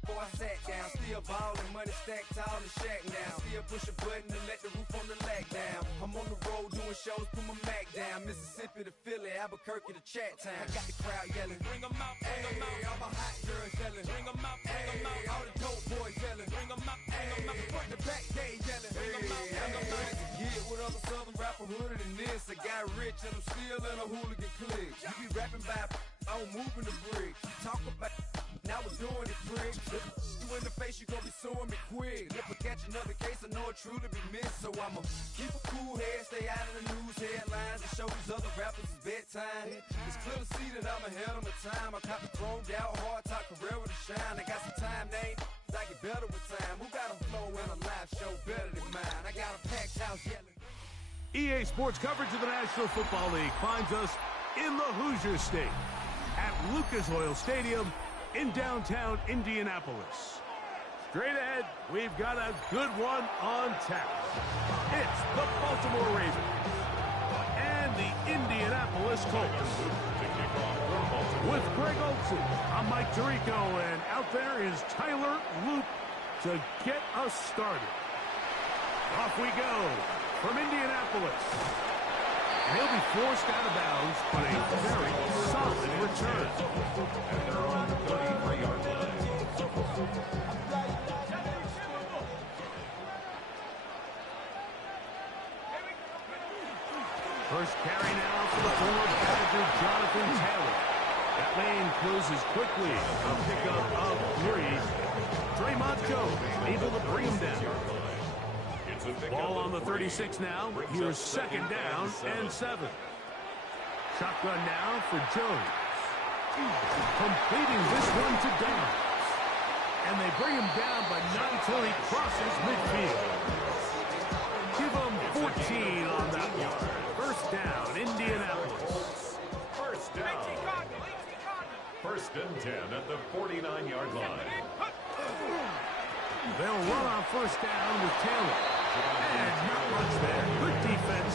Before I sat down, still ballin', money stacked tall in the shack now. Still push a button to let the roof on the lag down. I'm on the road doing shows, put my Mac down. Mississippi to Philly, Albuquerque to Chat Town. I got the crowd yelling, bring 'em out, bring 'em out. All my hot girls yelling, bring 'em out, bring 'em out. All the dope boys yelling, bring 'em out, bring 'em out. Front to back, they yelling, bring 'em out, bring 'em out. To get with other southern rapper hooded than this. I got rich and I'm still in a hooligan clique. You be rapping by, I'm moving the bricks. You talk about, now we're doing it, bricks. You in the face, you gon' be suing me quick. If I catch another case, I know it truly be missed. So I'ma keep a cool head, stay out of the news headlines, and show these other rappers it's bedtime. It's clear to see that I'm ahead of my time. I caught the chromed out, hard talk career with a shine. I got some time, they ain't I get better with time. Who got a flow in a live show better than mine? I got a packed house yelling. EA Sports coverage of the National Football League finds us in the Hoosier State at Lucas Oil Stadium in downtown Indianapolis. Straight ahead, we've got a good one on tap. It's the Baltimore Ravens and the Indianapolis Colts. With Greg Olson, I'm Mike Tirico, and out there is Tyler Loop to get us started. Off we go from Indianapolis. And he'll be forced out of bounds on a very solid return. And they're on the 33-yard line. First carry now for the forward manager, Jonathan Taylor. That lane closes quickly. A pickup of 3. Draymond Jones able to bring him down. Ball on the 36 now. Here's second down and 7. Shotgun now for Jones. Completing this one to Downs. And they bring him down, but not until he crosses midfield. Give him 14 on that one. First down, Indianapolis. First down. First and 10 at the 49-yard line. They'll run on first down with Taylor. And not much there. Good defense.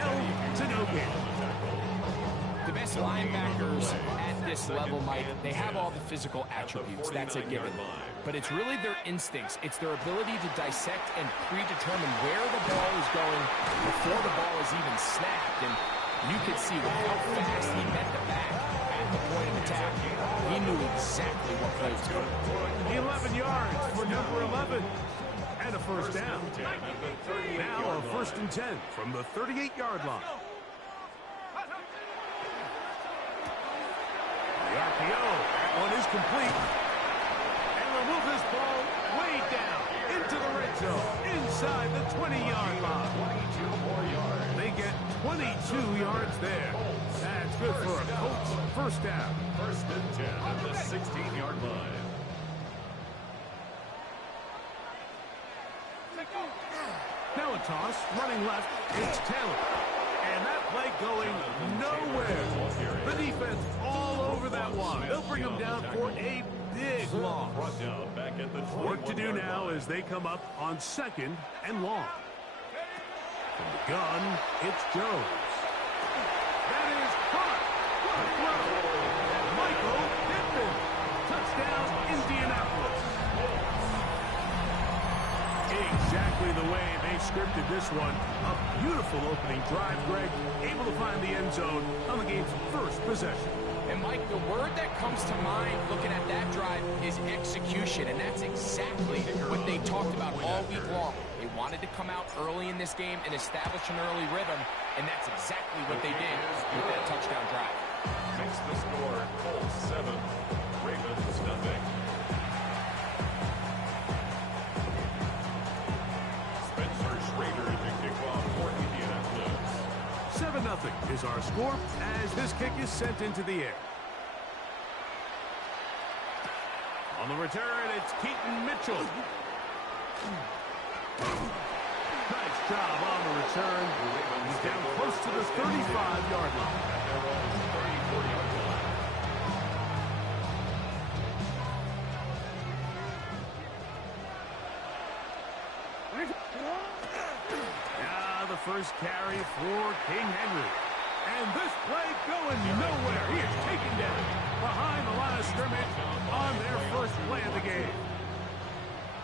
Held to no gain. The best linebackers at this level, Mike, they have all the physical attributes. That's a given. But it's really their instincts. It's their ability to dissect and predetermine where the ball is going before the ball is even snapped. And you could see with how fast he met the back at the point of attack. He knew exactly what play to do. 11 yards for number 11. And a first down. Now a first and 10 from the 38-yard line. The RPO, that one is complete. And will move this ball way down into the red zone, inside the 20-yard line. 22 more yards. They get 22 yards there. That's good for a Colts first down. First and 10 at the 16-yard line. Now a toss, running left, it's Taylor. And that play going nowhere. The defense all over that one. They'll bring him down for a big loss. Work to do now as they come up on second and long. From the gun, it's Jones. That is caught. Michael Pittman. Touchdown, Indianapolis. Exactly the way they scripted this one. A beautiful opening drive, Greg. Able to find the end zone on the game's first possession. And, Mike, the word that comes to mind looking at that drive is execution, and that's exactly what they talked about all week long. They wanted to come out early in this game and establish an early rhythm, and that's exactly what they did with that touchdown drive. Makes the score Colts 7, Ravens nothing. Spencer Schrader to kick off for Indianapolis. 7-0 is our score as this kick is sent into the air. On the return, it's Keaton Mitchell. Nice job on the return. He's down close to the 35-yard line. Now the first carry for King Henry. And this play going nowhere. He is taken down behind the line of scrimmage on their first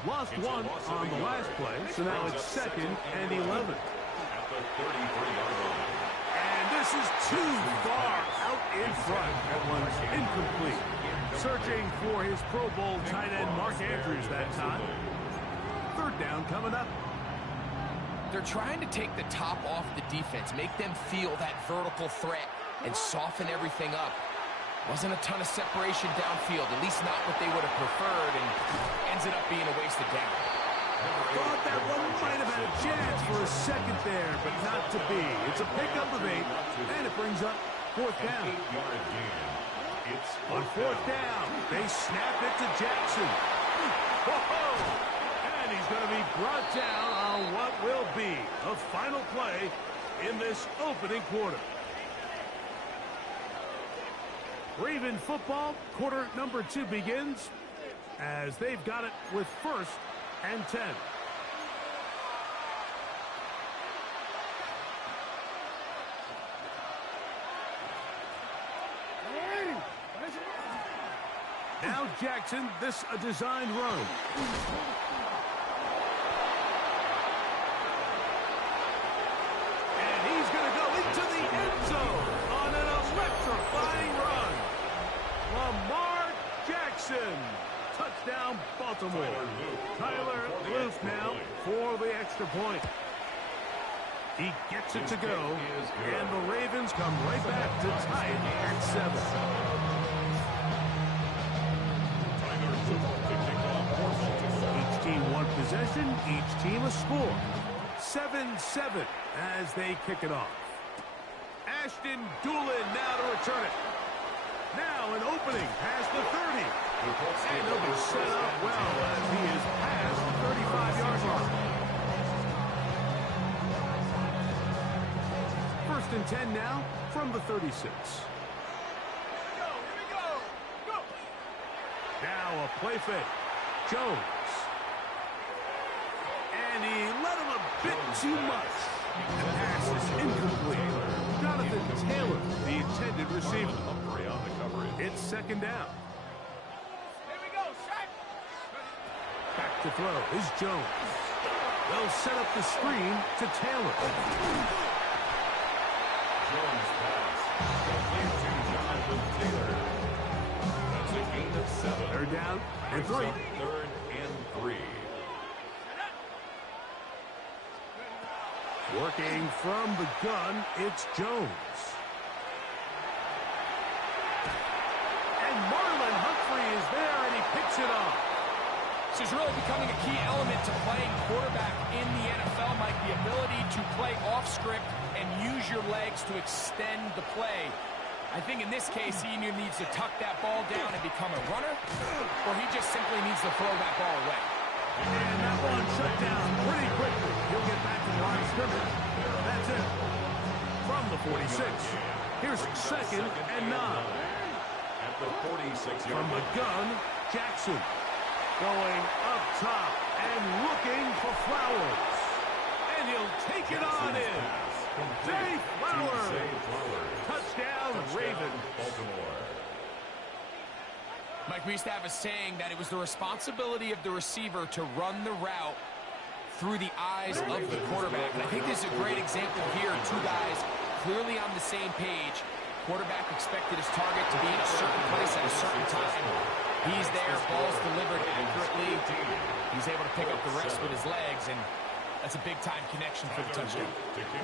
Lost one on the last play, so now it's 2nd and 11. At the 33-yard line. And this is too far out in front. That one's incomplete. Searching for his Pro Bowl tight end Mark Andrews that time. 3rd down coming up. They're trying to take the top off the defense, make them feel that vertical threat, and soften everything up. Wasn't a ton of separation downfield, at least not what they would have preferred, and ends up being a wasted down. Thought that one might have had a chance for a second there, but not to be. It's a pickup of 8, and it brings up 4th down. On 4th down, they snap it to Jackson. Whoa! And he's going to be brought down on what will be a final play in this opening quarter. Raven football, quarter number 2 begins as they've got it with 1st and 10. Now Jackson, this a designed run. And he's going to go into the end zone on an electrifying run. Lamar Jackson. Touchdown, Baltimore. Tyler Luke now for the extra point. He gets it to go, and the Ravens come right back to tie it at 7. Each team one possession, each team a score. 7-7 as they kick it off. Ashton Doolin now to return it. Now an opening past the 30. And he'll be set up well as he is past the 35-yard line. 1st and 10 now from the 36. Now a play fake. Jones. And he let him a bit too much. The pass is incomplete. Jonathan Taylor, the intended receiver. It's 2nd down. Back to throw is Jones. They'll set up the screen to Taylor. Jones pass. Jonathan Taylor. That's a gain of 7. 3rd down and 3. 3rd and 3. Working from the gun, it's Jones. And Marlon Humphrey is there, and he picks it off. This is really becoming a key element to playing quarterback in the NFL, Mike, the ability to play off script and use your legs to extend the play. I think in this case, he either needs to tuck that ball down and become a runner, or he just simply needs to throw that ball away. And that one shut down pretty quickly. He'll get back to the line of scrimmage. That's it. From the 46. Here's 2nd and 9. At the 46-yard From the gun, Jackson. Going up top and looking for Flowers. And he'll take it on in. Zay Flowers. Touchdown, Ravens. Baltimore. Mike, we used to have a saying that it was the responsibility of the receiver to run the route through the eyes of the quarterback. And I think this is a great example here. 2 guys clearly on the same page. Quarterback expected his target to be in a certain place at a certain time. He's there, ball's delivered accurately. He's able to pick up the rest with his legs, and that's a big-time connection for the touchdown.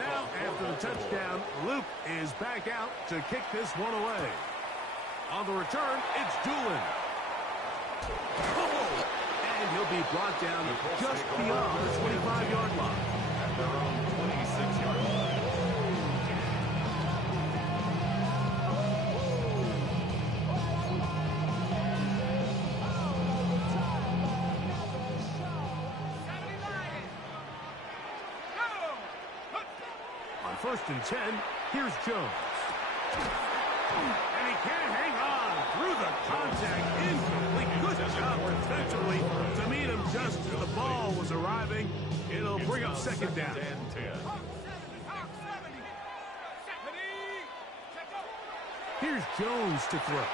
Now, after the touchdown, Luke is back out to kick this one away. On the return, it's Doolin. And he'll be brought down just beyond the 25-yard line. At their own 26-yard line. On 1st and 10, here's Jones. And he can't hang on through the contact. Incomplete. Good job defensively to meet him just as the ball was arriving. It'll bring up 2nd down. Here's Jones to throw.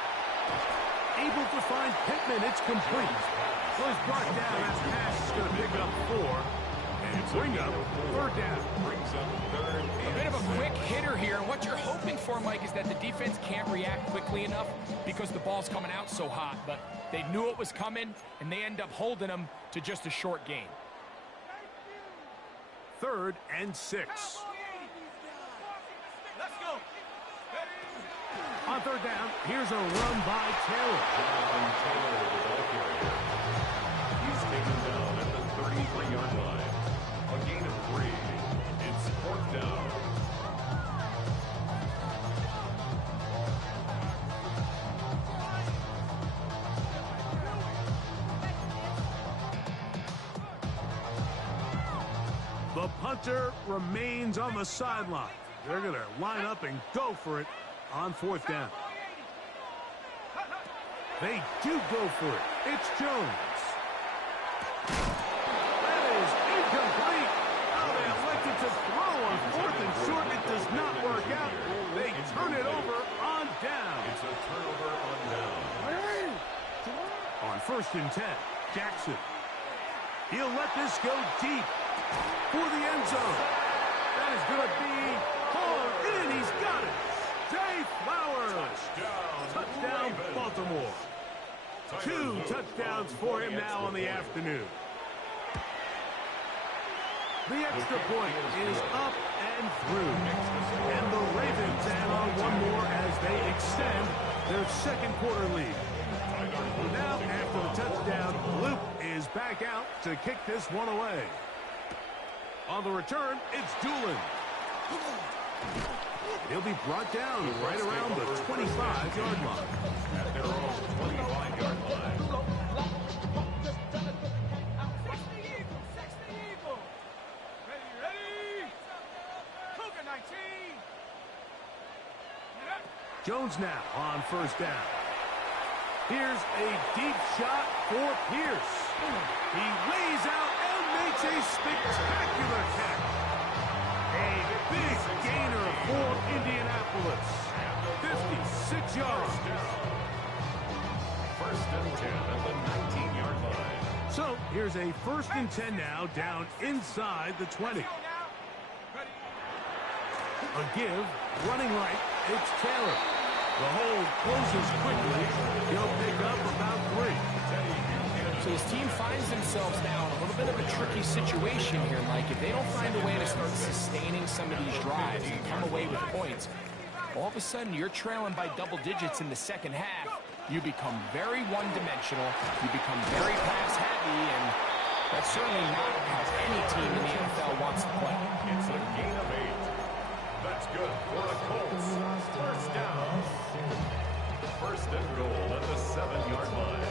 Able to find Pittman. It's complete. Well, he's brought down. That pass is going to pick up 4 and bring up 3rd down. A bit of a quick hitter here. And what you're hoping for, Mike, is that the defense can't react quickly enough because the ball's coming out so hot. But they knew it was coming, and they end up holding them to just a short gain. 3rd and 6. Let's go. On 3rd down, here's a run by Taylor. He's taken down at the 33-yard line. A gain of 3. It's 4th down. The punter remains on the sideline. They're going to line up and go for it on 4th down. They do go for it. It's Jones. That is incomplete. Oh, they elected to throw on 4th and short. It does not work out. They turn it over on down. It's a turnover on down. On 1st and 10, Jackson. He'll let this go deep for the end zone. That is going to be hauled in. He's got it. Zay Flowers. Touchdown, Baltimore. 2 touchdowns for him now on the afternoon. The extra point is up and through. And the Ravens add on one more as they extend their 2nd quarter lead. Now, after the touchdown, Luke is back out to kick this one away. On the return, it's Doolin. He'll be brought down right around the 25-yard line. At their own 25-yard line. Jones now on 1st down. Here's a deep shot for Pierce. He lays out and makes a spectacular catch. A big gainer for Indianapolis. 56 yards. 1st and 10 at the 19-yard line. So here's a 1st and 10 now down inside the 20. A give, running right, it's Taylor. The hold closes quickly. He'll pick up about 3. So his team finds themselves now in a little bit of a tricky situation here, Mike. If they don't find a way to start sustaining some of these drives and come away with points, all of a sudden you're trailing by double digits in the 2nd half. You become very one-dimensional. You become very pass-heavy, and that's certainly not how any team in the NFL wants to play. It's a gain of 8. That's good for the Colts. 1st down. 1st and goal at the 7-yard line.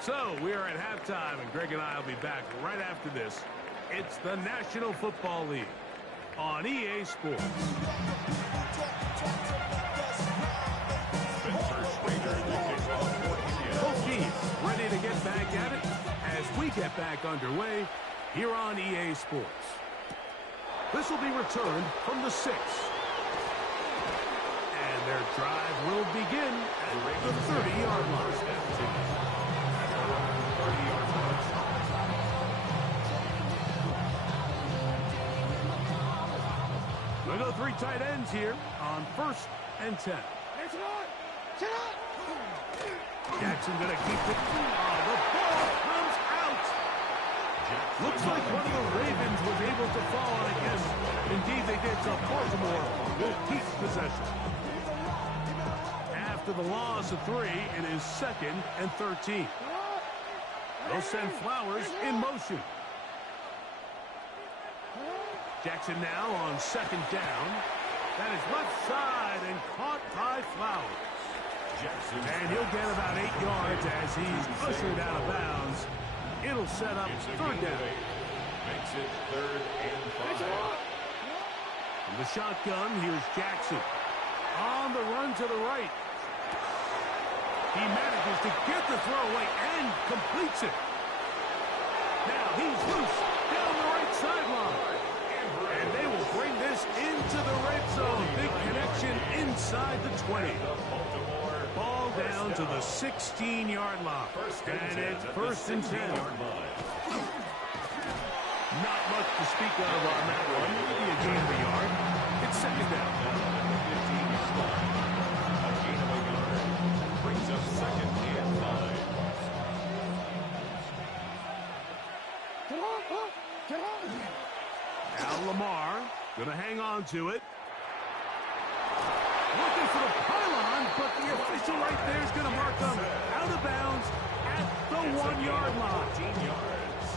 So we are at halftime, and Greg and I will be back right after this. It's the National Football League on EA Sports. Both teams ready to get back at it as we get back underway here on EA Sports. This will be returned from the 6. And their drive will begin at the 30-yard line. We'll go 3 tight ends here on 1st and 10. Jackson going to keep it. Oh, the ball comes out. Looks like one of the Ravens was able to fall on it. Yes, indeed they did. So Baltimore will keep possession. After the loss of 3, it is 2nd and 13. They'll send Flowers in motion. Jackson now on 2nd down. That is left side and caught by Flowers. And he'll get about 8 yards as he's ushered out of bounds. It'll set up 3rd down. Makes it 3rd and 5. From the shotgun, here's Jackson. On the run to the right. He manages to get the throw away and completes it. Now he's loose down the right sideline. And they will bring this into the red zone. Big connection inside the 20. Ball down to the 16-yard line. And it's first and 10. Not much to speak of on that one. Maybe a gain of a yard. It's second down. A gain of a yard brings up second and 5. Now Lamar going to hang on to it. Looking for the pylon, but the official right there is going to mark them out of bounds at the 1-yard line. 14 yards.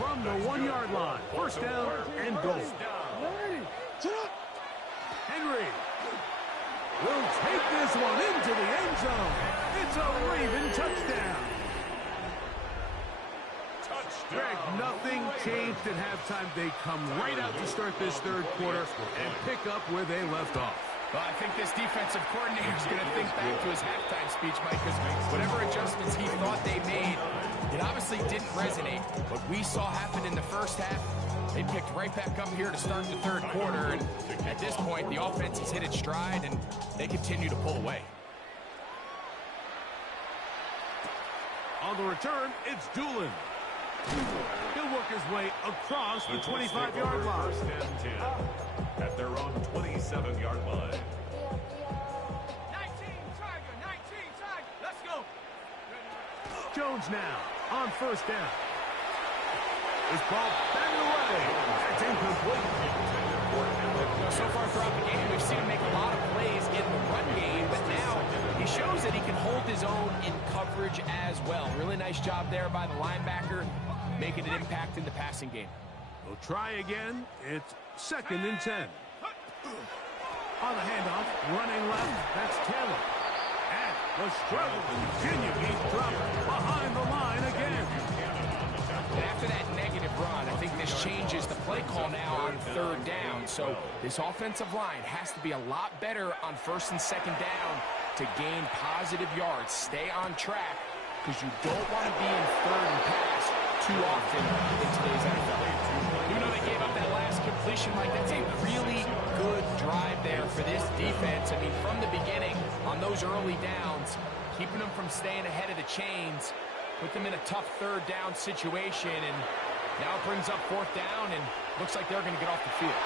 From the 1-yard line, first down and goal. Henry will take this one into the end zone. It's a Raven touchdown. Greg, nothing changed at halftime. They come right out to start this third quarter and pick up where they left off. Well, I think this defensive coordinator is going to think back to his halftime speech, Mike, because whatever adjustments he thought they made, it obviously didn't resonate. What we saw happen in the first half, they picked right back up here to start the third quarter, and at this point, the offense has hit its stride, and they continue to pull away. On the return, it's Doolin. He'll work his way across the 25-yard line. First and 10 at their own 27-yard line. 19, Tiger, let's go. Jones now on first down. This ball batted away. It's incomplete. So far throughout the game, we've seen him make a lot of plays in the run game, but now he shows that he can hold his own in coverage as well. Really nice job there by the linebacker, making an impact in the passing game. We'll try again. It's second and 10. On the handoff, running left, that's Taylor. And the struggle continues. He's dropped behind the line again. And after that negative run, I think this changes the play call now on third down. So this offensive line has to be a lot better on first and second down to gain positive yards. Stay on track, because you don't want to be in third and pass too often in today's NFL. You know, they gave up that last completion, Mike. That's a really good drive there for this defense. I mean, from the beginning, on those early downs, keeping them from staying ahead of the chains, put them in a tough third down situation, and now it brings up fourth down, and looks like they're going to get off the field.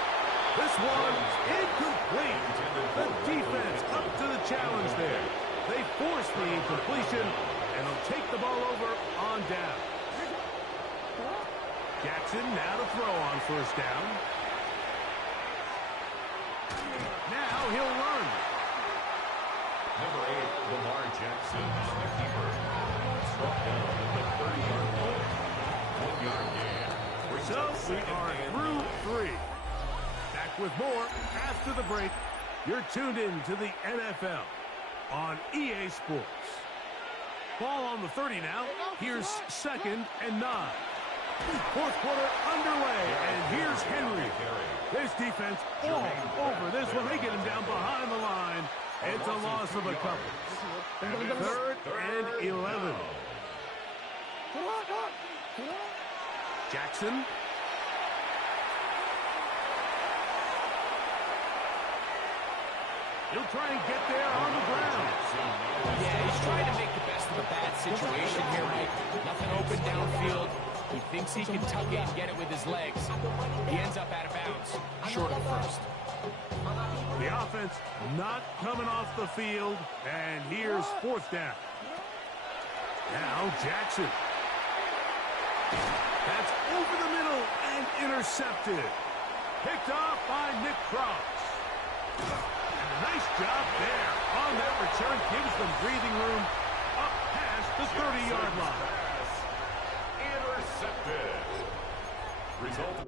This one incomplete. The defense up to the challenge there. They force the incompletion, and they'll take the ball over on down. Jackson now to throw on first down. Now he'll run. Number 8, Lamar Jackson, the keeper. Struck down at the 30-yard line. 1-yard gain. So we are through 3. Back with more after the break. You're tuned in to the NFL on EA Sports. Ball on the 30 now. Here's second and 9. Fourth quarter underway, and here's Henry. This defense all over this one. They get him down behind the line. It's a loss of a couple. Third and 11. Jackson. He'll try and get there on the ground. Yeah, he's trying to make the best of a bad situation here, Mike. Nothing open downfield. He thinks he can tuck it and get it with his legs. He ends up out of bounds, short of first. The offense not coming off the field, and here's fourth down. Now Jackson. That's over the middle and intercepted. Picked off by Nick Cross. And a nice job there on that return. Gives them breathing room up past the 30-yard line. Intercepted. Result.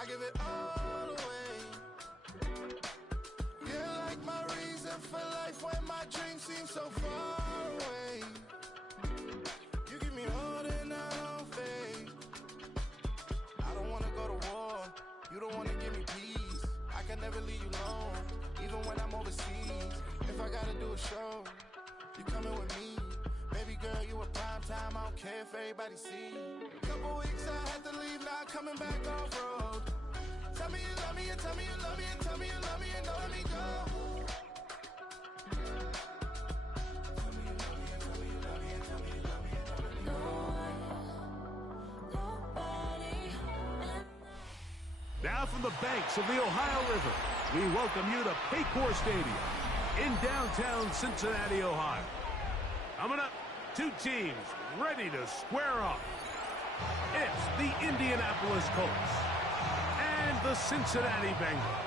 I give it all away. You're like my reason for life when my dreams seem so far away. You give me more than I don't fade. show. You coming with me? Baby girl, you a prime time. I don't care if everybody see. Couple weeks I had to leave, now I'm coming back off road. Tell me you love me, and tell me you love me, and tell me you love me, and don't let me go. Now from the banks of the Ohio River, we welcome you to Paycor Stadium in downtown Cincinnati, Ohio. Coming up, two teams ready to square off. It's the Indianapolis Colts and the Cincinnati Bengals.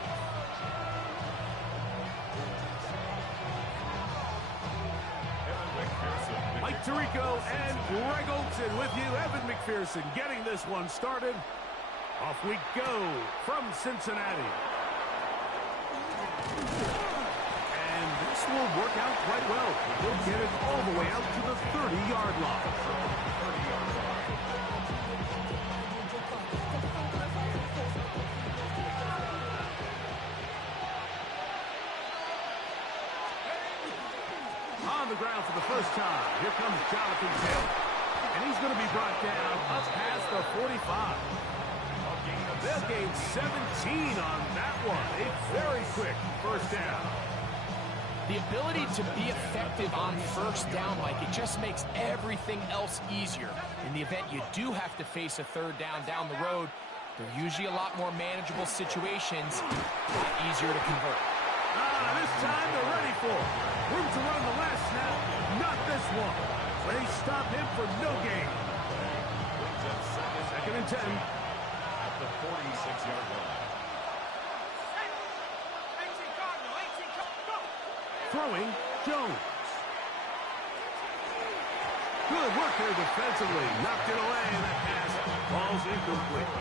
Mike Tirico and Greg Olson with you. Evan McPherson getting this one started. Off we go from Cincinnati. And this will work out quite well. He'll get it all the way out to the 30-yard line. On the ground for the first time, here comes Jonathan Taylor. And he's going to be brought down up past the 45. They'll gain 17 on that one. A very quick first down. The ability to be effective on first down, Mike, it just makes everything else easier. In the event you do have to face a third down the road, they're usually a lot more manageable situations, a lot easier to convert. This time they're ready for it. Room to run the last snap, not this one. They stop him for no gain. Second and 10. The 46-yard line. Throwing, Jones. Good work there defensively. Knocked it away, and that pass falls incomplete.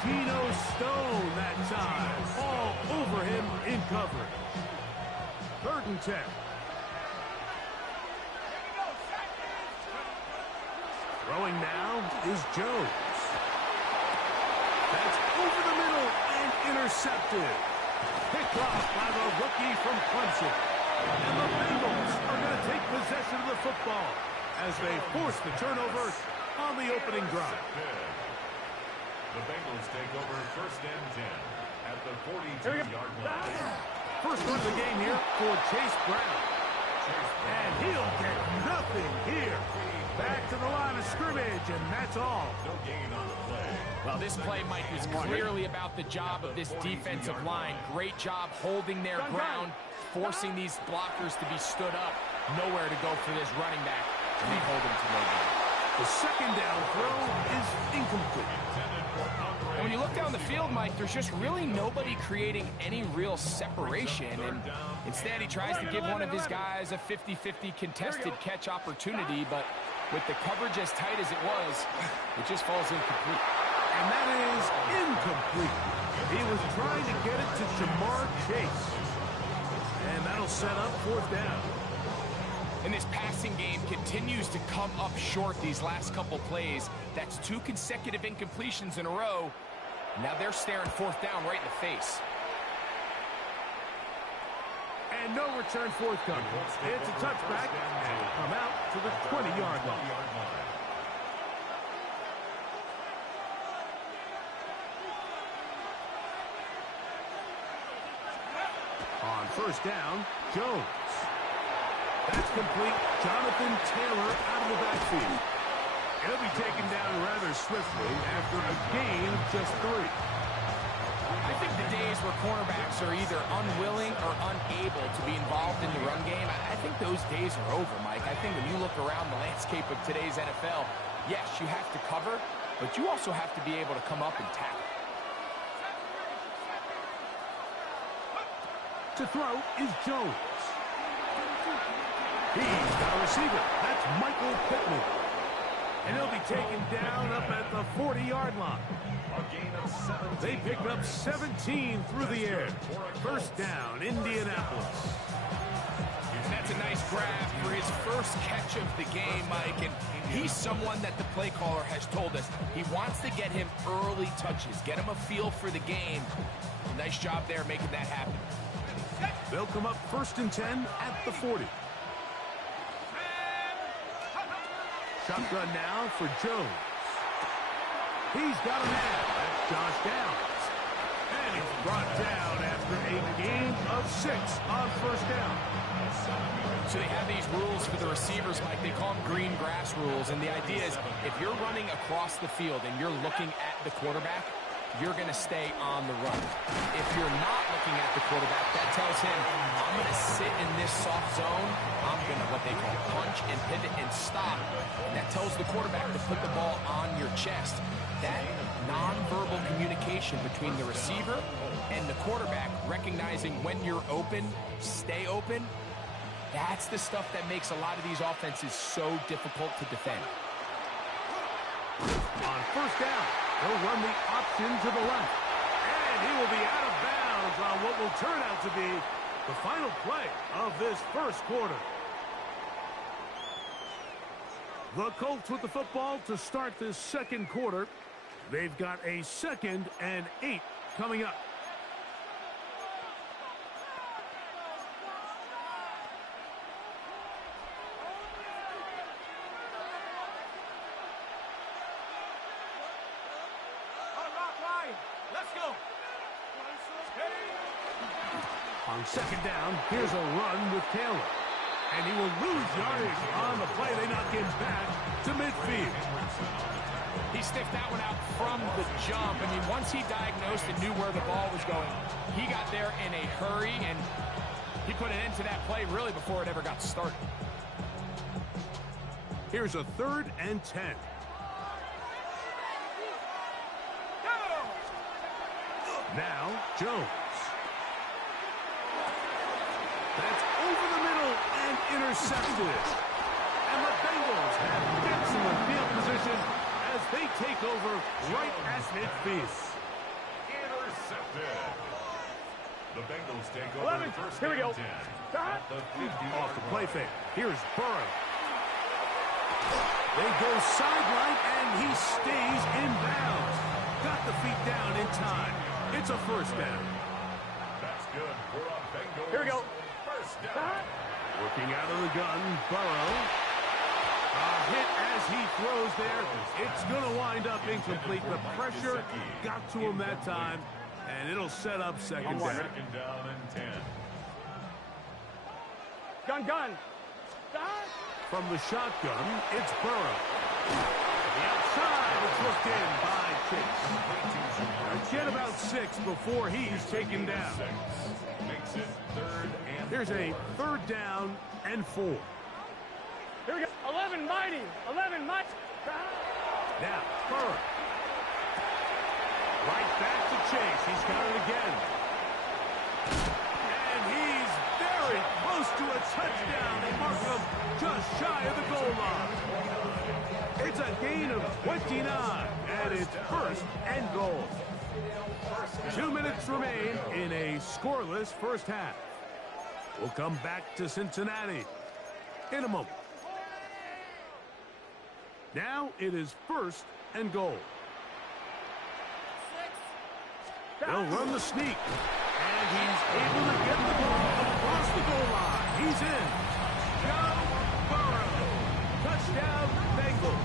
Geno Stone that time. All over him in coverage. Third and 10. Throwing now is Jones. That's over the middle and intercepted. Picked off by the rookie from Clemson. And the Bengals are going to take possession of the football as they force the turnover on the opening drive. The Bengals take over first and 10 at the 42-yard line. First run of the game here for Chase Brown. And he'll get nothing here. Back to the line of scrimmage, and that's all. No gain on the play. Well, this play, Mike, was clearly about the job of this defensive line. Great job holding their ground, forcing these blockers to be stood up. Nowhere to go for this running back, and they hold him to no gain. The second down throw is incomplete. And when you look down the field, Mike, there's just really nobody creating any real separation. And instead, he tries to give one of his guys a 50-50 contested catch opportunity, but with the coverage as tight as it was, it just falls incomplete. And that is incomplete. He was trying to get it to Jamar Chase. And that'll set up fourth down. And this passing game continues to come up short these last couple plays. That's 2 consecutive incompletions in a row. Now they're staring fourth down right in the face. And no return forthcoming. It's a touchback, and will come out to the 20-yard line. On first down, Jones. That's complete. Jonathan Taylor out of the backfield. He'll be taken down rather swiftly after a gain of just 3. I think the days where cornerbacks are either unwilling or unable to be involved in the run game, I think those days are over, Mike. I think when you look around the landscape of today's NFL, yes, you have to cover, but you also have to be able to come up and tackle. To throw is Jones. He's got a receiver. That's Michael Pittman. And he'll be taken down up at the 40-yard line. A gain of 17. They pick up 17 through the air. First down, Indianapolis. And that's a nice grab for his first catch of the game, Mike. And he's someone that the play caller has told us he wants to get him early touches, get him a feel for the game. Nice job there making that happen. They'll come up 1st and 10 at the 40. Shotgun now for Jones. He's got a man. That's Josh Downs. And he's brought down after a gain of 6 on 1st down. So they have these rules for the receivers, Mike. They call them green grass rules. And the idea is if you're running across the field and you're looking at the quarterback, you're going to stay on the run. If you're not looking at the quarterback, that tells him, I'm going to sit in this soft zone. I'm going to, what they call, punch and pivot and stop. And that tells the quarterback to put the ball on your chest. That nonverbal communication between the receiver and the quarterback, recognizing when you're open, stay open, that's the stuff that makes a lot of these offenses so difficult to defend. On 1st down, he'll run the option to the left. And he will be out of bounds on what will turn out to be the final play of this 1st quarter. The Colts with the football to start this 2nd quarter. They've got a 2nd and 8 coming up. On 2nd down, here's a run with Taylor. And he will lose yardage on the play. They knock him back to midfield. He stiffed that one out from the jump. I mean, once he diagnosed and knew where the ball was going, he got there in a hurry, and he put an end to that play really before it ever got started. Here's a 3rd and 10. Now, Jones. That's over the middle and intercepted. And the Bengals have excellent field position as they take over right at midfield. Intercepted. The Bengals take over 1st Here we go. and 10. At the 50 Off the play fake. Here's Burrow. They go sideline, and he stays in bounds. Got the feet down in time. It's a 1st down. That's good for a Bengals. Here we go. 1st down. Working out of the gun, Burrow. A hit as he throws there. It's going to wind up incomplete. The pressure got to him that time, and it'll set up 2nd down. 2nd down and 10. Gun. From the shotgun, it's Burrow. The outside is looked in by Chase. Get about 6 before he's taken down. Makes it 3rd and Here's a 3rd down and 4. Here we go. 11 mighty. Now, Burrow. Right back to Chase. He's got it again. And he's very close to a touchdown. They mark him just shy of the goal line. It's a gain of 29, and it's 1st and goal. 2 minutes remain in a scoreless 1st half. We'll come back to Cincinnati in a moment. Now it is 1st and goal. They'll run the sneak, and he's able to get the ball across the goal line. He's in. Joe Burrow. Touchdown, Bengals.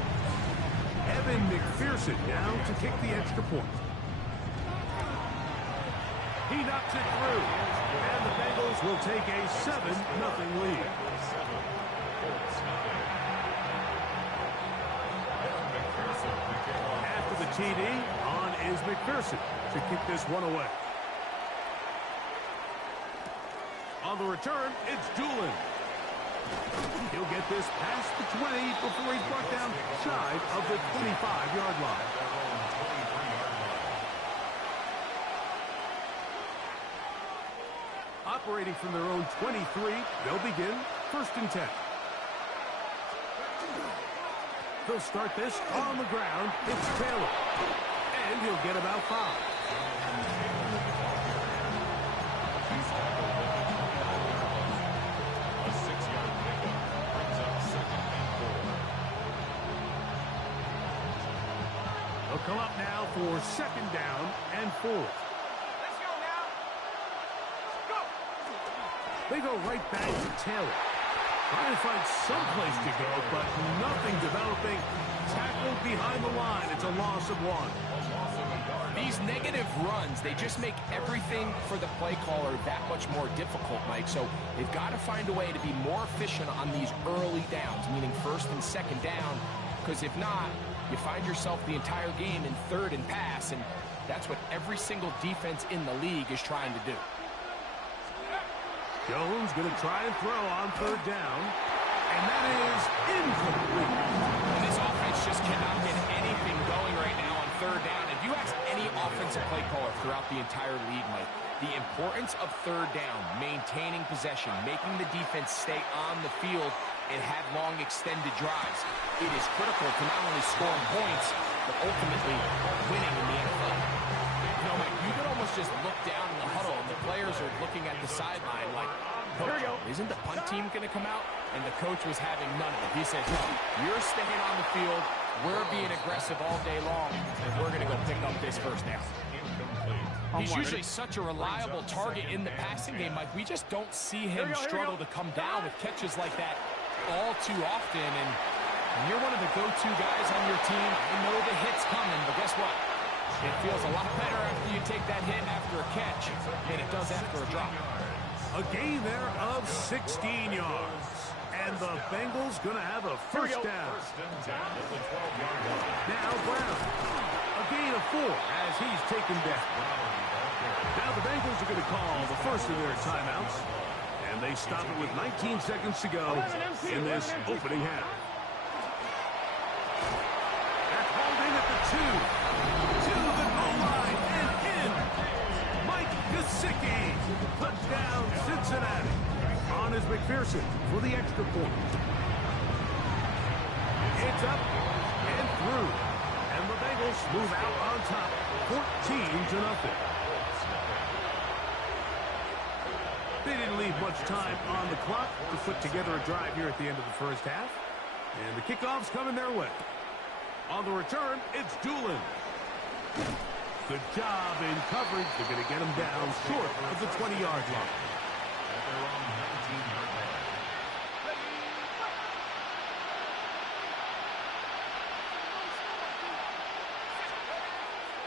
Evan McPherson now to kick the extra point. He knocks it through, and the Bengals will take a 7-0 lead. After the TD, on is McPherson to kick this one away. On the return, it's Doolin. He'll get this past the 20 before he's brought down shy of the 25-yard line. Operating from their own 23, they'll begin 1st and 10. They'll start this on the ground. It's Taylor. And he'll get about 5. A 6-yard pickup brings up 2nd and 4. They'll come up now for 2nd down and 4. Let's go now. Go. They go right back to Taylor. Trying to find some place to go, but nothing developing. Tackled behind the line. It's a loss of 1. These negative runs, they just make everything for the play caller that much more difficult, Mike. So they've got to find a way to be more efficient on these early downs, meaning first and second down, because if not, you find yourself the entire game in third and pass, and that's what every single defense in the league is trying to do. Jones going to try and throw on third down, and that is incomplete. And this offense just cannot get anything going right now on third down. If you ask any offensive play caller throughout the entire league, Mike, the importance of third down, maintaining possession, making the defense stay on the field and have long extended drives, it is critical to not only scoring points, but ultimately winning in the NFL. You know, Mike, you could almost just look down in the huddle and the players are looking at the sideline like, Coach, isn't the punt team going to come out? And the coach was having none of it. He says, no, you're staying on the field, we're being aggressive all day long, and we're going to go pick up this first down. He's usually such a reliable target in the passing game, Mike. We just don't see him struggle to come down with catches like that all too often. And you're one of the go-to guys on your team. I know the hit's coming, but guess what? It feels a lot better after you take that hit after a catch than it does after a drop. A gain there of 16 yards. And the Bengals going to have a first down. Now Brown. A gain of 4 as he's taken down. Now the Bengals are going to call the first of their timeouts. And they stop it with 19 seconds to go in this opening half. They're called in at the 2. To the goal line and in. Mike Gesicki. Touchdown Cincinnati. On is McPherson for the extra point. It's up and through. And the Bengals move out on top, 14-0. They didn't leave much time on the clock to put together a drive here at the end of the first half. And the kickoff's coming their way. On the return, it's Doolin. Good job in coverage. They're going to get him down short of the 20-yard line.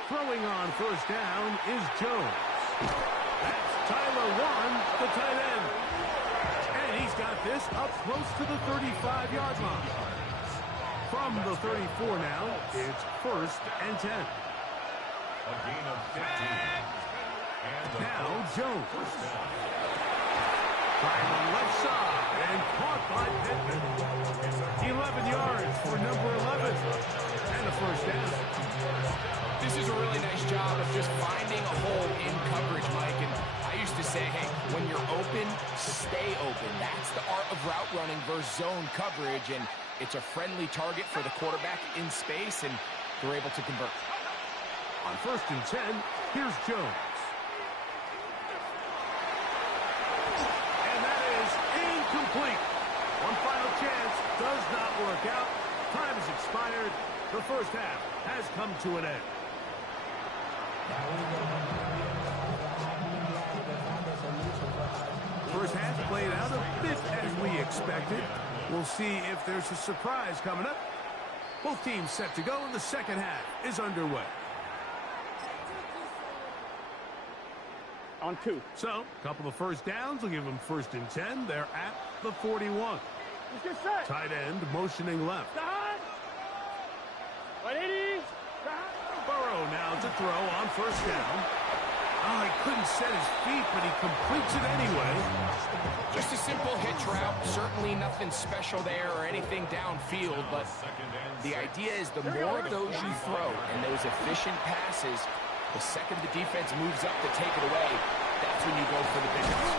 Throwing on first down is Jones. That's Tyler Warren, the tight end. And he's got this up close to the 35-yard line. From the 34 now, it's first and 10. A gain of 15. Now Jones. Trying on the left side and caught by Pittman. 11 yards for number 11. And a first down. This is a really nice job of just finding a hole in coverage, Mike. And I used to say, hey, when you're open, stay open. That's the art of route running versus zone coverage. And it's a friendly target for the quarterback in space, and they're able to convert. On first and 10, here's Jones. And that is incomplete. One final chance does not work out. Time has expired. The first half has come to an end. First half played out a bit as we expected. We'll see if there's a surprise coming up. Both teams set to go, and the second half is underway. On 2. So, a couple of first downs will give them first and 10. They're at the 41. Let's get set. Tight end motioning left. 180. Burrow now to throw on first down. Oh, he couldn't set his feet, but he completes it anyway. Just a simple hitch route. Certainly nothing special there or anything downfield, but the idea is the more of those you throw and those efficient passes, the second the defense moves up to take it away, that's when you go for the big ones.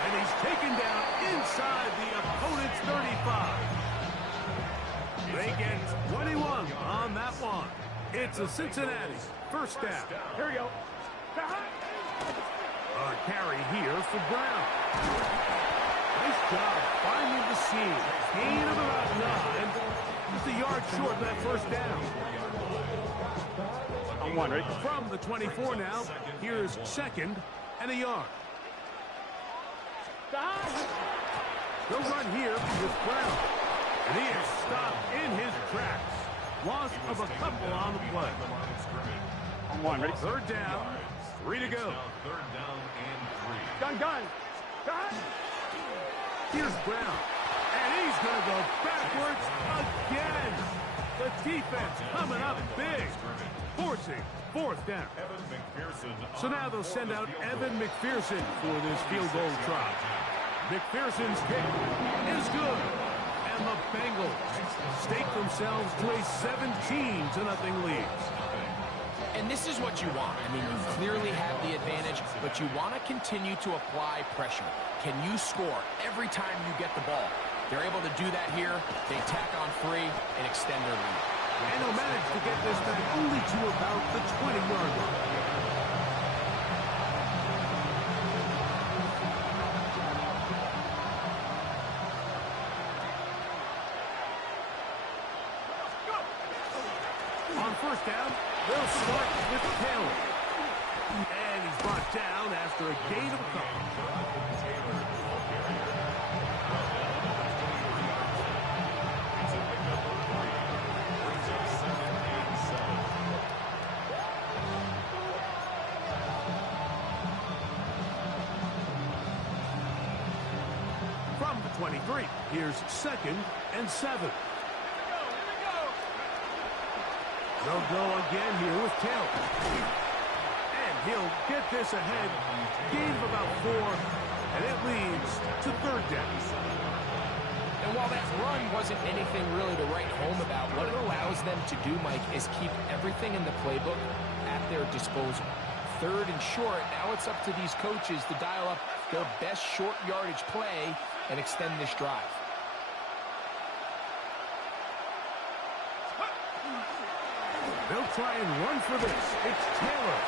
And he's taken down inside the opponent's 35. They get 21 on that one. It's a Cincinnati first down. Here we go. A carry here for Brown. Nice job finding the seam. Gain of about 9. Just a yard short of that first down. On 1, right? From the 24 now, here's second and a yard. They'll run here with Brown. And he is stopped in his tracks. Loss of a couple on the play. On one, ready? Third down, 3 to go. Third down and 3. Gun. Here's Brown. And he's going to go backwards again. The defense coming up big. Forcing fourth down. So now they'll send out Evan McPherson for this field goal try. McPherson's kick is good. And the Bengals stake themselves to a 17-0 lead. And this is what you want. I mean, you clearly have the advantage, but you want to continue to apply pressure. Can you score every time you get the ball? They're able to do that here. They tack on 3 and extend their lead. And they'll manage to get this back only to about the 20-yard line. On first down, they'll start with Taylor. And he's brought down after a gain of a couple. From the 23, here's 2nd and 7. They'll go again here with Taylor. And he'll get this ahead. Gain of about 4, and it leads to third down. And while that run wasn't anything really to write home about, what it allows them to do, Mike, is keep everything in the playbook at their disposal. Third and short, now it's up to these coaches to dial up their best short yardage play and extend this drive. They'll try and run for this. It's Taylor.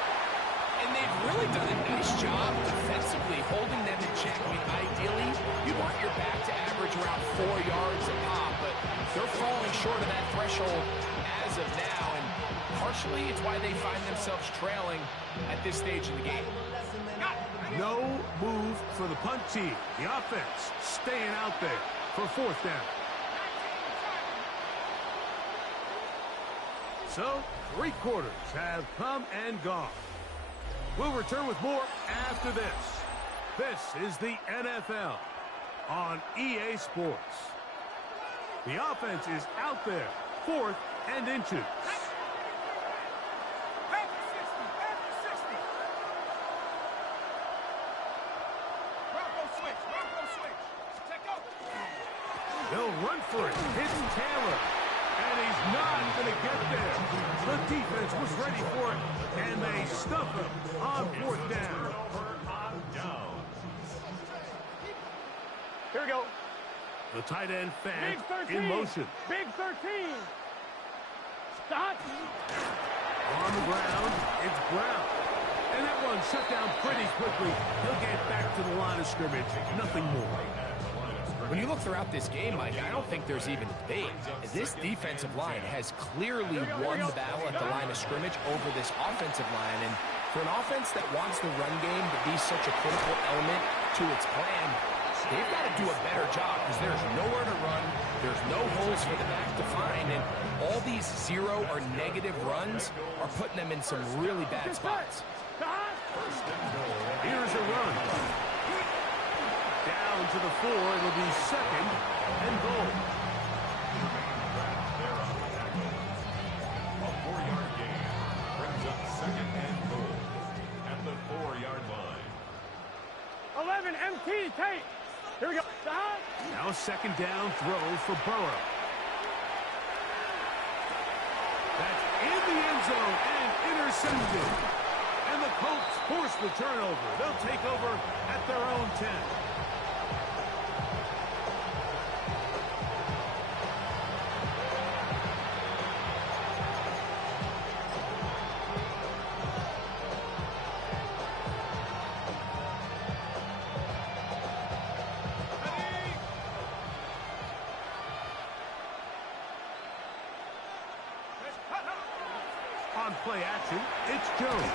And they've really done a nice job defensively holding them in check. I mean, ideally, you want your back to average around 4 yards a pop, but they're falling short of that threshold as of now, and partially it's why they find themselves trailing at this stage of the game. No move for the punt team. The offense staying out there for fourth down. So, 3 quarters have come and gone. We'll return with more after this. This is the NFL on EA Sports. The offense is out there, 4th and inches. They'll run for it. It's Taylor. And he's not going to get there. The defense was ready for it, and they stuff him on 4th down. Here we go. The tight end Big Fant 13. in motion. Big 13. Stop. On the ground, it's Brown. And that one shut down pretty quickly. He'll get back to the line of scrimmage. Nothing more. When you look throughout this game, Mike, I don't think there's even debate. This defensive line has clearly won the battle at the line of scrimmage over this offensive line. And for an offense that wants the run game to be such a critical element to its plan, they've got to do a better job because there's nowhere to run. There's no holes for the back to find. And all these 0 or negative runs are putting them in some really bad spots. Here's a run. Down to the 4, it'll be 2nd and goal. A 4-yard gain brings up 2nd and goal at the 4-yard line. 11, MT, Tate. Here we go. Now a 2nd down throw for Burrow. That's in the end zone and intercepted. And the Colts force the turnover. They'll take over at their own 10. On play action, it's Jones.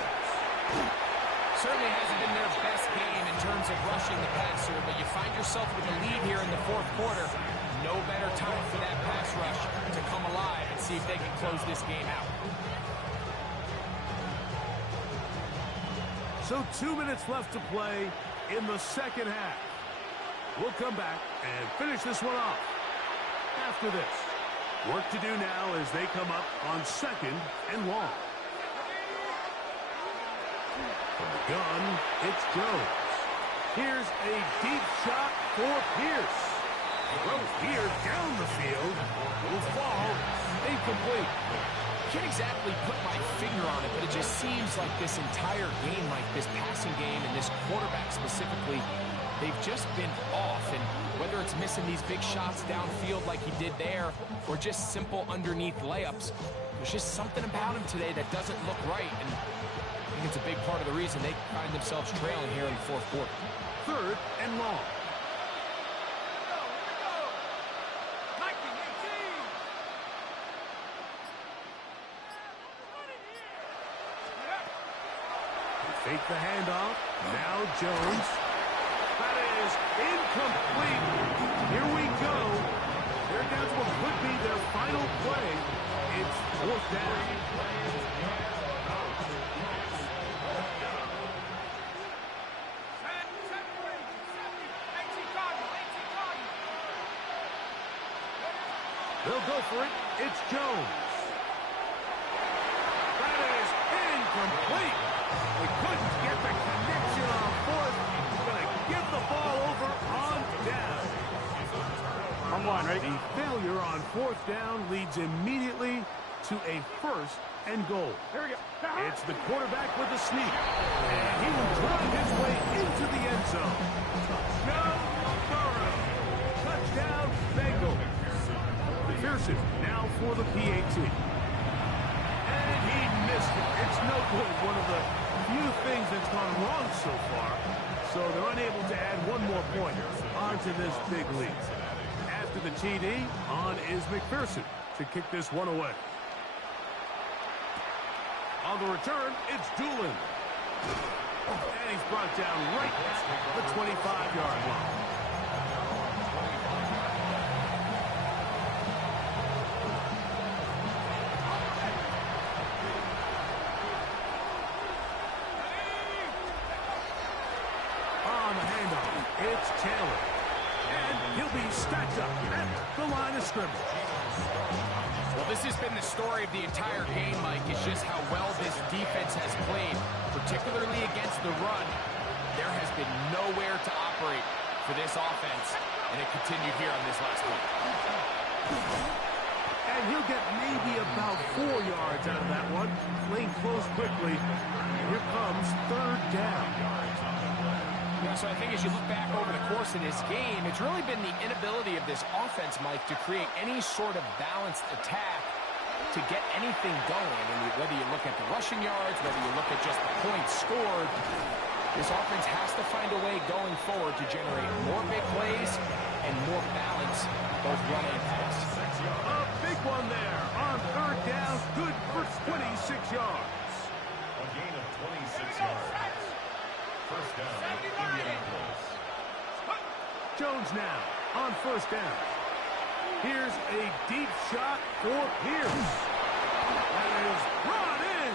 Certainly hasn't been their best game in terms of rushing the passer, but you find yourself with a lead here in the fourth quarter. No better time for that pass rush to come alive and see if they can close this game out. So 2 minutes left to play in the second half. We'll come back and finish this one off after this. Work to do now as they come up on 2nd and long. From the gun, it's Jones. Here's a deep shot for Pierce. Throws here down the field. Will fall. Incomplete. Can't exactly put my finger on it, but it just seems like this entire game, like this passing game and this quarterback specifically, they've just been off. And whether it's missing these big shots downfield like he did there or just simple underneath layups, there's just something about him today that doesn't look right. And I think it's a big part of the reason they find themselves trailing here in the fourth quarter. 3rd and long. Fake the handoff. Now Jones. That is incomplete. Here we go. They're down to what could be their final play. It's 4th down. They'll go for it. It's Jones. That is incomplete. They couldn't get the connection on 4th. Going to give the ball over on down. On 1, ready? The failure on 4th down leads immediately to a 1st and goal. Here we go. It's the quarterback with the sneak. And he will drive his way into the end zone. Touchdown, Burrow. Touchdown, Bengals. McPherson now for the PAT. And he missed it. It's no good. One of the few things that's gone wrong so far. So they're unable to add one more point onto this big lead. After the TD, on is McPherson to kick this one away. On the return, it's Doolin. And he's brought down right at the 25-yard line. It's Taylor. And he'll be stacked up at the line of scrimmage. Well, this has been the story of the entire game, Mike, is just how well this defense has played, particularly against the run. There has been nowhere to operate for this offense, and it continued here on this last one. And he'll get maybe about 4 yards out of that one. Playing close quickly. Here comes 3rd down. Yeah, so I think as you look back over the course of this game, it's really been the inability of this offense, Mike, to create any sort of balanced attack to get anything going. And whether you look at the rushing yards, whether you look at just the points scored, this offense has to find a way going forward to generate more big plays and more balance, both run and pass. A big one there on 3rd down, good for 26 yards. A gain of 26 yards. First down, Indianapolis. Jones now on 1st down. Here's a deep shot for Pierce. That is brought in.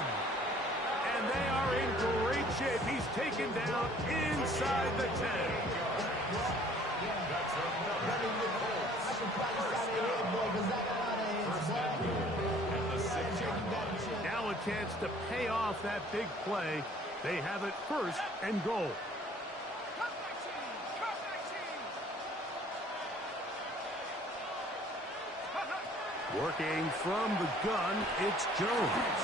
And they are in great shape. He's taken down inside the 10. That's another Colts. First and goal at the 6-yard line. Now a chance to pay off that big play. They have it 1st and goal. Working from the gun, it's Jones.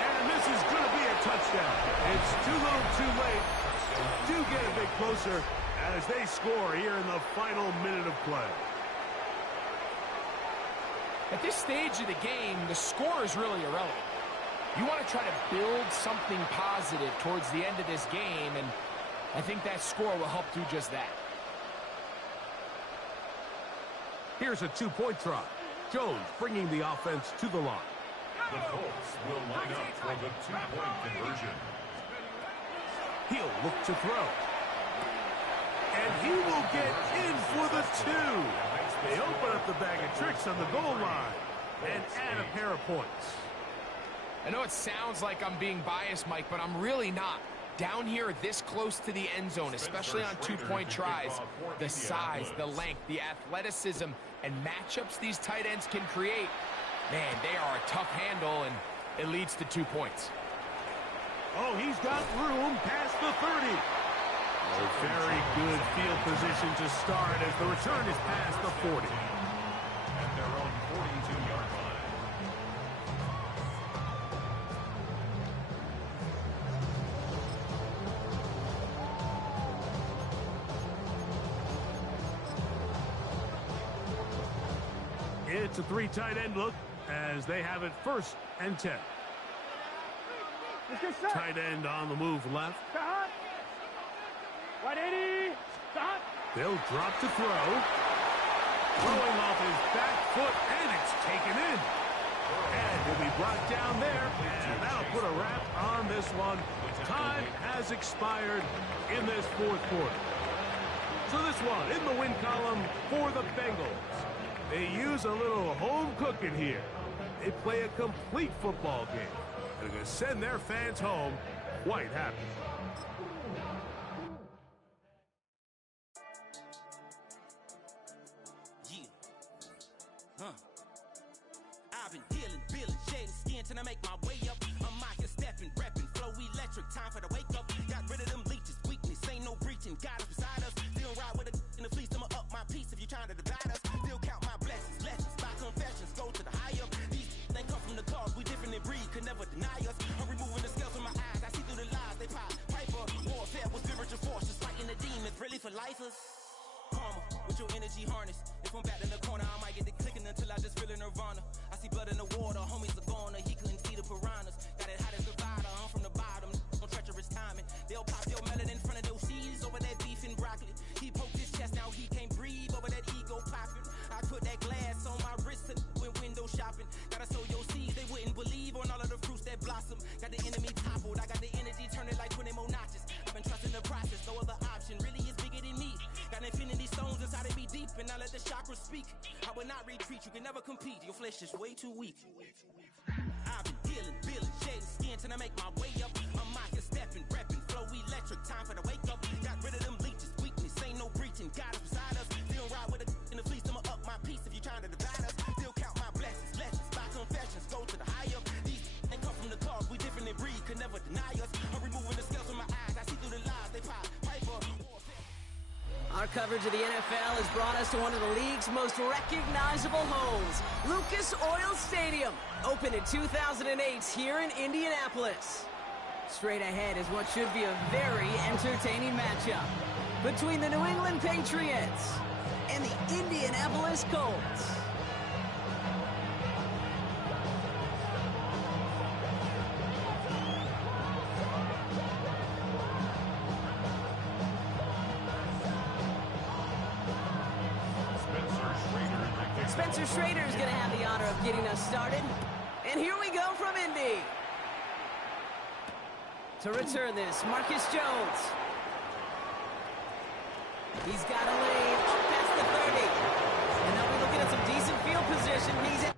And this is going to be a touchdown. It's too little too late. Do get a bit closer as they score here in the final minute of play. At this stage of the game, the score is really irrelevant. You want to try to build something positive towards the end of this game, and I think that score will help do just that. Here's a 2-point try. Jones bringing the offense to the line. The Colts will line up for the 2-point conversion. He'll look to throw. And he will get in for the 2. They open up the bag of tricks on the goal line and add a pair of points. I know it sounds like I'm being biased, Mike, but I'm really not. Down here this close to the end zone, especially on two-point tries, the size, the length, the athleticism, and matchups these tight ends can create, man, they are a tough handle, and it leads to 2 points. Oh, he's got room past the 30. A very good field position to start as the return is past the 40. At their own 42-yard line. It's a 3 tight end look as they have it 1st and 10. Tight end on the move left. 180. Stop. They'll drop to throw. Throwing off his back foot, and it's taken in. And he'll be brought down there, and that'll put a wrap on this one. Time has expired in this 4th quarter. So this one in the win column for the Bengals. They use a little home cooking here. They play a complete football game. They're going to send their fans home quite happy. I've been healing, feeling, shedding skin till I make my way up. I'm mocking, stepping, repping, flow electric. Time for the wake up. Got rid of them leeches, weakness, ain't no breaching. God is beside us. Still ride with a in the fleece. I'ma up my piece if you trying to divide us. Still count my blessings, lessons, my confessions. Go to the higher. These they come from the cause. We different in breed, could never deny us. I'm removing the scales from my eyes. I see through the lies they pop. Piper, warfare with spiritual forces, fighting the demons. Really for lifers. Karma, with your energy harness. If I'm back in the corner, I might get the clicking until I just feel a nirvana. I see blood in the water, homies are gone, he couldn't see the piranhas. Got it hot as Nevada, I'm from the bottom, no treacherous timing. They'll pop your melon in front of those seeds over that beef and broccoli. He poked his chest, now he can't breathe over that ego popping. I put that glass on my wrist and went window shopping. Gotta sow your seeds, they wouldn't believe on all of the fruits that blossom. Got the enemy toppled, I got the energy turning like 20 more notches. I've been trusting the process, no other option really is bigger than me. Got infinity stones inside of me deep, and I let the chakras speak. I will not retreat, you can never compete, your flesh is way too weak. I've been healing, feeling, shedding skin till I make my way up. I'm mocking, stepping, repping, flow electric, time for the wake up. Got rid of them leeches, weakness, ain't no breaching. God is beside us, still ride with a in the fleece. I'ma up my piece if you trying to divide us. Still count my blessings, lessons, my confessions, go to the higher. These ain't come from the cause, we different in breed, could never deny us. I'm removing the scales from my eyes, I see through the lies they pop. Piper, our coverage of the NFL has brought us to one of the league's most recognizable homes, Lucas Oil Stadium, opened in 2008 here in Indianapolis. Straight ahead is what should be a very entertaining matchup between the New England Patriots and the Indianapolis Colts. Spencer Schrader is going to have the honor of getting us started. And here we go from Indy. To return this, Marcus Jones. He's got a lane up past the 30. And they'll be looking at some decent field position. He's in.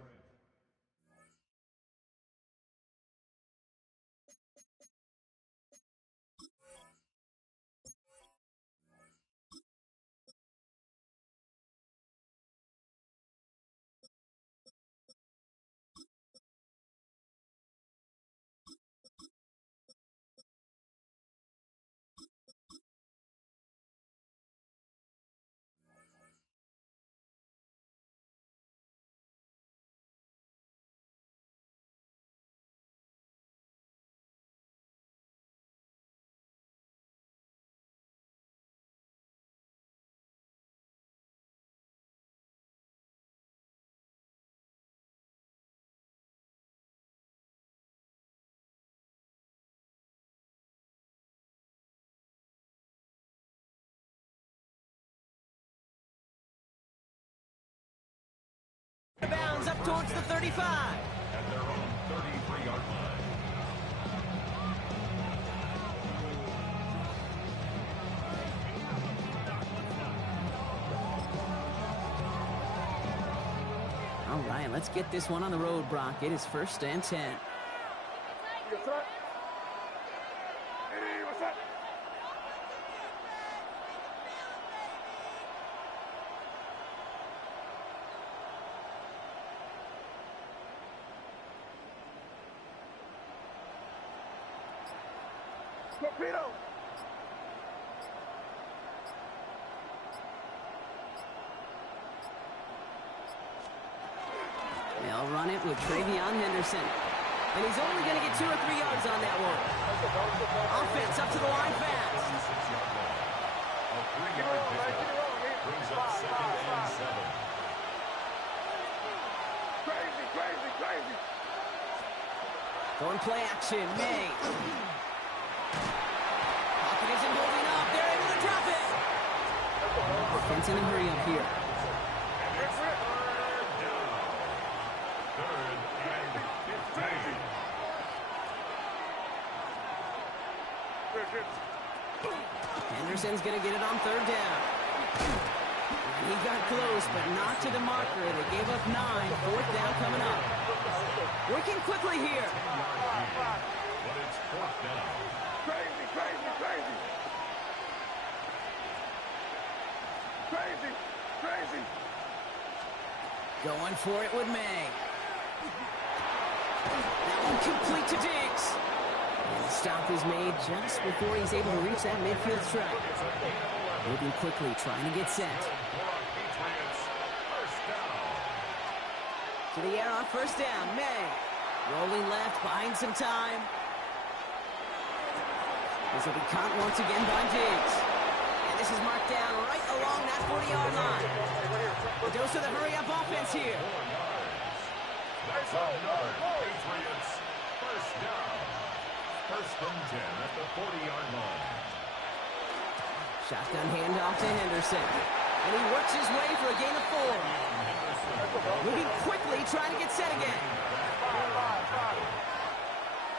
Bounds up towards the 35. At their own 33-yard line. And let's get this one on the road, Brock. It is 1st and 10. Yes, sir. Hey, what's up? Torpedo! They'll run it with Travion Henderson. And he's only going to get 2 or 3 yards on that one. Offense up to the line fast. A 3-yard pickup brings up 2nd and 7. Crazy, crazy, crazy. Going play action, May. Pocket isn't holding up. They're able to drop it. Defense in a hurry up here. And it's 3rd down. 3rd and 15. Henderson's going to get it on 3rd down. And he got close, but not to the marker. They gave up 9. 4th down coming up. Working quickly here. But it's 4th down. Crazy, crazy, crazy. Crazy, crazy. Going for it with May. That one complete to Diggs. And the stop is made just before he's able to reach that midfield strike. Moving quickly, trying to get set. To the air on 1st down, May. Rolling left, buying some time. This will be caught once again by Diggs. And this is marked down right along that 40-yard line. A dose of the hurry-up offense here. That's another Patriots 1st down. 1st and 10 at the 40-yard line. Shotgun handoff to Henderson. And he works his way for a gain of 4. Moving quickly, trying to get set again.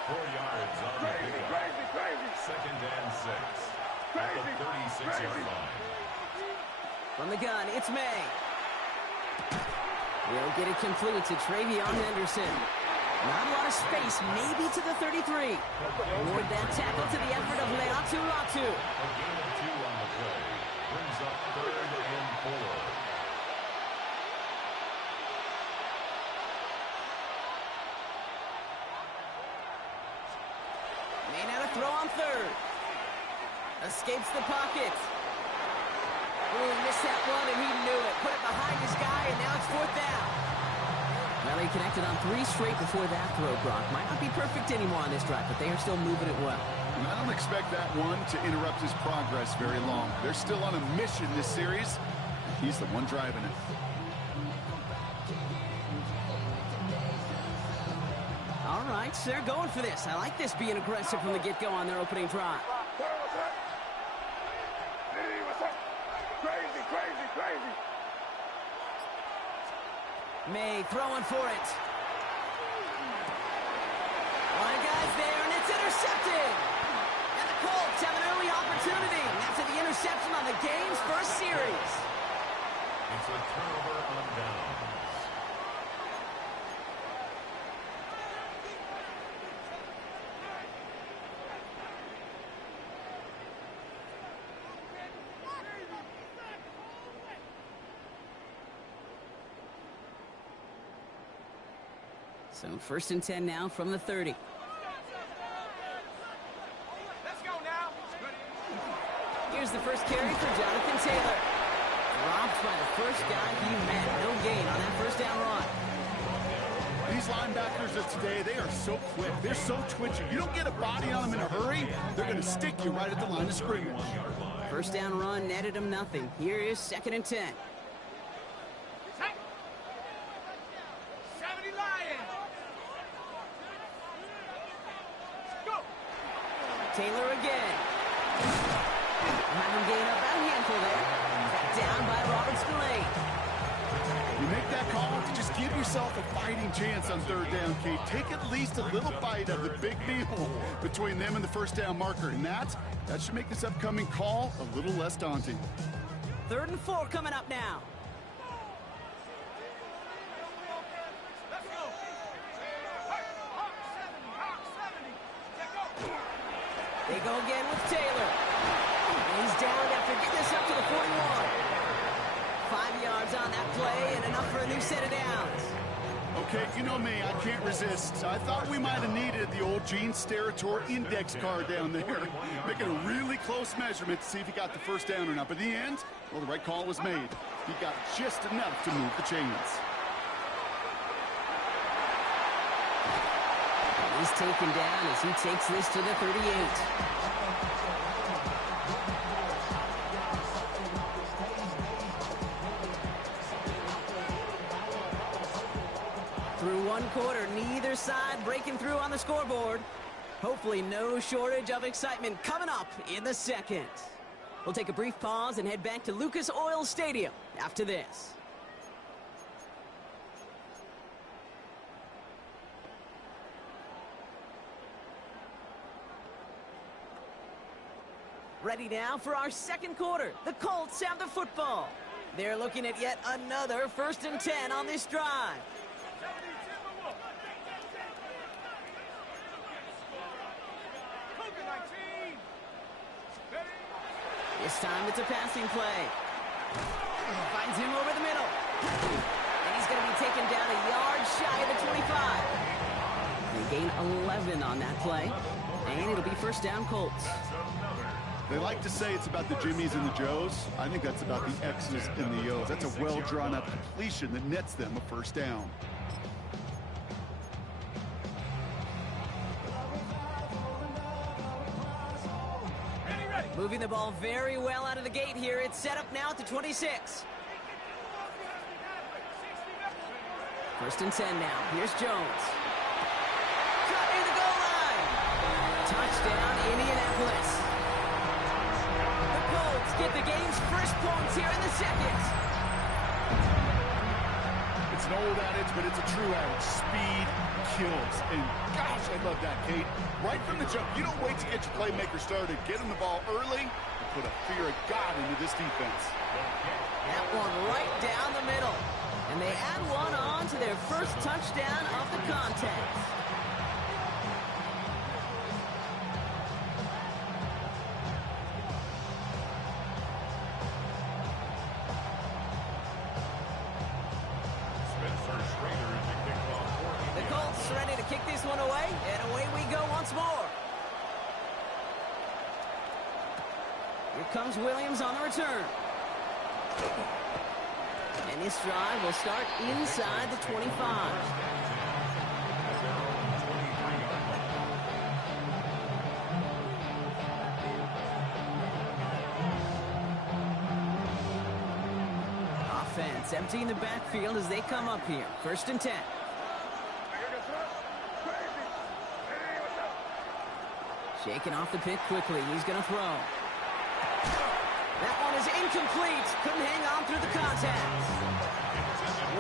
4 yards on the pickup. Crazy, crazy. 2nd and 6 at the 36-yard line. From the gun, it's May. He'll get it complete to Travion Henderson. Not a lot of space, maybe to the 33. Award that tackle to the effort of Leatu Latu. A gain of 2 on the play. Brings up 3rd and 4. May not have throw on 3rd. Escapes the pocket. Ooh, missed that one, and he knew it. Put it behind his guy, and now it's 4th down. Well, he connected on 3 straight before that throw, Brock. Might not be perfect anymore on this drive, but they are still moving it well. And I don't expect that one to interrupt his progress very long. They're still on a mission this series. He's the one driving it. All right, so they're going for this. I like this being aggressive from the get-go on their opening drive. What's up? Hey, what's up? Crazy, crazy, crazy. May throwing for it. One guy's there, and it's intercepted. And the Colts have an early opportunity after the interception on the game's first series. It's a turnover on downs. So 1st and 10 now from the 30. Let's go now. Here's the first carry for Jonathan Taylor. Dropped by the first guy he met. No gain on that 1st down run. These linebackers of today, they are so quick. They're so twitchy. You don't get a body on them in a hurry, they're going to stick you right at the line of scrimmage. 1st down run netted him nothing. Here is 2nd and 10. 70 Lions. Go. Taylor again. Having gain up about a handful there. Back down by Robert Spillane. You make that call to just give yourself a fighting chance on 3rd down, Kate. Take at least a little bite of the big deal between them and the 1st down marker. And that should make this upcoming call a little less daunting. 3rd and 4 coming up now. They go again with Taylor. He's down after getting this up to the 41. 5 yards on that play and enough for a new set of downs. Okay, you know me, I can't resist. I thought we might have needed the old Gene Steratore index card down there, making a really close measurement to see if he got the first down or not. But in the end, well, the right call was made. He got just enough to move the chains. He's taken down as he takes this to the 38. Through one quarter, neither side breaking through on the scoreboard. Hopefully no shortage of excitement coming up in the second. We'll take a brief pause and head back to Lucas Oil Stadium after this. Ready now for our second quarter. The Colts have the football. They're looking at yet another 1st and 10 on this drive. This time it's a passing play. Finds him over the middle. And he's going to be taken down a yard shy of the 25. They gain 11 on that play. And it'll be 1st down Colts. They like to say it's about the Jimmies and the Joes. I think that's about the X's and the O's. That's a well-drawn-up completion that nets them a 1st down. Moving the ball very well out of the gate here. It's set up now at the 26. 1st and 10 now. Here's Jones. Cut near the goal line. Touchdown, Indianapolis. The Colts get the game's first points here in the second. It's an old adage, but it's a true adage. Speed kills. And gosh, I love that, Kate. Right from the jump, you don't wait to get your playmaker started. Get him the ball early and put a fear of God into this defense. That one right down the middle. And they add one on to their first touchdown of the contest. The Colts ready to kick this one away, and away we go once more. Here comes Williams on the return. And this drive will start inside the 25. Offense emptying the backfield as they come up here. 1st and 10. Shaking off the pick quickly. He's going to throw. That one is incomplete. Couldn't hang on through the contact.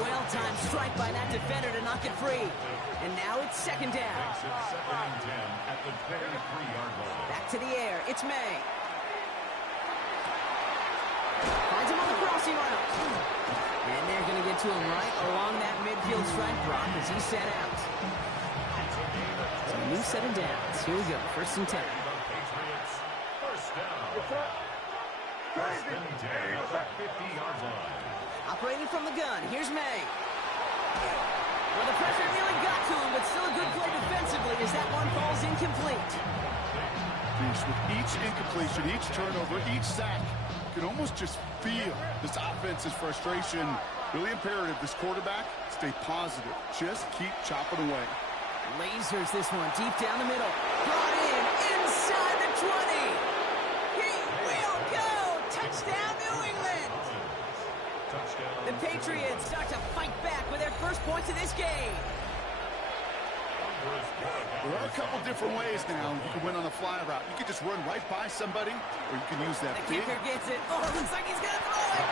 Well-timed strike by that defender to knock it free. And now it's 2nd down. Back to the air. It's May. Finds him on the crossing route. And they're going to get to him right along that midfield strike block as he's set out. So a new set of downs. Here we go. 1st and 10. Operating from the gun, here's May. Well, the pressure nearly got to him, but still a good play defensively as that one falls incomplete. With each incompletion, each turnover, each sack, you can almost just feel this offense's frustration. Really imperative, this quarterback, stay positive. Just keep chopping away. Lasers this one deep down the middle. Brought in inside the 20. Touchdown, New England! The Patriots start to fight back with their first points of this game. There are a couple different ways now you can win on a fly route. You can just run right by somebody, or you can use that The kicker gets it. Oh, it looks like he's going to throw it.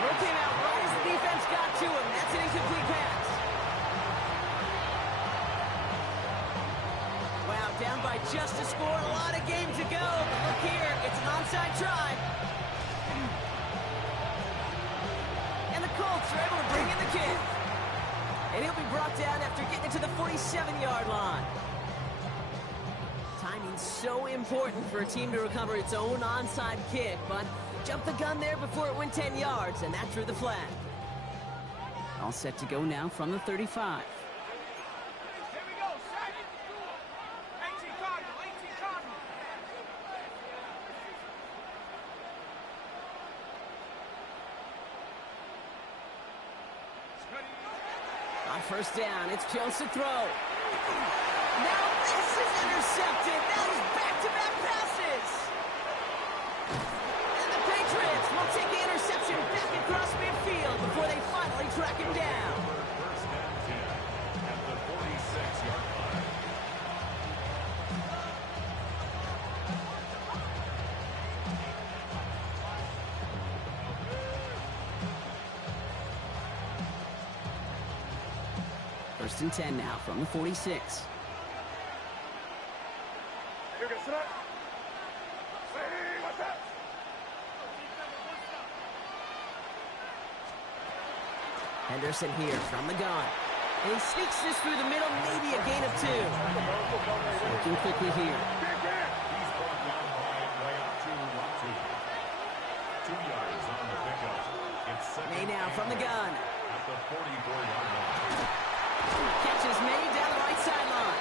Throw came out right as the defense got to him. That's an incomplete pass. Wow, down by just a score. A lot of game to go. But look here, it's an onside try. And the Colts are able to bring in the kick. And he'll be brought down after getting it to the 47-yard line. Timing so so important for a team to recover its own onside kick, but jumped the gun there before it went 10 yards, and that drew the flag. All set to go now from the 35. On first down, it's Jones to throw. Now this is intercepted. That is back-to-back passes. And the Patriots will take the interception back across midfield before they finally track him down. First and 10 at the 46-yard line. First and 10 now from the 46. Henderson here from the gun. And he sneaks this through the middle, maybe a gain of 2. Looking quickly here. He's brought down by two. 2 yards on the pickup. It's second May now from the gun. at the 44-yard line. Catch is made down the right sideline.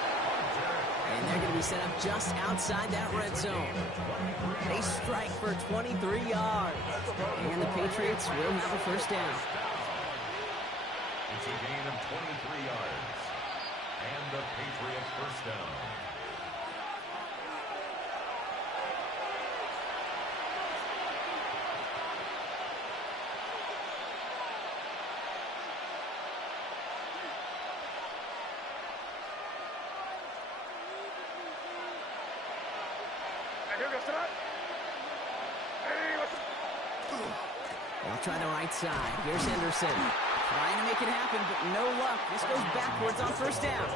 And they're going to be set up just outside that red zone. They strike for 23 yards. And the Patriots will have a first down. It's a gain of 23 yards. And the Patriot first down. They'll try the right side. Here's Henderson. Trying to make it happen, but no luck. This goes backwards on first down.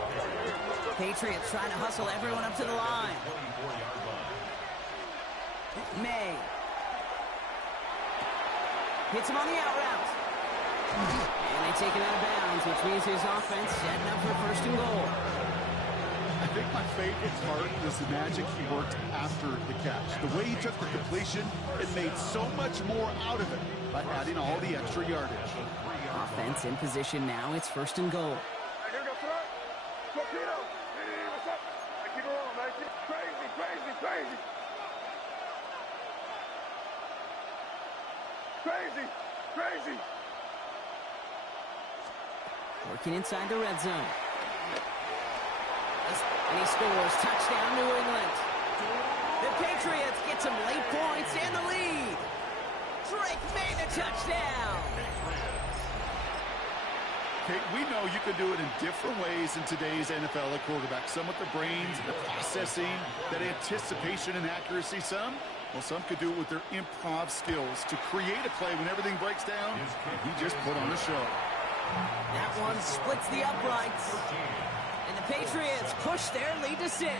Patriots trying to hustle everyone up to the line. 24-yard line. May. Hits him on the out route. And they take it out of bounds, which means his offense setting up for first and goal. I think my favorite part was the magic he worked after the catch. The way he took the completion and made so much more out of it by adding all the extra yardage. Offense in position now. It's first and goal. Here we go, son. Torpedo. Hey, what's up? I keep it rolling, man. Keep crazy. Working inside the red zone. And he scores. Touchdown, New England. The Patriots get some late points and the lead. Drake made the touchdown. Okay, we know you can do it in different ways in today's NFL at quarterback. Some with the brains, the processing, that anticipation and accuracy. Some could do it with their improv skills to create a play when everything breaks down. And he just put on a show. That one splits the uprights. And the Patriots push their lead to 6.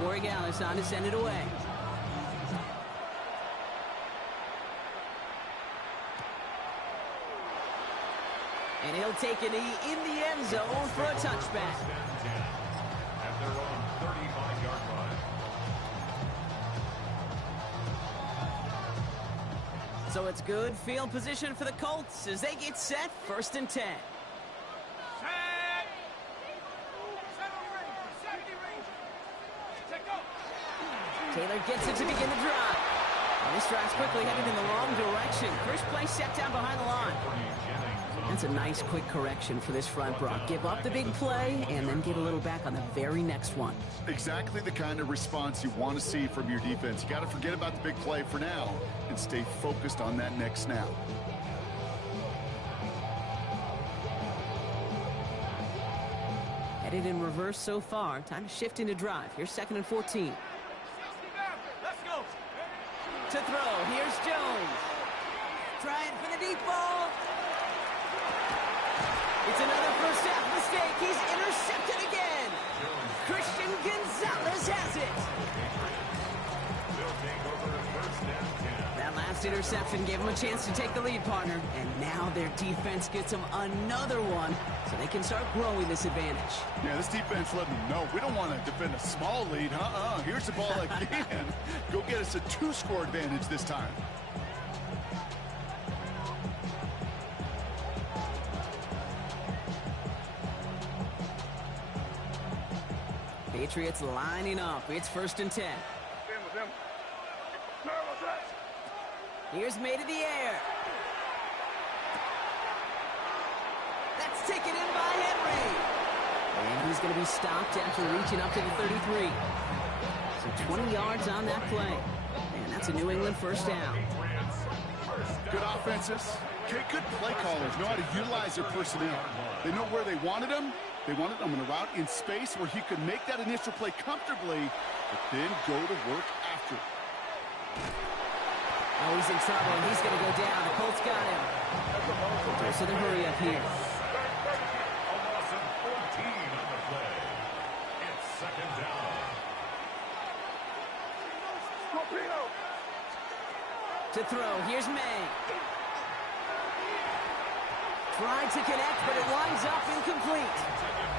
Borregales on to send it away. And he'll take a knee in the end zone for a touchback. At their own 35-yard line. So it's good field position for the Colts as they get set first and 10. Taylor gets it to begin the drive. And this drive's quickly headed in the wrong direction. First play set down behind the line. That's a nice quick correction for this front, Brock. Give up the big play and then get a little back on the very next one. Exactly the kind of response you want to see from your defense. You got to forget about the big play for now and stay focused on that next snap. Headed in reverse so far. Time to shift into drive. Here's 2nd and 14. Let's go. To throw. Here's Jones. Trying for the deep ball. It's another first half mistake. He's intercepted again. Christian Gonzalez has it. That last interception gave him a chance to take the lead, partner. And now their defense gets them another one, so they can start growing this advantage. Yeah, this defense let them know we don't want to defend a small lead. Here's the ball again. Go get us a 2-score advantage this time. Patriots lining up. It's 1st and 10. Here's made in the air. That's taken in by Henry. And he's going to be stopped after reaching up to the 33. So 20 yards on that play. And that's a New England first down. Good offenses. Okay, good play callers know how to utilize their personnel. They know where they wanted them. They wanted them in a route in space where he could make that initial play comfortably, but then go to work after it. Oh, he's in trouble, and he's going to go down. The Colts got him. There's the hurry up here. A loss of 14 on the play. It's 2nd down. To throw, here's May. Tried to connect, but it winds up incomplete.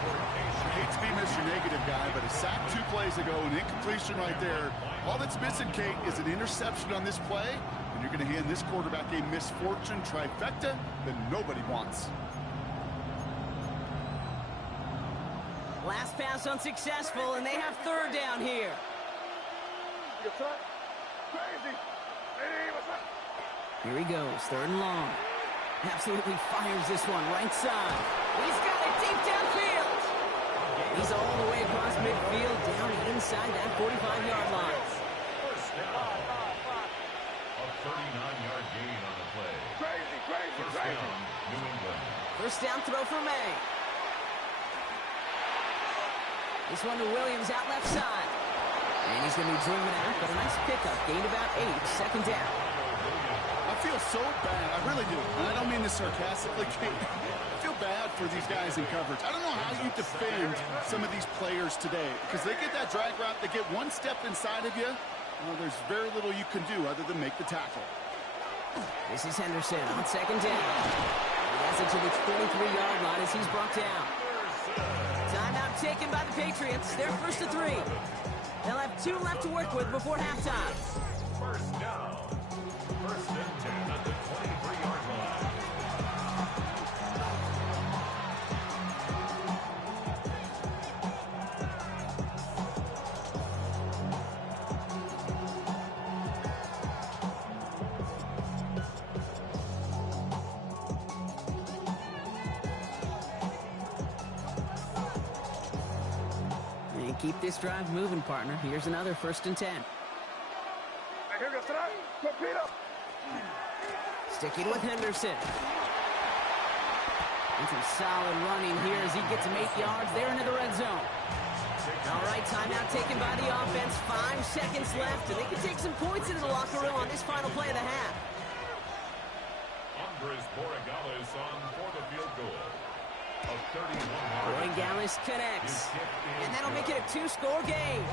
I hate to be Mr. Negative guy, but a sack 2 plays ago, an incompletion right there. All that's missing, Kate, is an interception on this play, and you're going to hand this quarterback a misfortune trifecta that nobody wants. Last pass unsuccessful, and they have 3rd down here. Here he goes, 3rd and long. Absolutely fires this one right side. He's got it deep downfield. He's all the way across midfield, down inside that 45-yard line. First down. A 39-yard gain on the play. First down, New England. First down throw for May. This one to Williams out left side. And he's going to be driven out, but a nice pickup. Gained about 8, 2nd down. I feel so bad. I really do. And I don't mean this sarcastically, Kate. I feel bad for these guys in coverage. I don't know how you defend some of these players today, because they get that drag route, they get one step inside of you. Well, there's very little you can do other than make the tackle. This is Henderson on 2nd down. He has it to the 23-yard line as he's brought down. Timeout taken by the Patriots. They're 1st and 3. They'll have 2 left to work with before halftime. First down. 1st and 10 at the 23-yard line. And keep this drive moving, partner. Here's another 1st and 10. Sticking with Henderson. And some solid running here as he gets him 8 yards there into the red zone. All right, timeout taken by the offense. 5 seconds left, and they can take some points into the locker room on this final play of the half. Andres Borregales on for the field goal. Borregales connects, and that'll make it a 2-score game.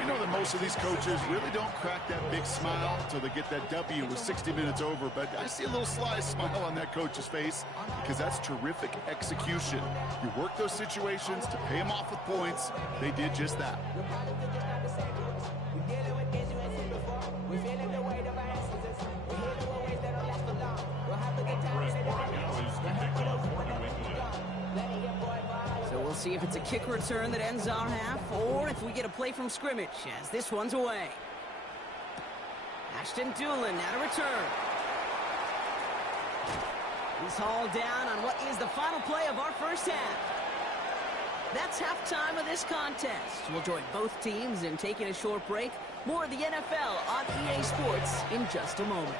We know that most of these coaches really don't crack that big smile until they get that W with 60 minutes over, but I see a little sly smile on that coach's face because that's terrific execution. You work those situations to pay them off with points. They did just that. So we'll see if it's a kick return that ends our half, or if we get a play from scrimmage, as this one's away. Ashton Doolin now to return. He's hauled down on what is the final play of our first half. That's halftime of this contest. We'll join both teams in taking a short break. More of the NFL on EA Sports in just a moment.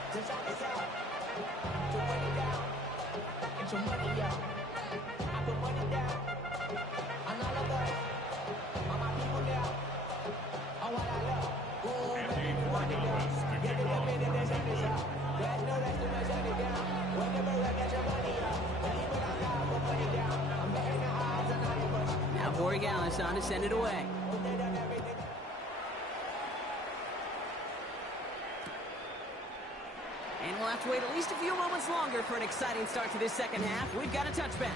Corey Gallis on to send it away. And we'll have to wait at least a few moments longer for an exciting start to this second half. We've got a touchback.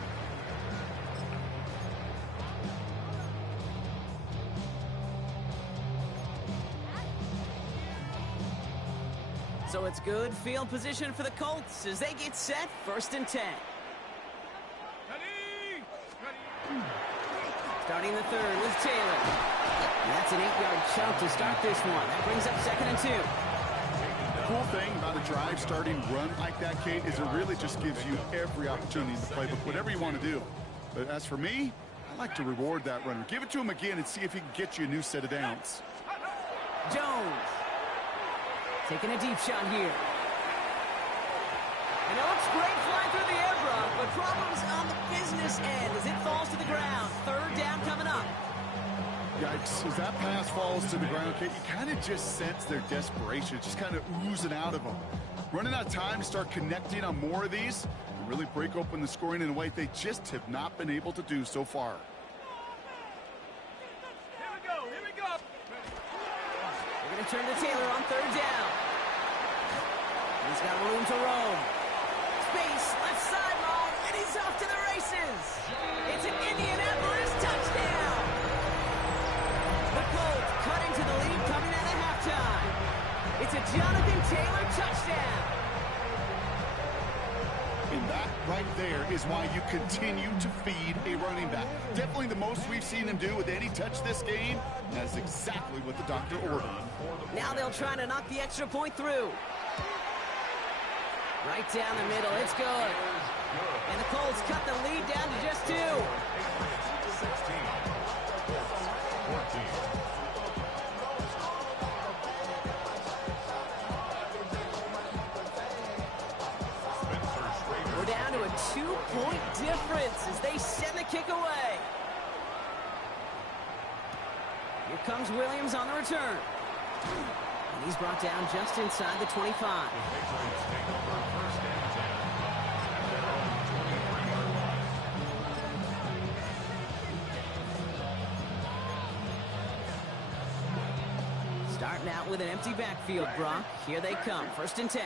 So it's good field position for the Colts as they get set, 1st and 10. Starting the third with Taylor. And that's an 8-yard chunk to start this one. That brings up 2nd and 2. The cool thing about a drive starting run like that, Kate, is it really just gives you every opportunity in the playbook, whatever you want to do. But as for me, I like to reward that runner. Give it to him again and see if he can get you a new set of downs. Jones. Taking a deep shot here. And it looks great flying through the air, Brock, but problems on the business end as it falls to the ground. 3rd down coming up. Yikes, as that pass falls to the ground, Kate, you kind of just sense their desperation, just kind of oozing out of them. Running out of time to start connecting on more of these and really break open the scoring in a way they just have not been able to do so far. Here we go. We're going to turn to Taylor on 3rd down. He's got room to roam. Space, left sideline, and he's off to the races. It's an Indianapolis touchdown. The Colts cut into the lead coming out of halftime. It's a Jonathan Taylor touchdown. And that right there is why you continue to feed a running back. Definitely the most we've seen him do with any touch this game. That's exactly what the doctor ordered. Now they'll try to knock the extra point through. Right down the middle, it's good. And the Colts cut the lead down to just 2. 16, 14. We're down to a 2-point difference as they send the kick away. Here comes Williams on the return. And he's brought down just inside the 25. The Patriots take over 1st and 10 at their own 23-yard line. Starting out with an empty backfield, Brock. Here they come, 1st and 10.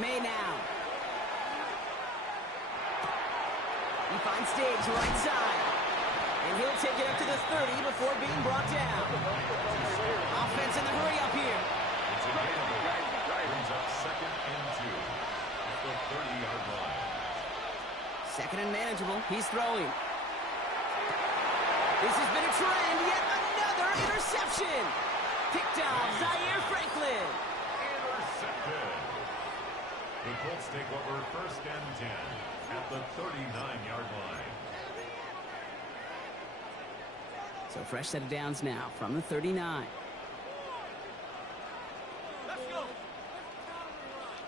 May now. He finds Diggs right side. And he'll take it up to the 30 before being brought down. Offense in the hurry up here. It's available. Brings up 2nd and 2 at the 30-yard line. 2nd and manageable. He's throwing. This has been a trend. Yet another interception. Picked off Zaire Franklin. Intercepted. The Colts take over 1st and 10 at the 39-yard line. So fresh set of downs now from the 39. Let's go.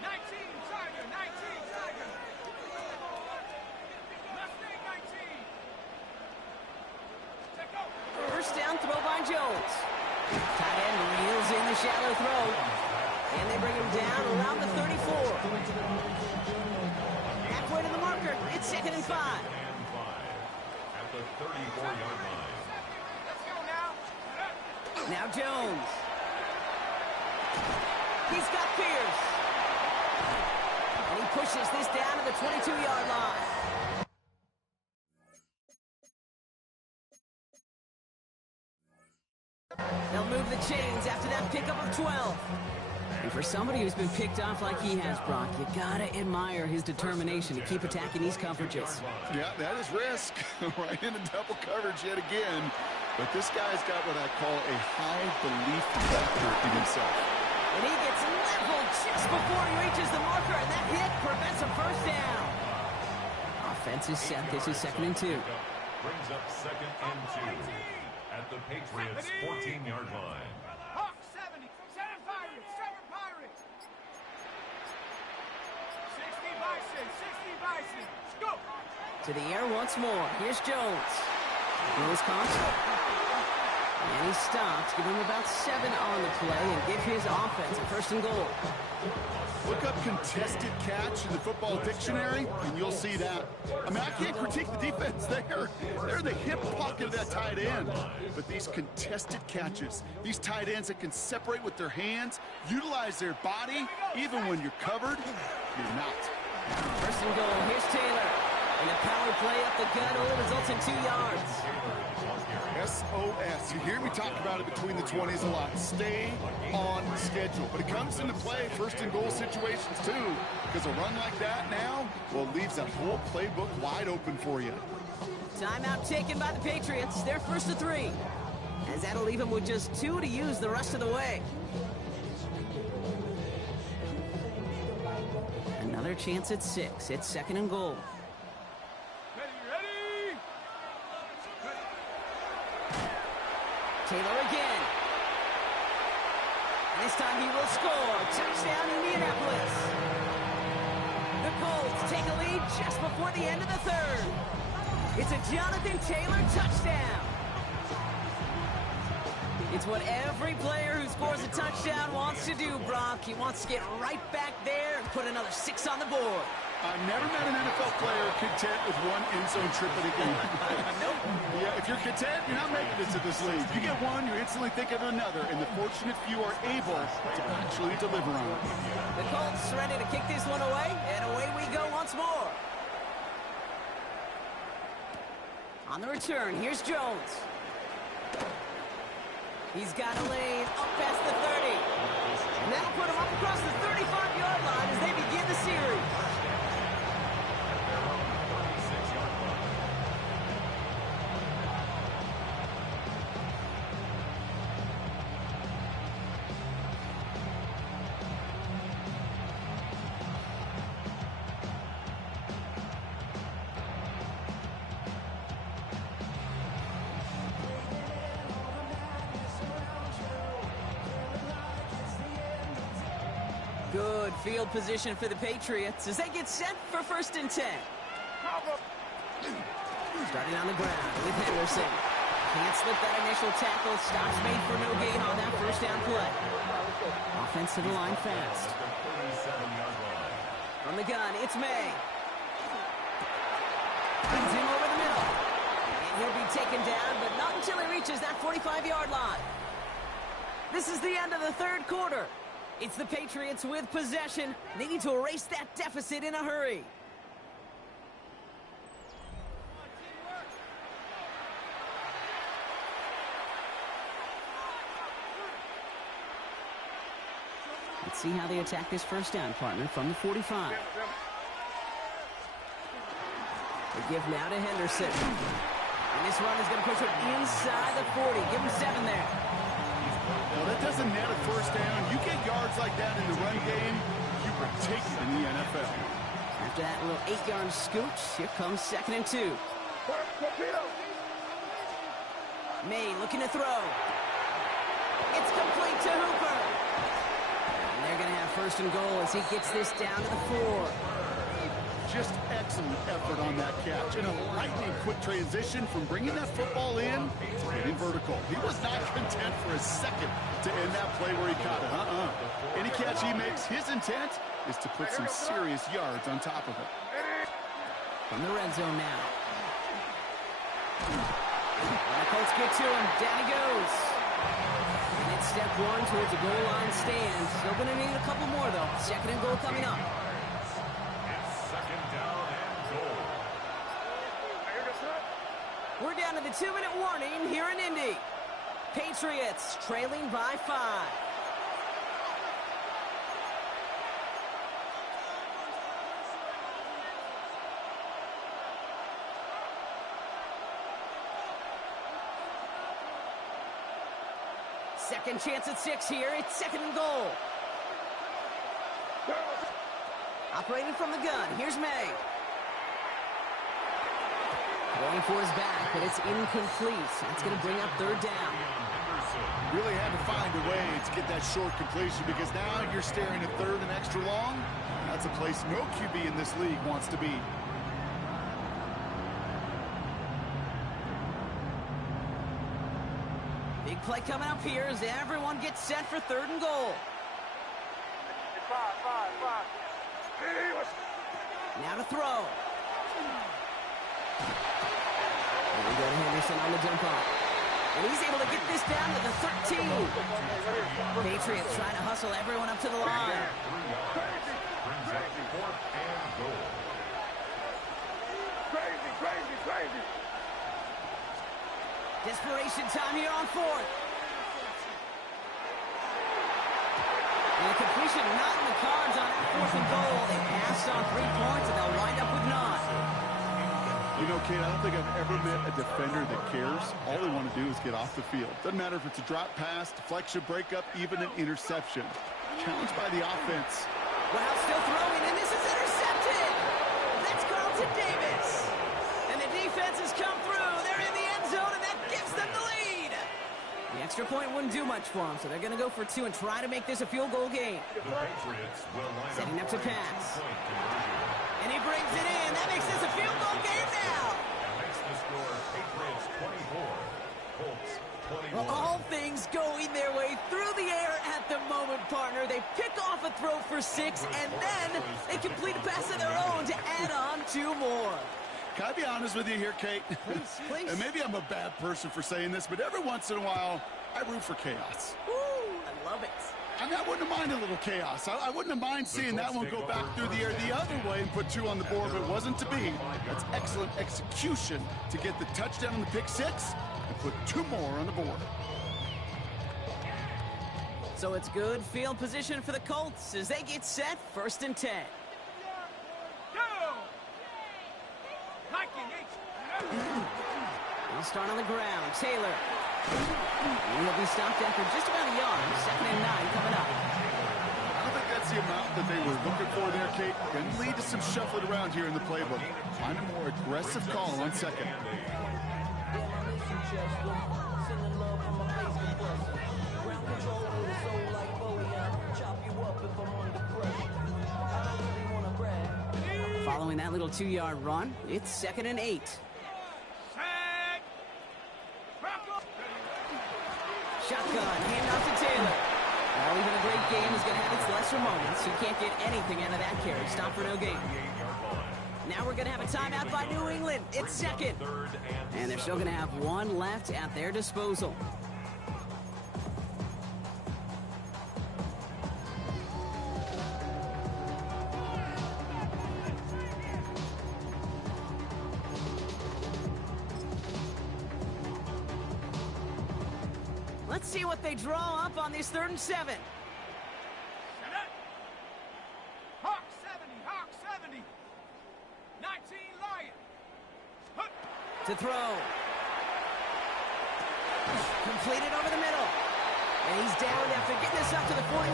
19, Tiger, 19, Tiger. Mustang 19. Take over. 1st down throw by Jones. Tight end reels in the shallow throw. And they bring him down around the 34. Halfway to the marker. It's 2nd and 5. And 5 at the 34-yard line. Now Jones. He's got Pierce. And he pushes this down to the 22-yard line. They'll move the chains after that pickup of 12. And for somebody who's been picked off like he has, Brock, you gotta admire his determination to keep attacking these coverages. Yeah, that is risk. Right into double coverage yet again. But this guy's got what I call a high belief factor in himself. And he gets leveled just before he reaches the marker, and that hit prevents a 1st down. Offense is set. This is 2nd and 2. Brings up 2nd and 2 at the Patriots' 14-yard line. Hawk 70, 7 Pirates, 7 Pirates. 60 Bison, 60 Bison. Go. To the air once more. Here's Jones. In Wisconsin. And he stopped, give him about 7 on the play, and give his offense a 1st and goal. Look up contested catch in the football dictionary, and you'll see that. I mean, I can't critique the defense there. They're the hip pocket of that tight end. But these contested catches, these tight ends that can separate with their hands, utilize their body, even when you're covered, you're not. 1st and goal, here's Taylor. And the power play up the gut only results in 2 yards. SOS. You hear me talk about it between the 20s a lot. Stay on schedule. But it comes into play 1st and goal situations too, because a run like that now, well, leaves that whole playbook wide open for you. Timeout taken by the Patriots. They're 1st to 3. As that'll leave them with just 2 to use the rest of the way. Another chance at 6. It's 2nd and goal. Taylor again. And this time he will score. Touchdown, Indianapolis. The Colts take a lead just before the end of the 3rd. It's a Jonathan Taylor touchdown. It's what every player who scores a touchdown wants to do, Brock. He wants to get right back there and put another 6 on the board. I've never met an NFL player content with 1 end zone trip in a game. Nope. Yeah, if you're content, you're not making it to this league. You get 1, you're instantly thinking of another, and the fortunate few are able to actually deliver on it. The Colts ready to kick this one away, and away we go once more. On the return, here's Jones. He's got a lane up past the 30. And that'll put him up across the 35-yard line as they begin the series. Good field position for the Patriots as they get set for 1st and 10. Starting on the ground with Henderson. Can't slip that initial tackle. Stops made for no gain on that 1st down play. Offense to the line fast. From the gun, it's May. Brings him over the middle. And he'll be taken down, but not until he reaches that 45-yard line. This is the end of the 3rd quarter. It's the Patriots with possession. They need to erase that deficit in a hurry. Let's see how they attack this 1st down, partner, from the 45. They give now to Henderson. And this run is going to push him inside the 40. Give him 7 there. Well, that doesn't net a 1st down. You get yards like that in the run game, you take it in the NFL. After that little 8-yard scooch, here comes 2nd and 2. May looking to throw. It's complete to Hooper. And they're going to have 1st and goal as he gets this down to the 4. Just excellent effort on that catch. And a lightning quick transition from bringing that football in to getting vertical. He was not content for a second to end that play where he caught it. Any catch he makes, his intent is to put some serious yards on top of it. From the red zone now. And the Colts get to him. Down he goes. And it's step 1 towards a goal line stand. Still going to need a couple more, though. 2nd and goal coming up. We're down to the 2-minute warning here in Indy. Patriots trailing by 5. Second chance at 6 here. It's 2nd and goal. Operating from the gun. Here's May. Going for his back, but it's incomplete. That's going to bring up 3rd down. Really had to find a way to get that short completion because now you're staring at 3rd and extra long. That's a place no QB in this league wants to be. Big play coming up here as everyone gets set for 3rd and goal. Five. Now to throw. There we go to Henderson on the jump off. And he's able to get this down to the 13. Patriots trying to hustle everyone up to the line. Crazy. Desperation time here on 4th. And the completion not in the cards on that 4th and goal. They passed on 3 points and they'll wind up with 9. You know, Kate, I don't think I've ever met a defender that cares. All they want to do is get off the field. Doesn't matter if it's a drop pass, deflection, breakup, even an interception. Challenged by the offense. Wow, still throwing, and this is intercepted. That's Carlton Davis. And the defense has come through. They're in the end zone, and that gives them the lead. The extra point wouldn't do much for them, so they're going to go for 2 and try to make this a field goal game. Setting up to pass. And he brings it in. That makes this a field goal game now. Makes the score Patriots 24, Colts 21. Well, all things going their way through the air at the moment, partner. They pick off a throw for 6, and then they complete a pass of their own to add on 2 more. Can I be honest with you here, Kate? Please. And maybe I'm a bad person for saying this, but every once in a while, I root for chaos. Woo, I love it. I mean, I wouldn't have minded a little chaos. I wouldn't have minded seeing that one go back through the air the other way and put 2 on the board, but it wasn't to be. That's excellent execution to get the touchdown on the pick 6 and put 2 more on the board. So it's good field position for the Colts as they get set 1st and 10. He'll start on the ground. Taylor. He'll be stopped after just about a yard. 2nd and 9 coming up. I don't think that's the amount that they were looking for there, Kate. Going to lead to some shuffling around here in the playbook. Find a more aggressive call on 2nd. Following that little 2-yard run, it's 2nd and 8. Shotgun, handoff to Taylor. Well, even a great game is going to have its lesser moments. You can't get anything out of that carry. Stop for no gain. Now we're going to have a timeout by New England. It's 2nd. And they're still going to have 1 left at their disposal. Let's see what they draw up on this 3rd and 7. Hawk 70. 19 Lions. To throw. Completed over the middle. And he's down after getting this up to the 41.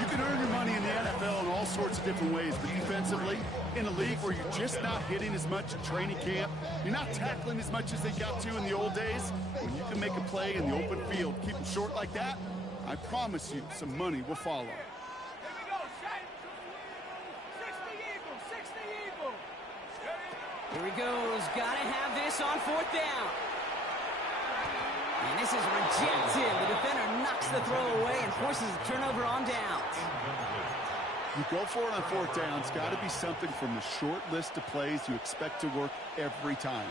You can earn your money in the NFL in all sorts of different ways, but defensively, in a league where you're just not hitting as much at training camp, you're not tackling as much as they got to in the old days, when you can make a play in the open field, keep them short like that, I promise you some money will follow. Here we go, set. 60 Eagle. Here he goes. Gotta have this on 4th down. And this is rejected. The defender knocks the throw away and forces a turnover on downs. You go for it on 4th down. It's got to be something from the short list of plays you expect to work every time.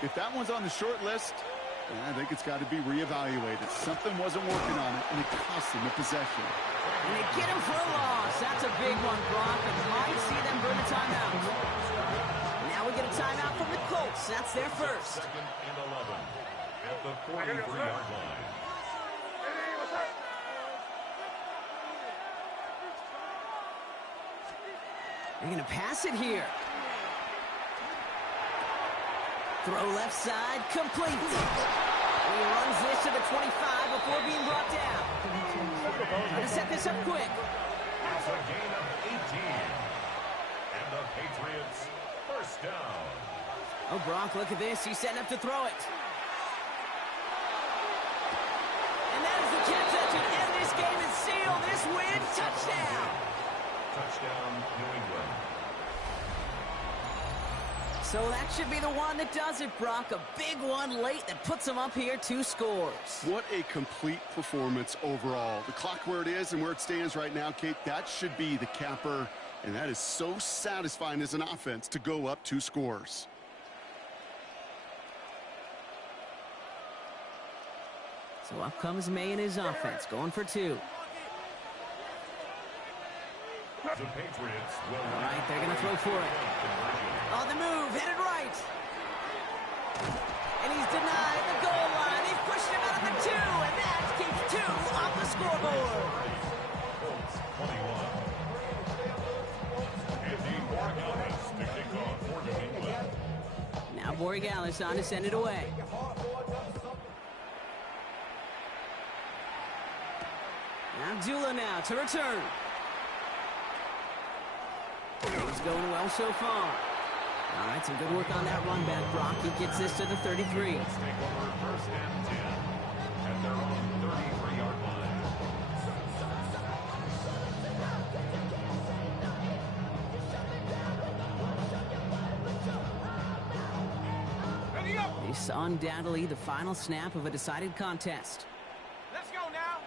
If that one's on the short list, then I think it's got to be reevaluated. Something wasn't working on it, and it cost them a possession. And they get him for a loss. That's a big one, Brock, and might see them burn a timeout. Now we get a timeout from the Colts. That's their first. 2nd and 11 at the 43-yard line. They're going to pass it here. Throw left side, complete. And he runs this to the 25 before being brought down. Trying to set this up quick. It's a gain of 18. And the Patriots first down. Oh, Brock, look at this. He's setting up to throw it. And that is the catch that should end this game and seal this win. Touchdown. Touchdown, New England. So that should be the one that does it, Brock. A big one late that puts them up here 2 scores. What a complete performance overall. The clock where it is and where it stands right now, Kate, that should be the capper. And that is so satisfying as an offense to go up 2 scores. So up comes May in his offense, going for 2. The Patriots will All right, they're going to throw for it. On the move, headed right. And he's denied the goal line. He's pushed him out of the 2, and that keeps 2 off the scoreboard. Colts 21. Andy Borgalis to kick off for New England. Now Borgalis on to send it away. Abdullah now to return. He's going well so far. All right, some good work on that run back, Brock. He gets this to the 33. Let's take over first and 10 at their own 33-yard line. This undoubtedly the final snap of a decided contest. Let's go now.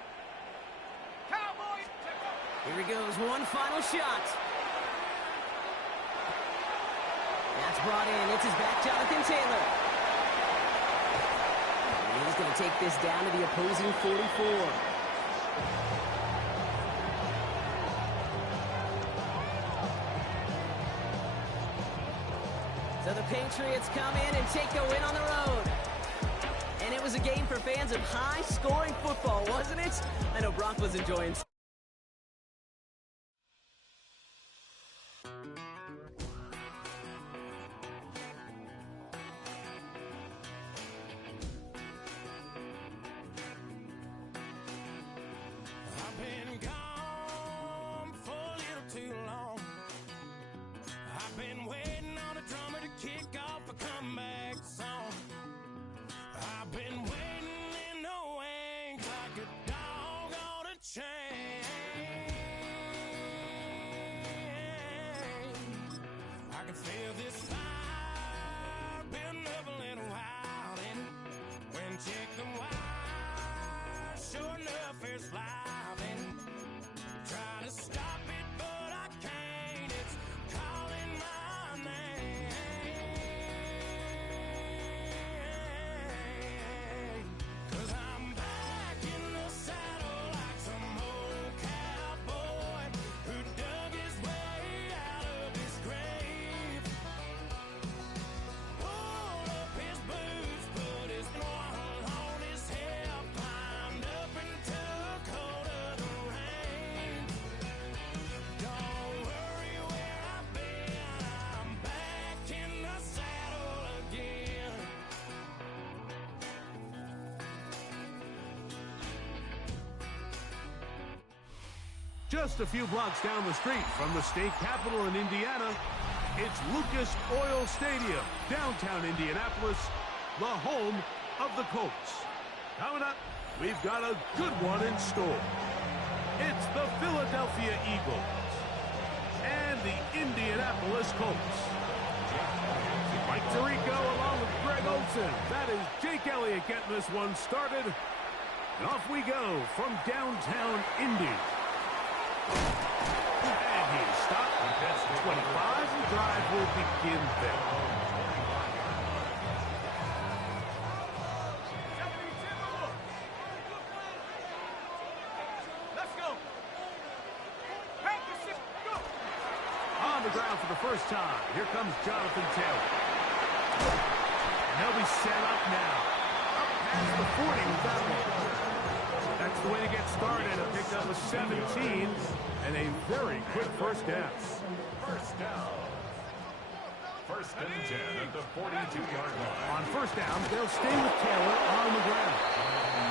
Cowboys. Here he goes, one final shot. That's brought in. It's his back, Jonathan Taylor. And he's going to take this down to the opposing 44. So the Patriots come in and take the win on the road. And it was a game for fans of high-scoring football, wasn't it? I know Brock was enjoying. Just a few blocks down the street from the state capitol in Indiana, it's Lucas Oil Stadium, downtown Indianapolis, the home of the Colts. Coming up, we've got a good one in store. It's the Philadelphia Eagles and the Indianapolis Colts. Mike Tirico along with Greg Olson. That is Jake Elliott getting this one started. And off we go from downtown Indy. And he's stopped. That's 25. The drive will begin there. Let's go. Practice it. Go. On the ground for the first time. Here comes Jonathan Taylor. And they'll be set up now. Up past the 40 with that one. That's the way to get started. A picked up a 17 and a very quick first down. First down. First and 10 at the 42-yard line. On first down, they'll stay with Taylor on the ground.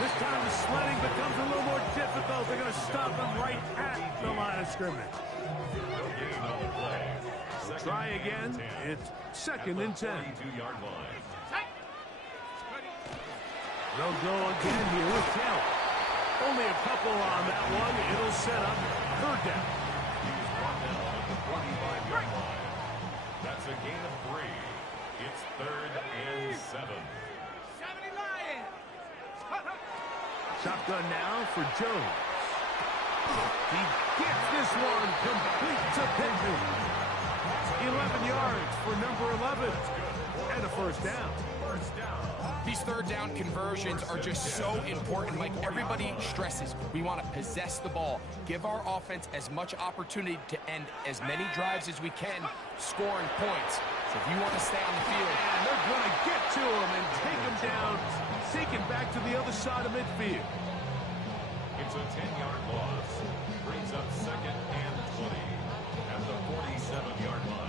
This time the sledding becomes a little more difficult. They're going to stop him right at the line of scrimmage. No gain on the play. Try again. It's second and 10. 42-yard line. They'll go again here with Taylor. Only a couple on that one. It'll set up third down. He's brought down at the 45-yard line. That's a gain of 3. It's 3rd and 7. 70 Lions! Shotgun now for Jones. He gets this one complete to Pittman. 11 yards for number 11. And a first down. These third down conversions are just so important. Like everybody stresses, we want to possess the ball, give our offense as much opportunity to end as many drives as we can, scoring points. So if you want to stay on the field, and they're going to get to him and take him down, take him back to the other side of midfield. It's a 10-yard loss. Brings up 2nd and 20 at the 47-yard line.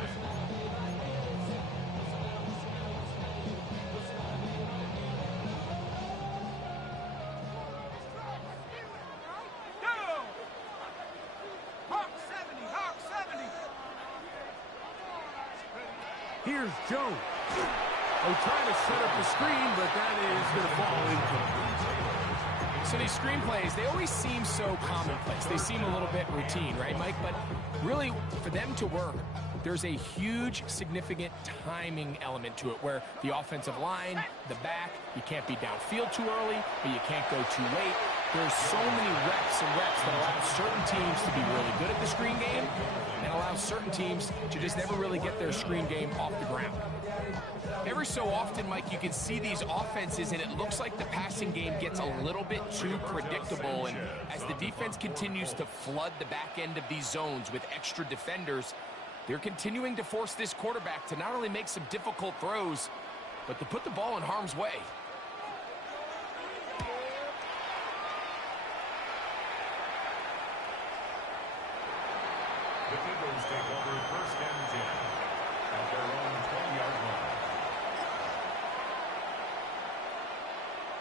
Here's Jones. Oh, trying to set up the screen, but that is going to fall incomplete. So these screenplays, they always seem so commonplace. They seem a little bit routine, right, Mike? But really, for them to work, there's a huge, significant timing element to it where the offensive line, the back, you can't be downfield too early, but you can't go too late. There's so many reps and reps that allow certain teams to be really good at the screen game and allow certain teams to just never really get their screen game off the ground. Every so often, Mike, you can see these offenses, and it looks like the passing game gets a little bit too predictable. And as the defense continues to flood the back end of these zones with extra defenders, they're continuing to force this quarterback to not only make some difficult throws, but to put the ball in harm's way. The Eagles take over 1st and 10 at their own 20-yard line.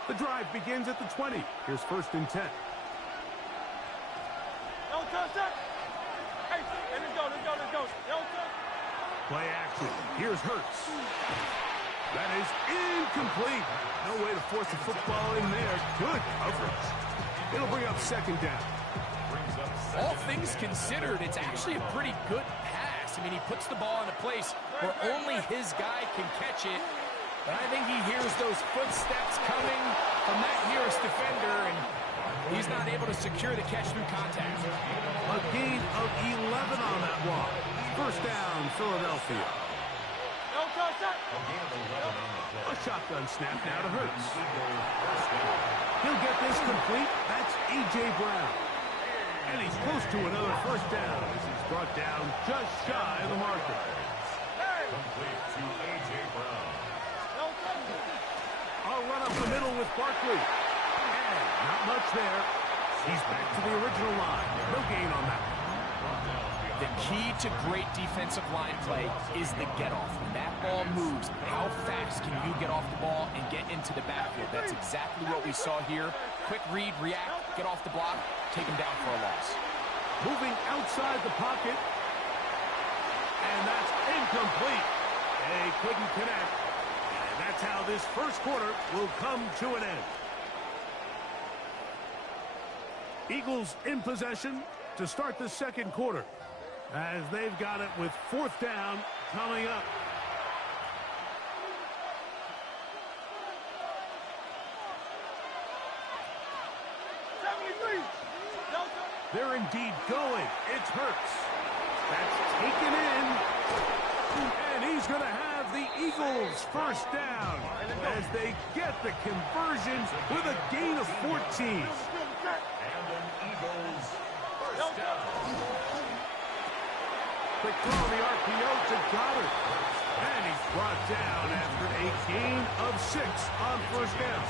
The drive begins at the 20. Here's 1st and 10. No touchdown! Hey, let's go. No touchdown! Play action. Here's Hurts. That is incomplete. No way to force the football in there. Good coverage. It'll bring up 2nd down. All things considered, it's actually a pretty good pass. I mean, he puts the ball in a place where only his guy can catch it. But I think he hears those footsteps coming from that nearest defender, and he's not able to secure the catch through contact. A gain of 11 on that walk. 1st down, Philadelphia. No touchdown! A shotgun snap now to Hurts. He'll get this complete. That's A.J. Brown. And he's close to another 1st down as he's brought down just shy of the marker. Complete to A.J. Brown. I'll run up the middle with Barkley. And not much there. He's back to the original line. No gain on that one. The key to great defensive line play is the get-off. When that ball moves, how fast can you get off the ball and get into the backfield? That's exactly what we saw here. Quick read, react, get off the block, take him down for a loss. Moving outside the pocket. And that's incomplete. They couldn't connect. And that's how this 1st quarter will come to an end. Eagles in possession to start the 2nd quarter, as they've got it with 4th down coming up. They're indeed going. It's Hurts. That's taken in. And he's going to have the Eagles 1st down as they get the conversion with a gain of 14. And an Eagles 1st down. Quick throw on the RPO to Goddard. And he's brought down after a gain of 6 on 1st down.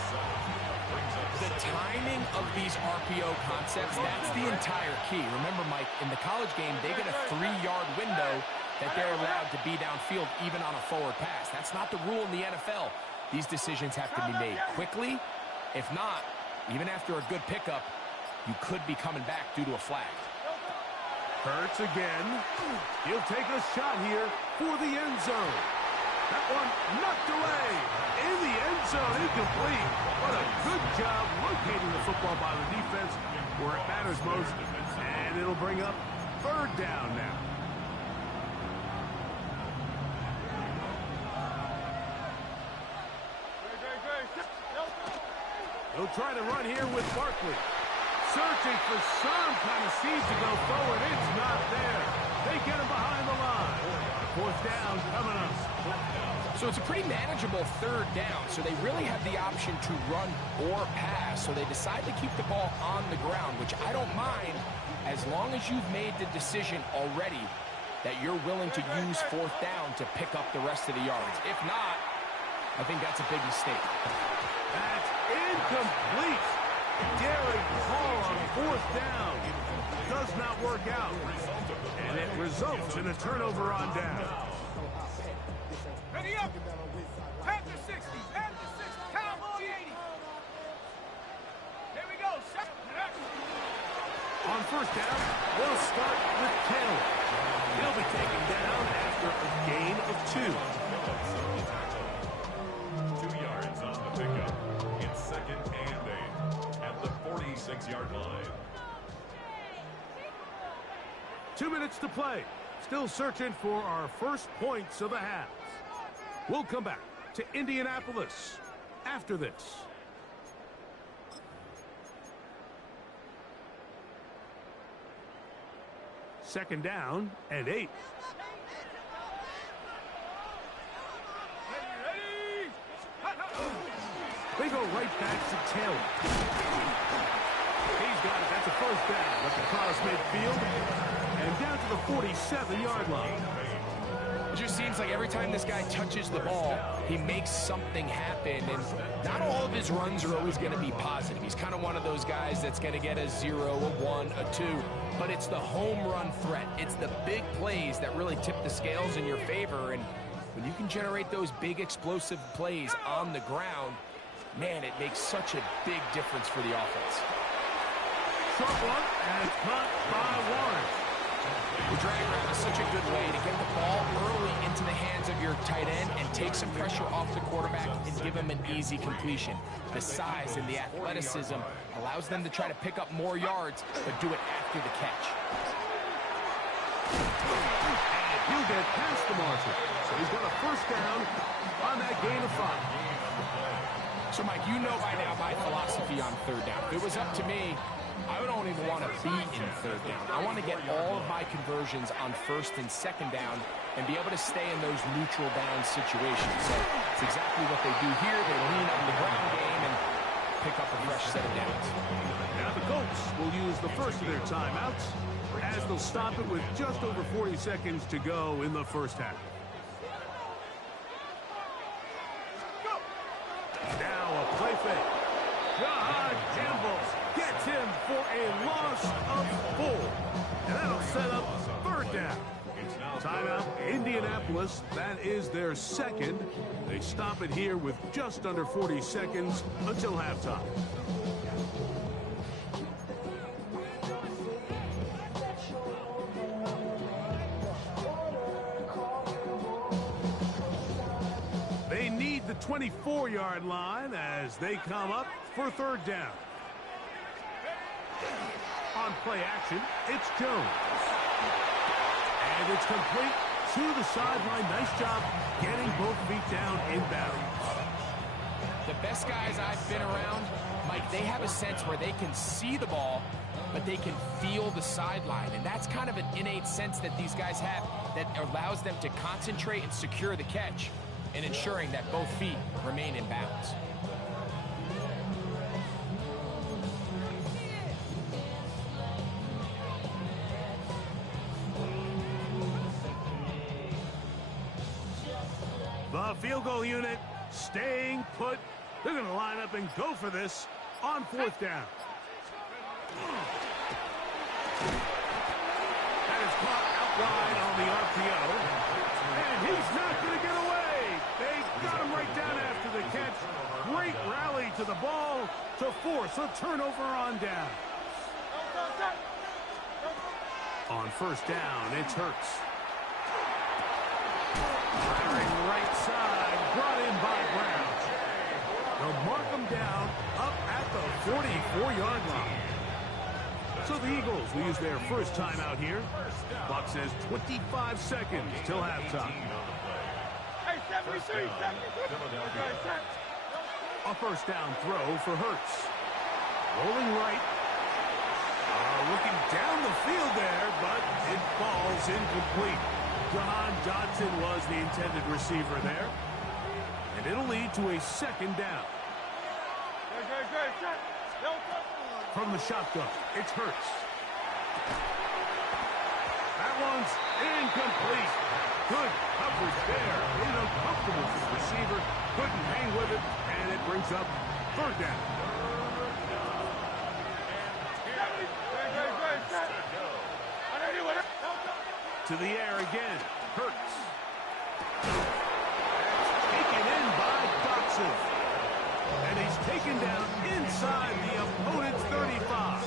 The timing of these RPO concepts, that's the entire key. Remember, Mike, in the college game, they get a 3-yard window that they're allowed to be downfield even on a forward pass. That's not the rule in the NFL. These decisions have to be made quickly. If not, even after a good pickup, you could be coming back due to a flag. Hurts again. He'll take a shot here for the end zone. That one knocked away. In the end zone, incomplete. What a good job locating the football by the defense where it matters most. And it'll bring up 3rd down now. He'll try to run here with Barkley. Searching for some kind of seed to go forward. It's not there. They get him behind the line. Fourth down coming up. So it's a pretty manageable third down. So they really have the option to run or pass. So they decide to keep the ball on the ground, which I don't mind as long as you've made the decision already that you're willing to use fourth down to pick up the rest of the yards. If not, I think that's a big mistake. That's incomplete. Daring call on fourth down. Does not work out. And it results in a turnover on down. Ready up. Panther 60. Panther 60. Cowboy 80. Here we go. On first down, they'll start with Taylor. He'll be taken down after a gain of 2. 2 yards on the pickup. It's 2nd and 8 at the 46-yard line. 2 minutes to play. Still searching for our first points of the half. We'll come back to Indianapolis after this. Second down and 8. They go right back to Taylor. He's got it. That's a first down up across midfield and down to the 47-yard line. It just seems like every time this guy touches the ball, he makes something happen, and not all of his runs are always going to be positive. He's kind of one of those guys that's going to get a 0, a 1, a 2, but it's the home run threat. It's the big plays that really tip the scales in your favor, and when you can generate those big explosive plays on the ground, man, it makes such a big difference for the offense. Short one, and caught by Warren. The drag route is such a good way to get the ball early into the hands of your tight end and take some pressure off the quarterback and give him an easy completion. The size and the athleticism allows them to try to pick up more yards, but do it after the catch. And he'll get past the margin. So he's got a first down on that gain of 5. So, Mike, you know by now my philosophy on third down. If it was up to me, I don't even want to be in third down. I want to get all of my conversions on first and second down and be able to stay in those neutral down situations. So it's exactly what they do here. They lean on the ground game and pick up a fresh set of downs. Now the Colts will use the first of their timeouts as they'll stop it with just over 40 seconds to go in the first half. Now a play fake. God Campbell gets him for a loss of 4. And that'll set up third down. Timeout, Indianapolis. That is their second. They stop it here with just under 40 seconds until halftime. They need the 24-yard line as they come up for third down. On play action, it's Jones. And it's complete to the sideline. Nice job getting both feet down in bounds. The best guys I've been around, Mike, they have a sense where they can see the ball, but they can feel the sideline. And that's kind of an innate sense that these guys have that allows them to concentrate and secure the catch and ensuring that both feet remain in bounds. The field goal unit staying put. They're going to line up and go for this on fourth down. That is caught out wide on the RPO. And he's not going to get away. They got him right down after the catch. Great rally to the ball to force a turnover on down. On first down, it's Hurts. Firing right side, brought in by Brown. They'll mark him down up at the 44-yard line. So the Eagles will use their first timeout here. Clock says 25 seconds till halftime. Hey, 73, 73. A first down throw for Hurts. Rolling right. Looking down the field there, but it falls incomplete. John Dodson was the intended receiver there. And it'll lead to a second down. From the shotgun, it's Hurts. That one's incomplete. Good coverage there. Made it uncomfortable for the receiver. Couldn't hang with it, and it brings up third down. To the air again. Hurts. Taken in by Dodson. And he's taken down inside the opponent's 35.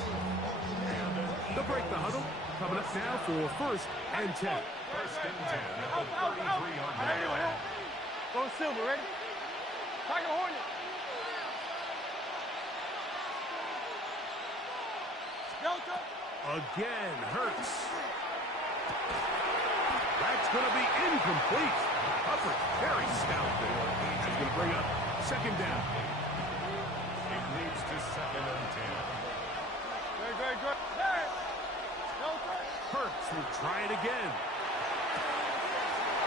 They'll break the huddle. Coming up now for first and 10. First and 10 at the 33-yard line. Go Silver, ready? Tiger Hornet. Delta. Again, Hurts. That's going to be incomplete. Hubbard, very stout there. That's going to bring up second down. It leads to second and 10. Good. Hurts will try it again.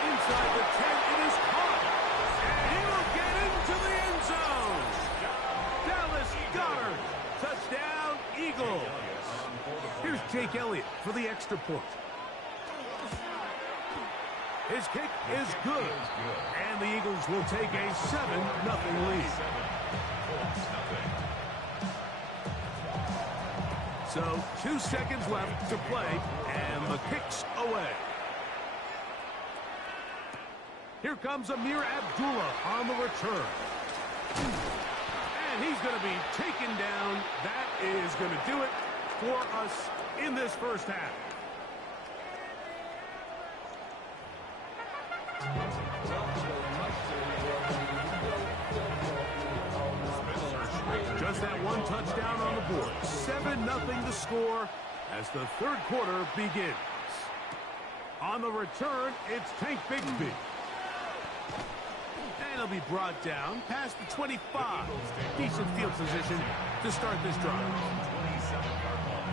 Inside the 10, it is caught. And he will get into the end zone. Dallas Goedert. Touchdown, Eagles. Here's Jake Elliott for the extra point. His kick is good. And the Eagles will take a 7-0 lead. So 2 seconds left to play, and the kick's away. Here comes Amir Abdullah on the return. And he's going to be taken down. That is going to do it for us in this first half. Just that one touchdown on the board. 7-0 the score as the third quarter begins. On the return, it's Tank Bigsby. And he'll be brought down past the 25. Decent field position to start this drive. 27-yard line.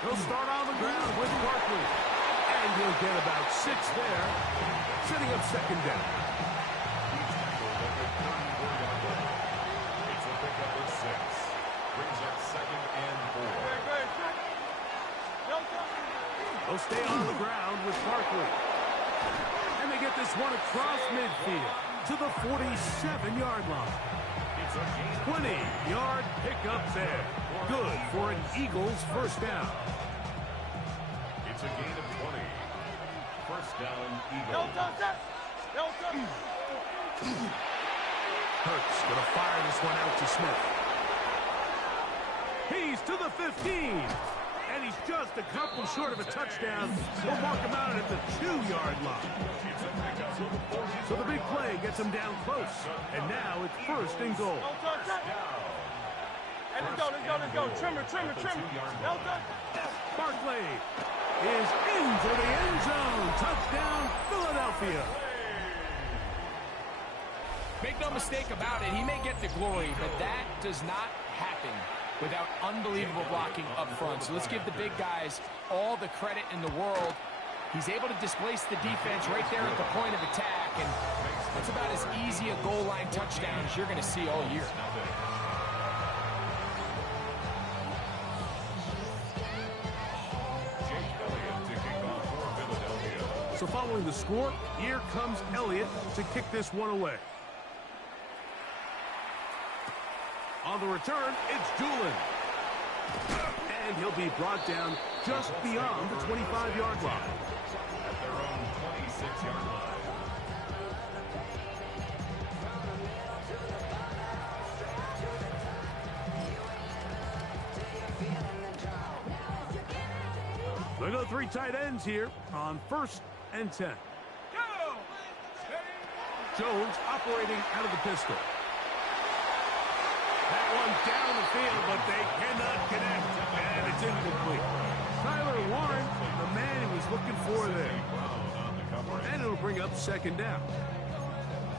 He'll start on the ground with Barkley. And he'll get about 6 there, setting up second down. He's tackled at the 34-yard line. It's a pickup of 6. Brings up second and 4. They'll stay on the ground with Barkley. And they get this one across midfield to the 47-yard line. 20-yard pickup there. Good for an Eagles first down. It's a gain of 20. First down, Eagles. Hurts going to fire this one out to Smith. He's to the 15. And he's just a couple short of a touchdown. We'll mark him out at the 2-yard line. So the big play gets him down close. And now it's first and goal. Hey, let's go. Trimmer. Barkley is into the end zone. Touchdown, Philadelphia. Make no mistake about it, he may get the glory, but that does not happen without unbelievable blocking up front. So let's give the big guys all the credit in the world. He's able to displace the defense right there at the point of attack, and that's about as easy a goal line touchdown as you're going to see all year. So following the score, here comes Elliott to kick this one away. On the return, it's Doolin. And he'll be brought down just beyond the 25-yard line. At their own 26-yard line. They go 3 tight ends here on first and 10. Jones operating out of the pistol. That one down the field, but they cannot connect. And it's incomplete. Tyler Warren, the man he was looking for there. And it'll bring up second down.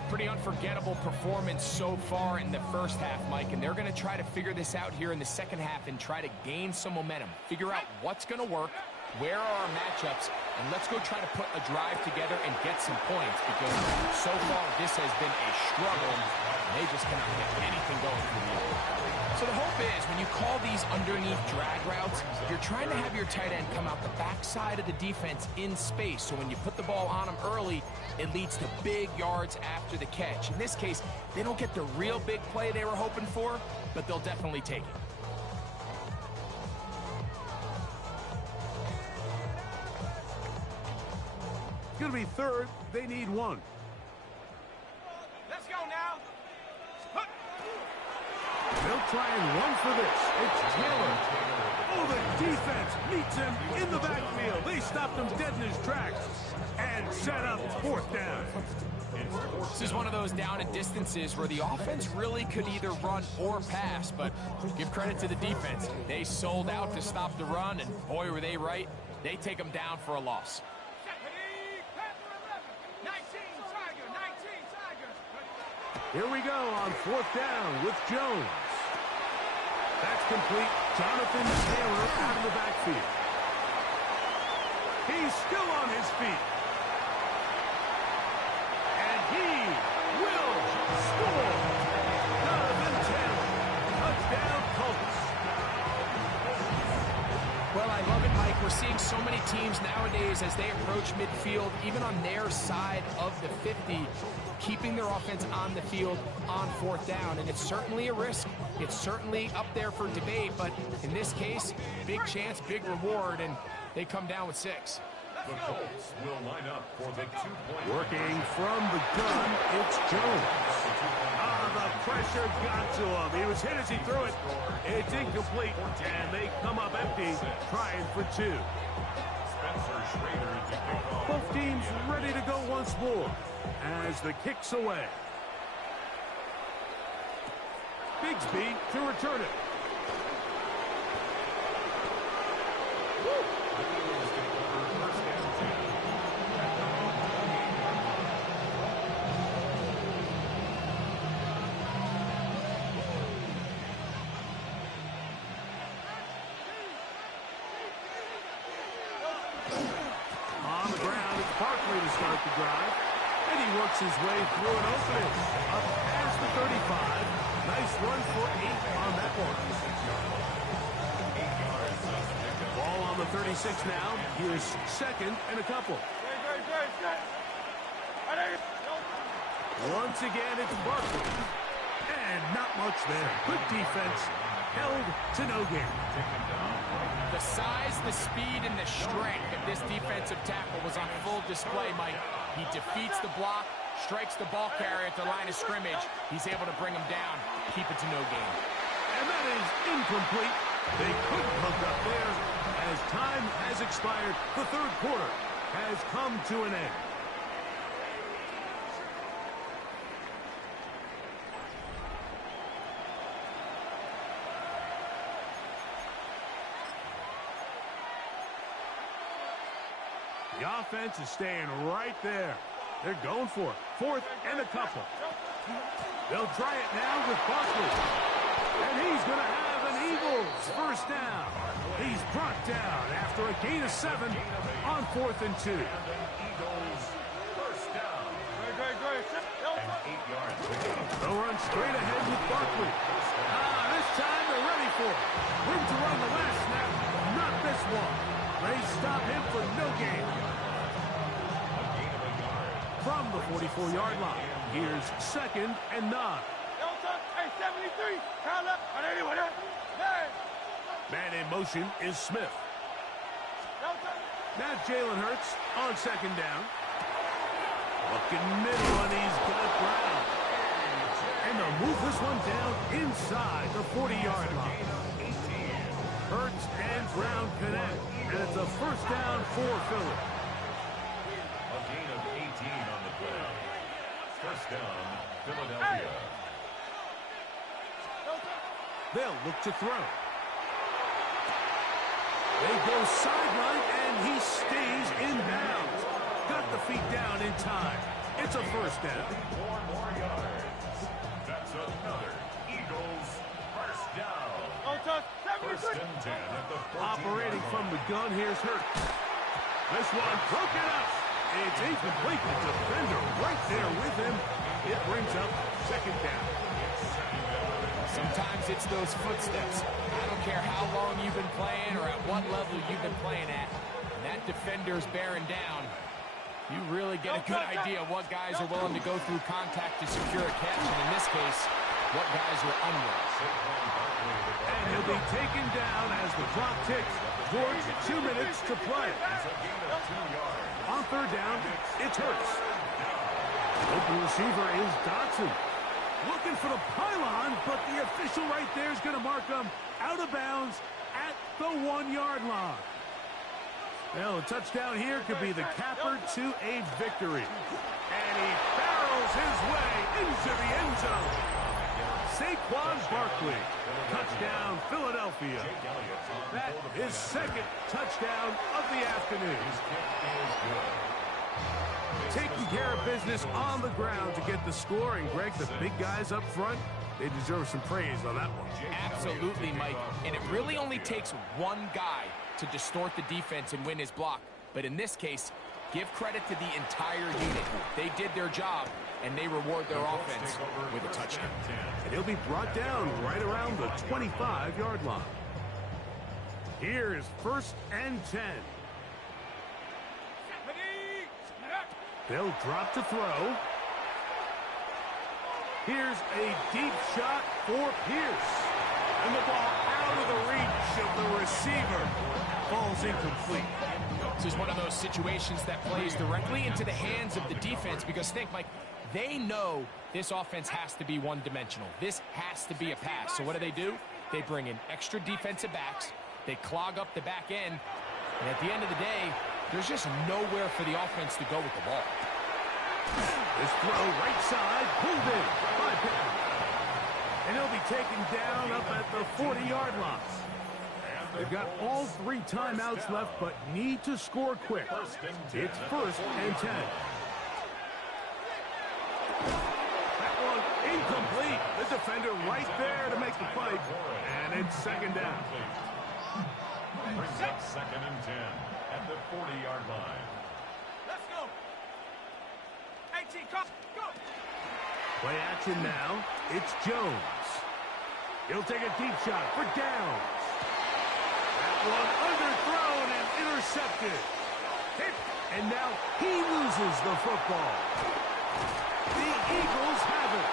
Pretty unforgettable performance so far in the first half, Mike, and they're going to try to figure this out here in the second half and try to gain some momentum. Figure out what's going to work, where are our matchups, and let's go try to put a drive together and get some points, because so far this has been a struggle. They just cannot get anything going for the other. So the hope is when you call these underneath drag routes, you're trying to have your tight end come out the backside of the defense in space. So when you put the ball on them early, it leads to big yards after the catch. In this case, they don't get the real big play they were hoping for, but they'll definitely take it. It's going to be third. They need one. Let's go now. They'll try and run for this. It's Taylor. Oh, the defense meets him in the backfield. They stopped him dead in his tracks and set up fourth down. This is one of those down and distances where the offense really could either run or pass, but give credit to the defense. They sold out to stop the run, and boy, were they right. They take them down for a loss. Here we go on fourth down with Jones. That's complete. Jonathan Taylor out of the backfield. He's still on his feet. And he will score. Jonathan Taylor. Touchdown, Colts. Well, I love it, Mike. We're seeing so many teams nowadays as they approach midfield, even on their side of the 50, keeping their offense on the field on fourth down. And it's certainly a risk. It's certainly up there for debate, but in this case, big chance, big reward, and they come down with 6. The Colts will line up for the 2-point. Working from the gun, it's Jones. The pressure got to him. He was hit as he threw it. It's incomplete, and they come up empty, trying for 2. Both teams ready to go once more as the kick's away. Bigsby to return it. On the ground, it's Barkley to start the drive. And he works his way through an opening. Up past the 35. Nice run for 8 on that one. Ball on the 36 now. Here's second and a couple. Once again, it's Barkley. And not much there. Good defense. Held to no gain. The size, the speed, and the strength of this defensive tackle was on full display, Mike. He defeats the block, strikes the ball carrier at the line of scrimmage. He's able to bring him down, keep it to no gain. And that is incomplete. They couldn't hook up there. As time has expired, the third quarter has come to an end. The offense is staying right there. They're going for it. Fourth and a couple. They'll try it now with Barkley. And he's going to have an Eagles first down. He's brought down after a gain of 7 on 4th and 2. Eagles first down. And 8 yards. They'll run straight ahead with Barkley. This time they're ready for it. Room to run the last snap. Not this one. They stop him for no gain. From the 44-yard line, here's second and 9. Hey, 73. Count up. Man in motion is Smith. Now Jalen Hurts on second down. Looking middle, and he's got Brown. And they'll move this one down inside the 40-yard line. Hurts and Brown connect, and it's a first down for Philly. A gain of 18 on the play. First down, Philadelphia. They'll look to throw. They go sideline, and he stays in bounds. Got the feet down in time. It's a first down. 4 more yards. That's another Eagles first down. First and 10 at the 14. Operating from the gun, here's Hurt. This one broken up. It's incomplete. The defender right there with him. It brings up second down. Sometimes it's those footsteps. I don't care how long you've been playing or at what level you've been playing at. When that defender's bearing down, you really get a good idea of what guys are willing to go through contact to secure a catch, and in this case, what guys are unwilling. And he'll be taken down as the clock ticks towards 2 minutes to play. On third down, it's Hurts. Open receiver is Dotson. Looking for the pylon, but the official right there is going to mark him out of bounds at the 1-yard line. Well, a touchdown here could be the capper to a victory. And he barrels his way into the end zone. Saquon Barkley, touchdown Philadelphia. That is second touchdown of the afternoon. Taking care of business on the ground to get the score, and Greg, the big guys up front, they deserve some praise on that one. Absolutely, Mike. And it really only takes one guy to distort the defense and win his block. But in this case, give credit to the entire unit. They did their job, and they reward their offense with a touchdown. And he'll be brought down right around the 25-yard line. Here is first and 10. They'll drop to throw. Here's a deep shot for Pierce. And the ball out of the reach of the receiver. Falls incomplete. This is one of those situations that plays directly into the hands of the defense, because think, Mike, they know this offense has to be one-dimensional. This has to be a pass. So what do? They bring in extra defensive backs. They clog up the back end. And at the end of the day, there's just nowhere for the offense to go with the ball. This throw right side, pulled in by Pittman. And he'll be taken down up at the 40-yard line. They've got all 3 timeouts left, but need to score quick. It's first and 10. That one incomplete. The defender right there to make the play. And it's second down. Brings up second and 10 at the 40-yard line. Let's go. 18, go. Play action now. It's Jones. He'll take a deep shot for downs. That one underthrown and intercepted. And now he loses the football. The Eagles have it.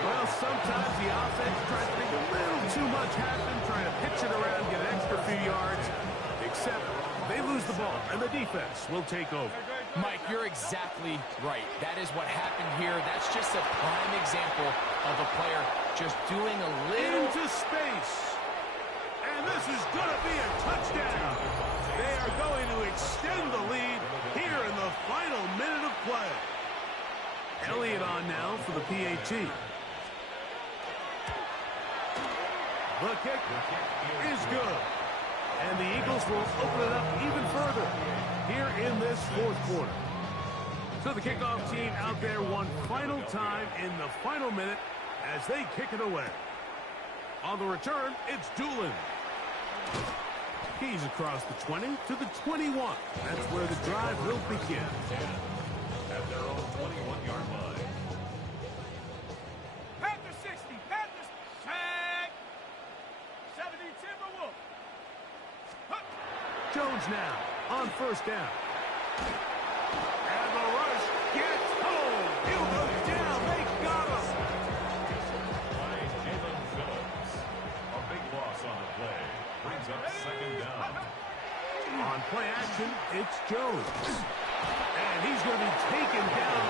Well, sometimes the offense tries to make a little too much happen, trying to pitch it around, get an extra few yards, except they lose the ball, and the defense will take over. Mike, you're exactly right. That is what happened here. That's just a prime example of a player just doing a little... Into space. And this is going to be a touchdown. They are going to extend the lead here in the final minute of play. Elliott on now for the PAT. The kick is good. And the Eagles will open it up even further here in this fourth quarter. So the kickoff team out there one final time in the final minute as they kick it away. On the return, it's Doolin. He's across the 20 to the 21. That's where the drive will begin. At their own 21-yard line. Panthers 60, Panthers tag. 70 Timberwolves. Jones now on first down. And the rush gets home. He'll go down. They got him. By Jalen Phillips. A big loss on the play. Brings up second down. On play action, it's Jones. And he's going to be taken down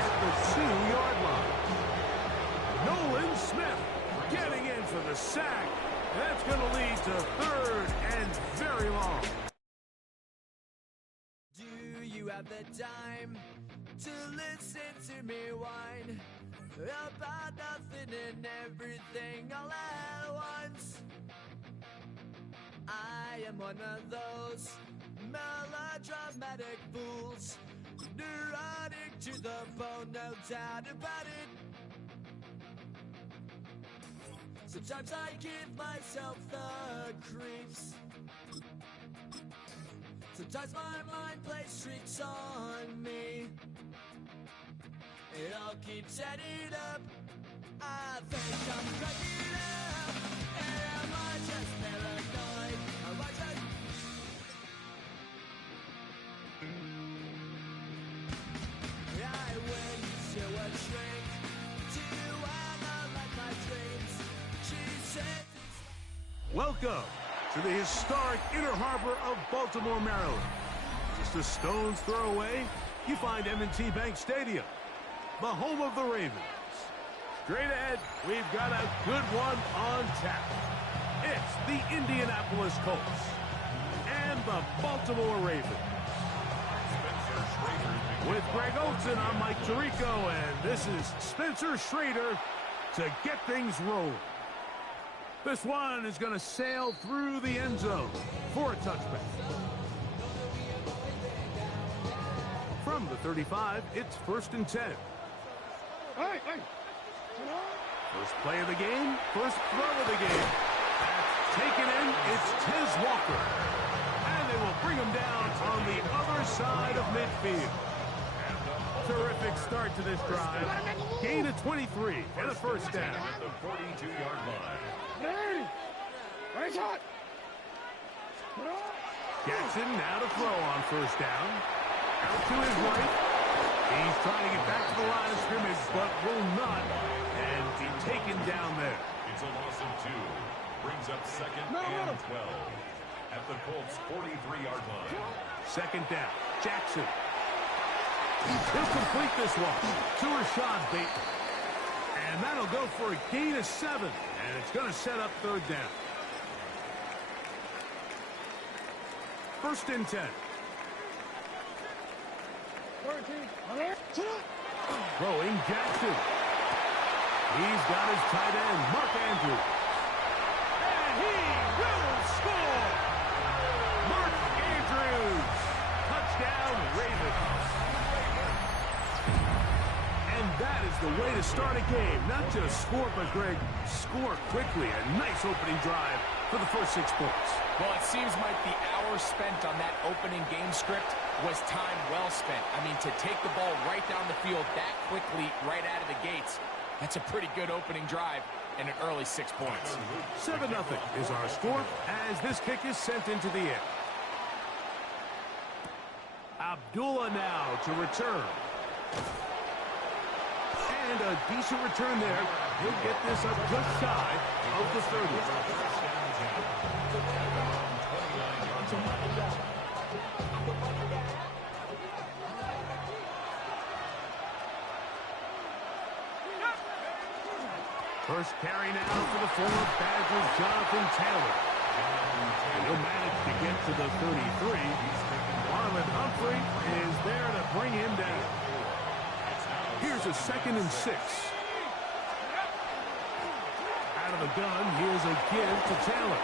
at the 2-yard line. Nolan Smith getting in for the sack. That's going to lead to third and very long. Do you have the time to listen to me whine? about nothing and everything all at once. I am one of those melodramatic fools, neurotic to the bone, no doubt about it. Sometimes I give myself the creeps. Sometimes my mind plays tricks on me. It all keeps adding up. I think I'm cracking up. Am I just paranoid? Am I just... I went to a shrink to analyze my dreams. She said... Welcome to the historic Inner Harbor of Baltimore, Maryland. Just a stone's throw away, you find M&T Bank Stadium, the home of the Ravens. Straight ahead, we've got a good one on tap. It's the Indianapolis Colts and the Baltimore Ravens. With Greg Olson, I'm Mike Tirico, and this is Spencer Schrader to get things rolling. This one is going to sail through the end zone for a touchback. From the 35, it's 1st and 10. First play of the game, first throw of the game. That's taken in, it's Tez Walker. And they will bring him down on the other side of midfield. Terrific start to this drive. Gain of 23 and a first down. At the 42-yard line. Jackson now to throw on first down. Out to his right. He's trying to get back to the line of scrimmage, but will not. And be taken down there. It's a loss of 2. Brings up 2nd and 12. At the Colts' 43-yard line. Second down. Jackson. He'll complete this one to Rashad Bateman. And that'll go for a gain of 7. And it's going to set up 3rd down. 1st and 10. Throwing Jackson. He's got his tight end, Mark Andrews. And he will score! Mark Andrews. Touchdown, Ravens. And that is the way to start a game. Not just score, but, Greg, score quickly. A nice opening drive for the first 6 points. Well, it seems like the hour spent on that opening game script was time well spent. I mean, to take the ball right down the field that quickly right out of the gates, that's a pretty good opening drive and an early 6 points. 7-0 is our score as this kick is sent into the air. Abdullah now to return. And a decent return there. He'll get this up just shy of the 30. First carry now for the former Badgers, Jonathan Taylor. And he'll manage to get to the 33. Marlon Humphrey is there to bring him down. Here's a 2nd and 6. Out of the gun, here's a give to Taylor.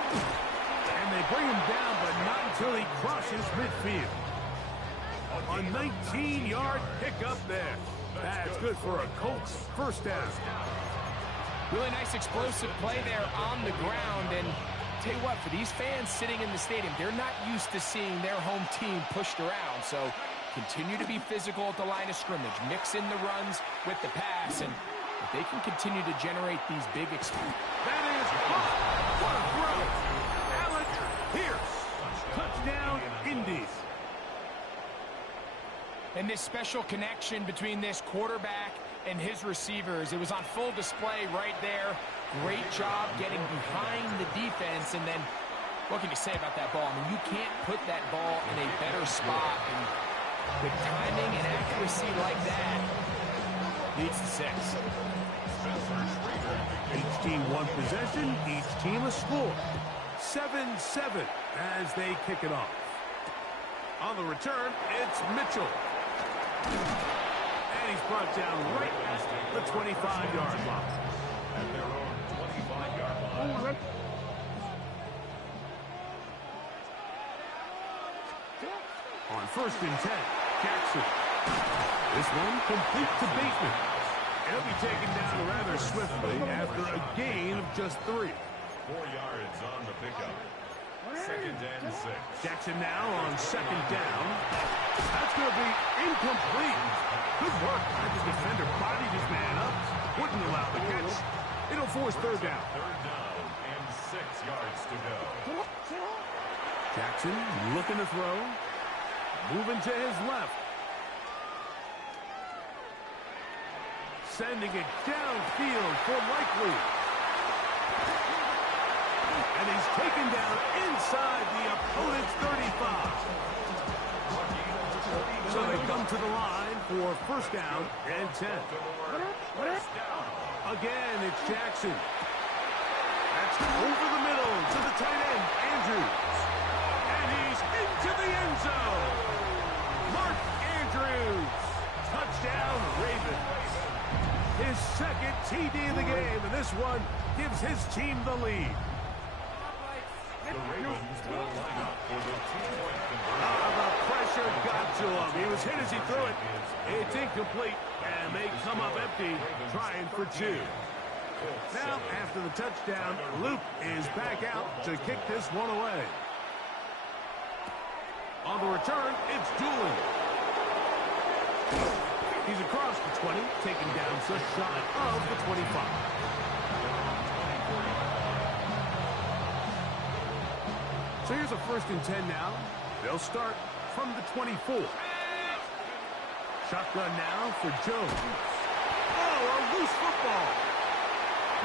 And they bring him down, but not until he crosses midfield. A 19-yard pickup there. That's good for a Colts first down. Really nice explosive play there on the ground. And tell you what, for these fans sitting in the stadium, they're not used to seeing their home team pushed around. So continue to be physical at the line of scrimmage. Mix in the runs with the pass. And if they can continue to generate these big explosions. That is what a throw. Alec Pierce. Touchdown, Indy. And this special connection between this quarterback and his receivers, it was on full display right there. Great job getting behind the defense. And then, what can you say about that ball? I mean, you can't put that ball in a better spot. And with timing and accuracy like that, leads to 6. Each team one possession, each team a score. 7-7 as they kick it off. On the return, it's Mitchell. And he's brought down right at the 25-yard line. At their own 25-yard line. On 1st and 10, Jackson. This one complete to Bateman. He'll be taken down rather swiftly after a gain of just 3. 4 yards on the pickup. 2nd and 6. Jackson now on 2nd down. That's going to be incomplete. Good work by the defender. Bodied his man up. Wouldn't allow the catch. It'll force 3rd down. 3rd down and 6 yards to go. Jackson looking to throw. Moving to his left. Sending it downfield for Likely. And he's taken down inside the opponent's 35. So they come to the line for 1st down and 10. Again, it's Jackson. That's over the middle to the tight end, Andrews. And he's into the end zone. Mark Andrews. Touchdown, Ravens. His 2nd TD of the game, and this one gives his team the lead. The Ravens will line up for the 2-point conversion. The pressure got to him. He was hit as he threw it. It's incomplete, and they come up empty, trying for 2. Now, after the touchdown, Luke is back out to kick this one away. On the return, it's Doolin. He's across the 20, taken down just shy of the 25. So here's a 1st and 10 now. They'll start from the 24. Shotgun now for Jones. Oh, a loose football.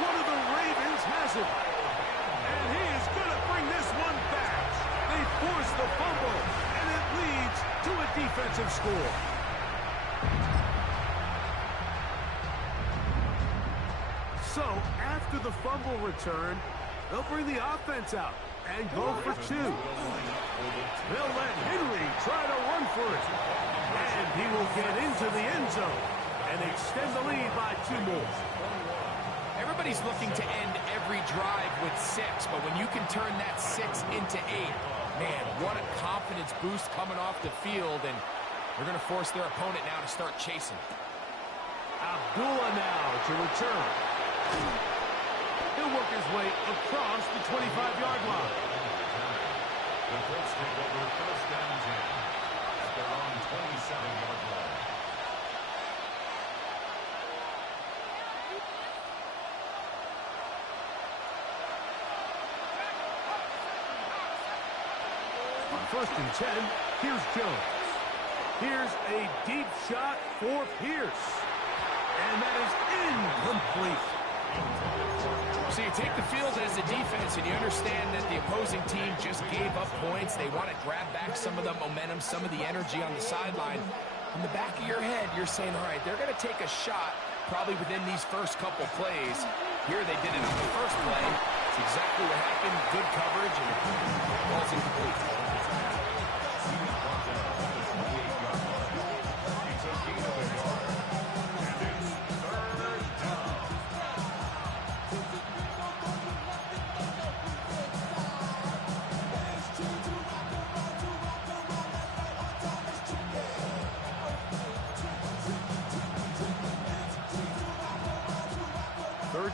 One of the Ravens has it. And he is going to bring this one back. They force the fumble, and it leads to a defensive score. So, after the fumble return, they'll bring the offense out and go for 2. They'll let Henry try to run for it. And he will get into the end zone and extend the lead by 2 more. Everybody's looking to end every drive with 6, but when you can turn that 6 into 8, man, what a confidence boost coming off the field, and they're going to force their opponent now to start chasing. Abdullah now to return. He'll work his way across the 25-yard line. The Colts take over 1st and 10 at their own 27-yard line. On 1st and 10, here's Jones. Here's a deep shot for Pierce. And that is incomplete. So you take the field as a defense, and you understand that the opposing team just gave up points. They want to grab back some of the momentum, some of the energy on the sideline. In the back of your head, you're saying, all right, they're going to take a shot probably within these first couple plays. Here they did it on the first play. It's exactly what happened. Good coverage, and ball's incomplete.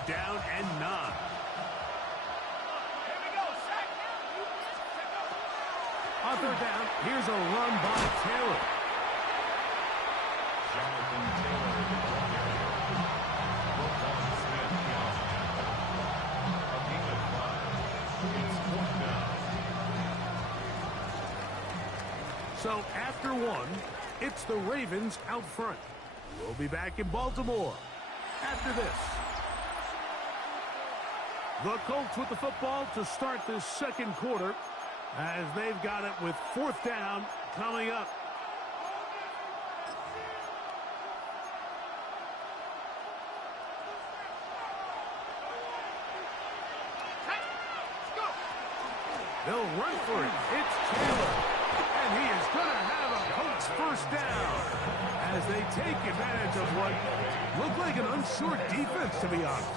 Down and 9. On 3rd down, here's a run by Taylor. Jonathan Taylor in the carrier. Roquan Smith counts. A gain of 5. It's 4th down. So after 1, it's the Ravens out front. We'll be back in Baltimore after this. The Colts with the football to start this 2nd quarter as they've got it with 4th down coming up. They'll run for it. It's Taylor. And he is going to have a Colts 1st down as they they take advantage of what looked like an unsure defense, to be honest.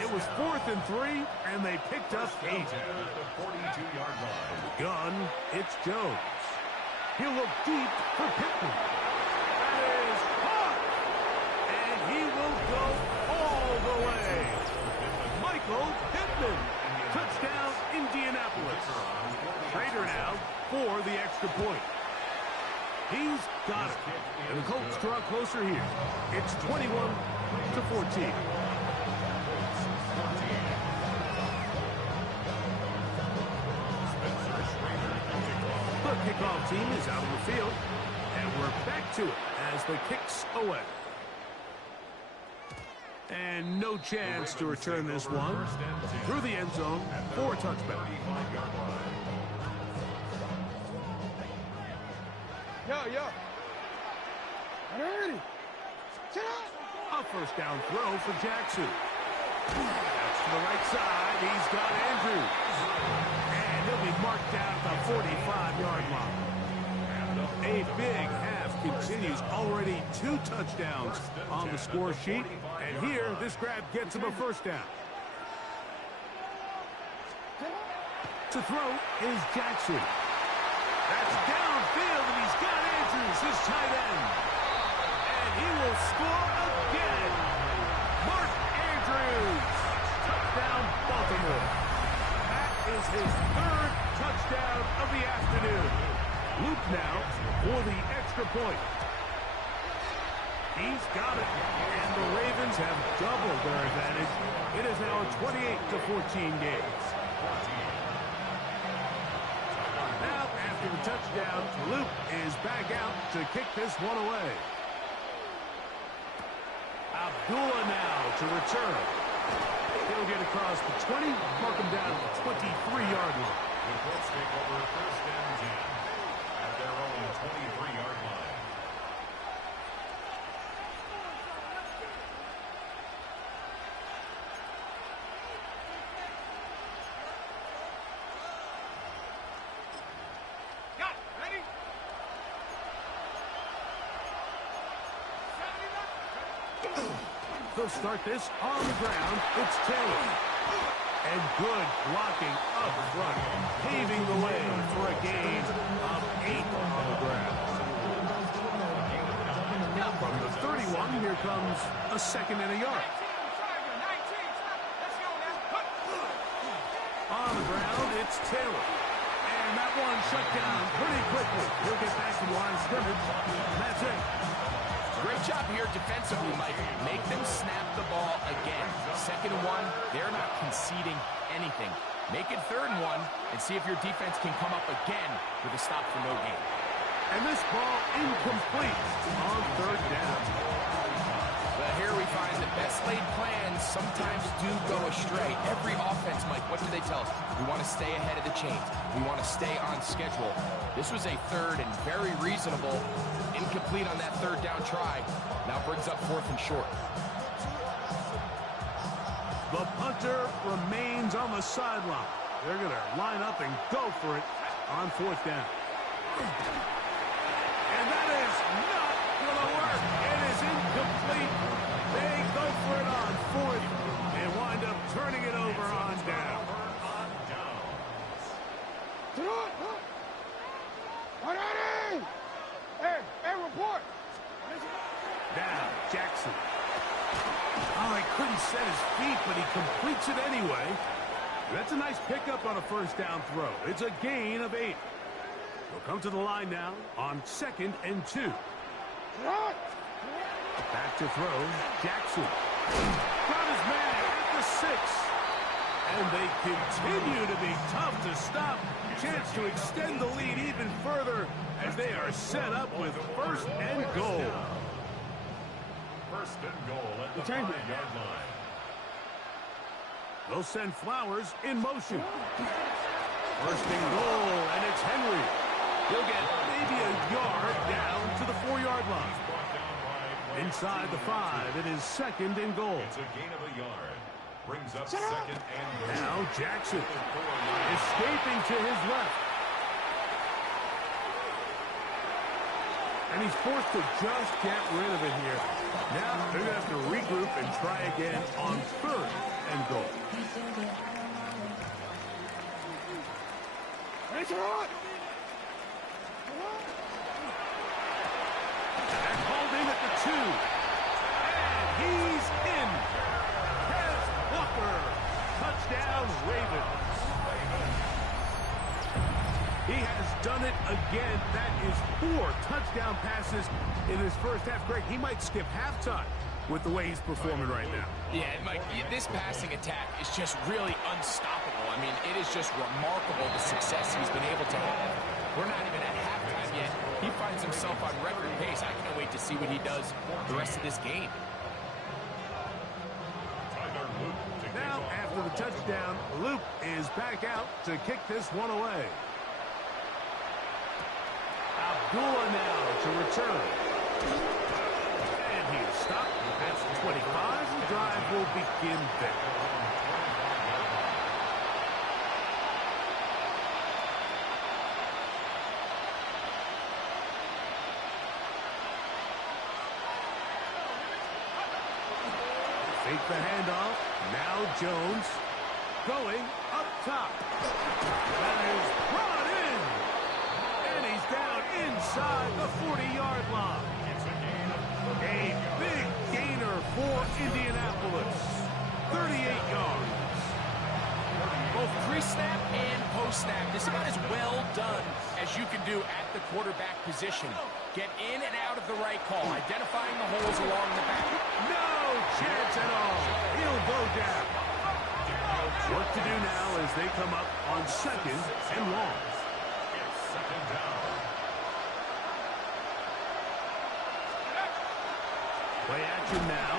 It was 4th and 3, and they picked up 8. At the 42-yard line. From the gun, it's Jones. He'll look deep for Pittman. That is caught! And he will go all the way. Michael Pittman. Touchdown, Indianapolis. Schrader now for the extra point. He's got it. And the Colts draw closer here. It's 21-14. The kickoff team is out on the field. And we're back to it as the kick's away. And no chance to return this one through the end zone for a touchback. Yo. Alrighty. A first down throw for Jackson. That's to the right side. He's got Andrews. And he'll be marked down at the 45-yard line. A big half continues. Already 2 touchdowns on the score sheet. And here, this grab gets him a first down. To throw is Jackson. That's downfield, and he's got Andrews, his tight end. And he will score again. Mark Andrews. Touchdown, Baltimore. That is his 3rd touchdown of the afternoon. Luke now for the extra point. He's got it, and the Ravens have doubled their advantage. It is now a 28-14 game. Now, after the touchdown, Luke is back out to kick this one away. Abdullah now to return. He'll get across the 20, mark him down at the 23-yard line. The Colts take over 1st and 10 at their own 23-yard line. They'll start this on the ground. It's Taylor. And good blocking up front, paving the way for a gain of 8 on the ground. From the 31, here comes a 2nd and a yard. On the ground, it's Taylor. And that one shut down pretty quickly. He'll get back to the line of scrimmage. That's it. Great job here defensively, Mike. Make them snap the ball again. 2nd and 1, they're not conceding anything. Make it 3rd and 1 and see if your defense can come up again with a stop for no gain. And this ball incomplete on 3rd down. But here we find that best laid plans sometimes do go astray. Every offense, Mike, what do they tell us? We want to stay ahead of the chains. We want to stay on schedule. This was a 3rd and very reasonable. Incomplete on that 3rd down try. Now brings up 4th and short. The punter remains on the sideline. They're going to line up and go for it on 4th down. And that is not going to work. It is incomplete. They go for it on 4th and wind up turning it over on down. Hey, report. Now, Jackson. Oh, he couldn't set his feet, but he completes it anyway. That's a nice pickup on a 1st down throw. It's a gain of 8. They'll come to the line now on 2nd and 2. Back to throw, Jackson. Got his man at the 6. And they continue to be tough to stop. Chance to extend the lead even further as they are set up with 1st and goal. 1st and goal at the 5-yard line. They'll send Flowers in motion. 1st and goal, and it's Henry. He'll get maybe a yard down to the 4-yard line. Inside the 5, it is 2nd and goal. It's a gain of a yard. Brings up 2nd and goal. Now Jackson escaping to his left. And he's forced to just get rid of it here. Now they're going to have to regroup and try again on 3rd and goal. And called in at the 2. And he's in. Kez Walker. Touchdown, Ravens. He has done it again. That is 4 touchdown passes in his first half. Greg, he might skip halftime with the way he's performing right now. Yeah, Mike, this passing attack is just really unstoppable. I mean, it is just remarkable the success he's been able to have. We're not even at halftime yet. He finds himself on record pace. I can't wait to see what he does the rest of this game. Now, after the touchdown, Luke is back out to kick this one away. Abdullah now to return. And he is stopped. That's 25. The drive will begin there. Fake the handoff. Now Jones going up top. That is brought in. And he's down inside the 40-yard line. A big gainer for Indianapolis. 38 yards. Both pre-snap and post-snap. This is about as well done as you can do at the quarterback position. Get in and out of the right call, identifying the holes along the back. No chance at all. He'll go down. Work to do now as they come up on 2nd and long. It's 2nd down. Play action now.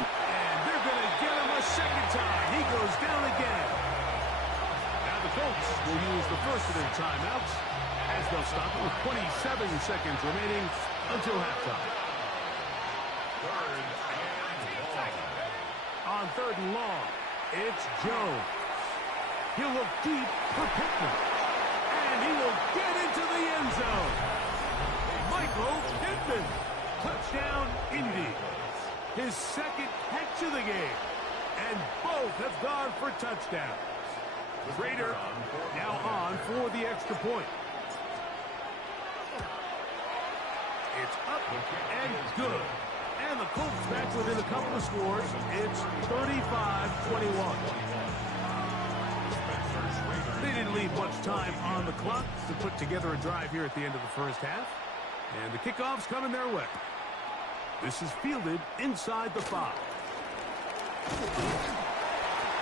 And they're going to get him a second time. He goes down again. Now the Colts will use the first of their timeouts as they'll stop it with 27 seconds remaining until halftime. On 3rd and long, it's Jones. He'll look deep for Pittman. And he will get into the end zone. Michael Pittman. Touchdown, Indy. His 2nd catch of the game. And both have gone for touchdowns. Raider now on for the extra point. It's up and good. And the Colts back within a couple of scores. It's 35-21. They didn't leave much time on the clock to put together a drive here at the end of the first half. And the kickoff's coming their way. This is fielded inside the 5.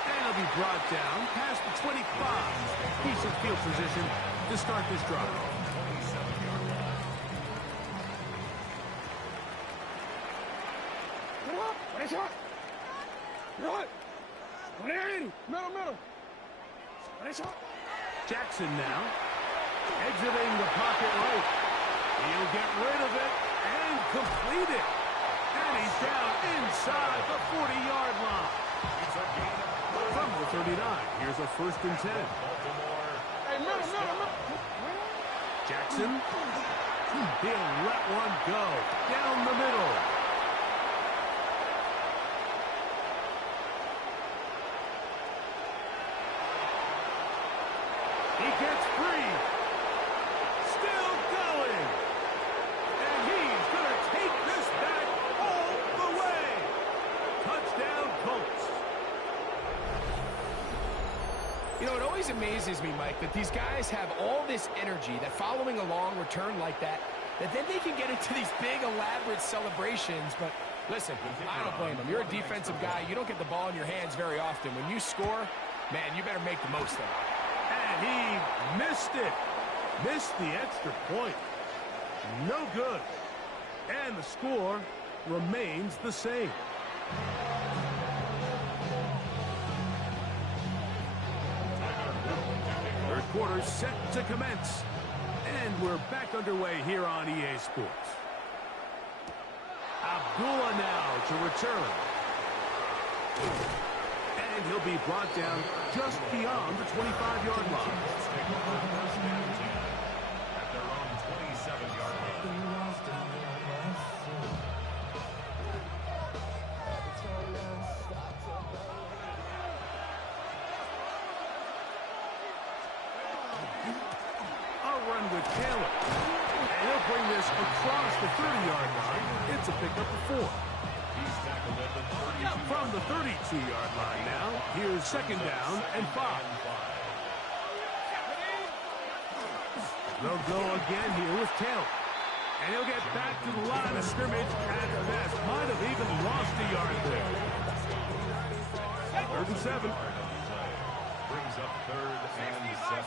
And it'll be brought down past the 25. Decent field position to start this drive. Jackson now exiting the pocket right. He'll get rid of it and complete it. And he's down inside the 40-yard line. From the 39, here's a 1st and 10. Jackson, he'll let one go down the middle. He gets free. Still going. And he's going to take this back all the way. Touchdown, Colts. You know, it always amazes me, Mike, that these guys have all this energy, that following a long return like that then they can get into these big, elaborate celebrations. But listen, I don't blame them. You're a defensive guy. You don't get the ball in your hands very often. When you score, man, you better make the most of it. And he missed it. Missed the extra point. No good. And the score remains the same. Third quarter set to commence. And we're back underway here on EA Sports. Abdullah now to return. And he'll be brought down just beyond the 25-yard line. At their own 27-yard line. Taylor. And he'll bring this across the 30-yard line. It's a pickup of 4. From the 32-yard line now, here's second down and 5. They'll go again here with Taylor. And he'll get back to the line of scrimmage at best. Might have even lost a yard there. 3rd and 7. Brings up 3rd and 7.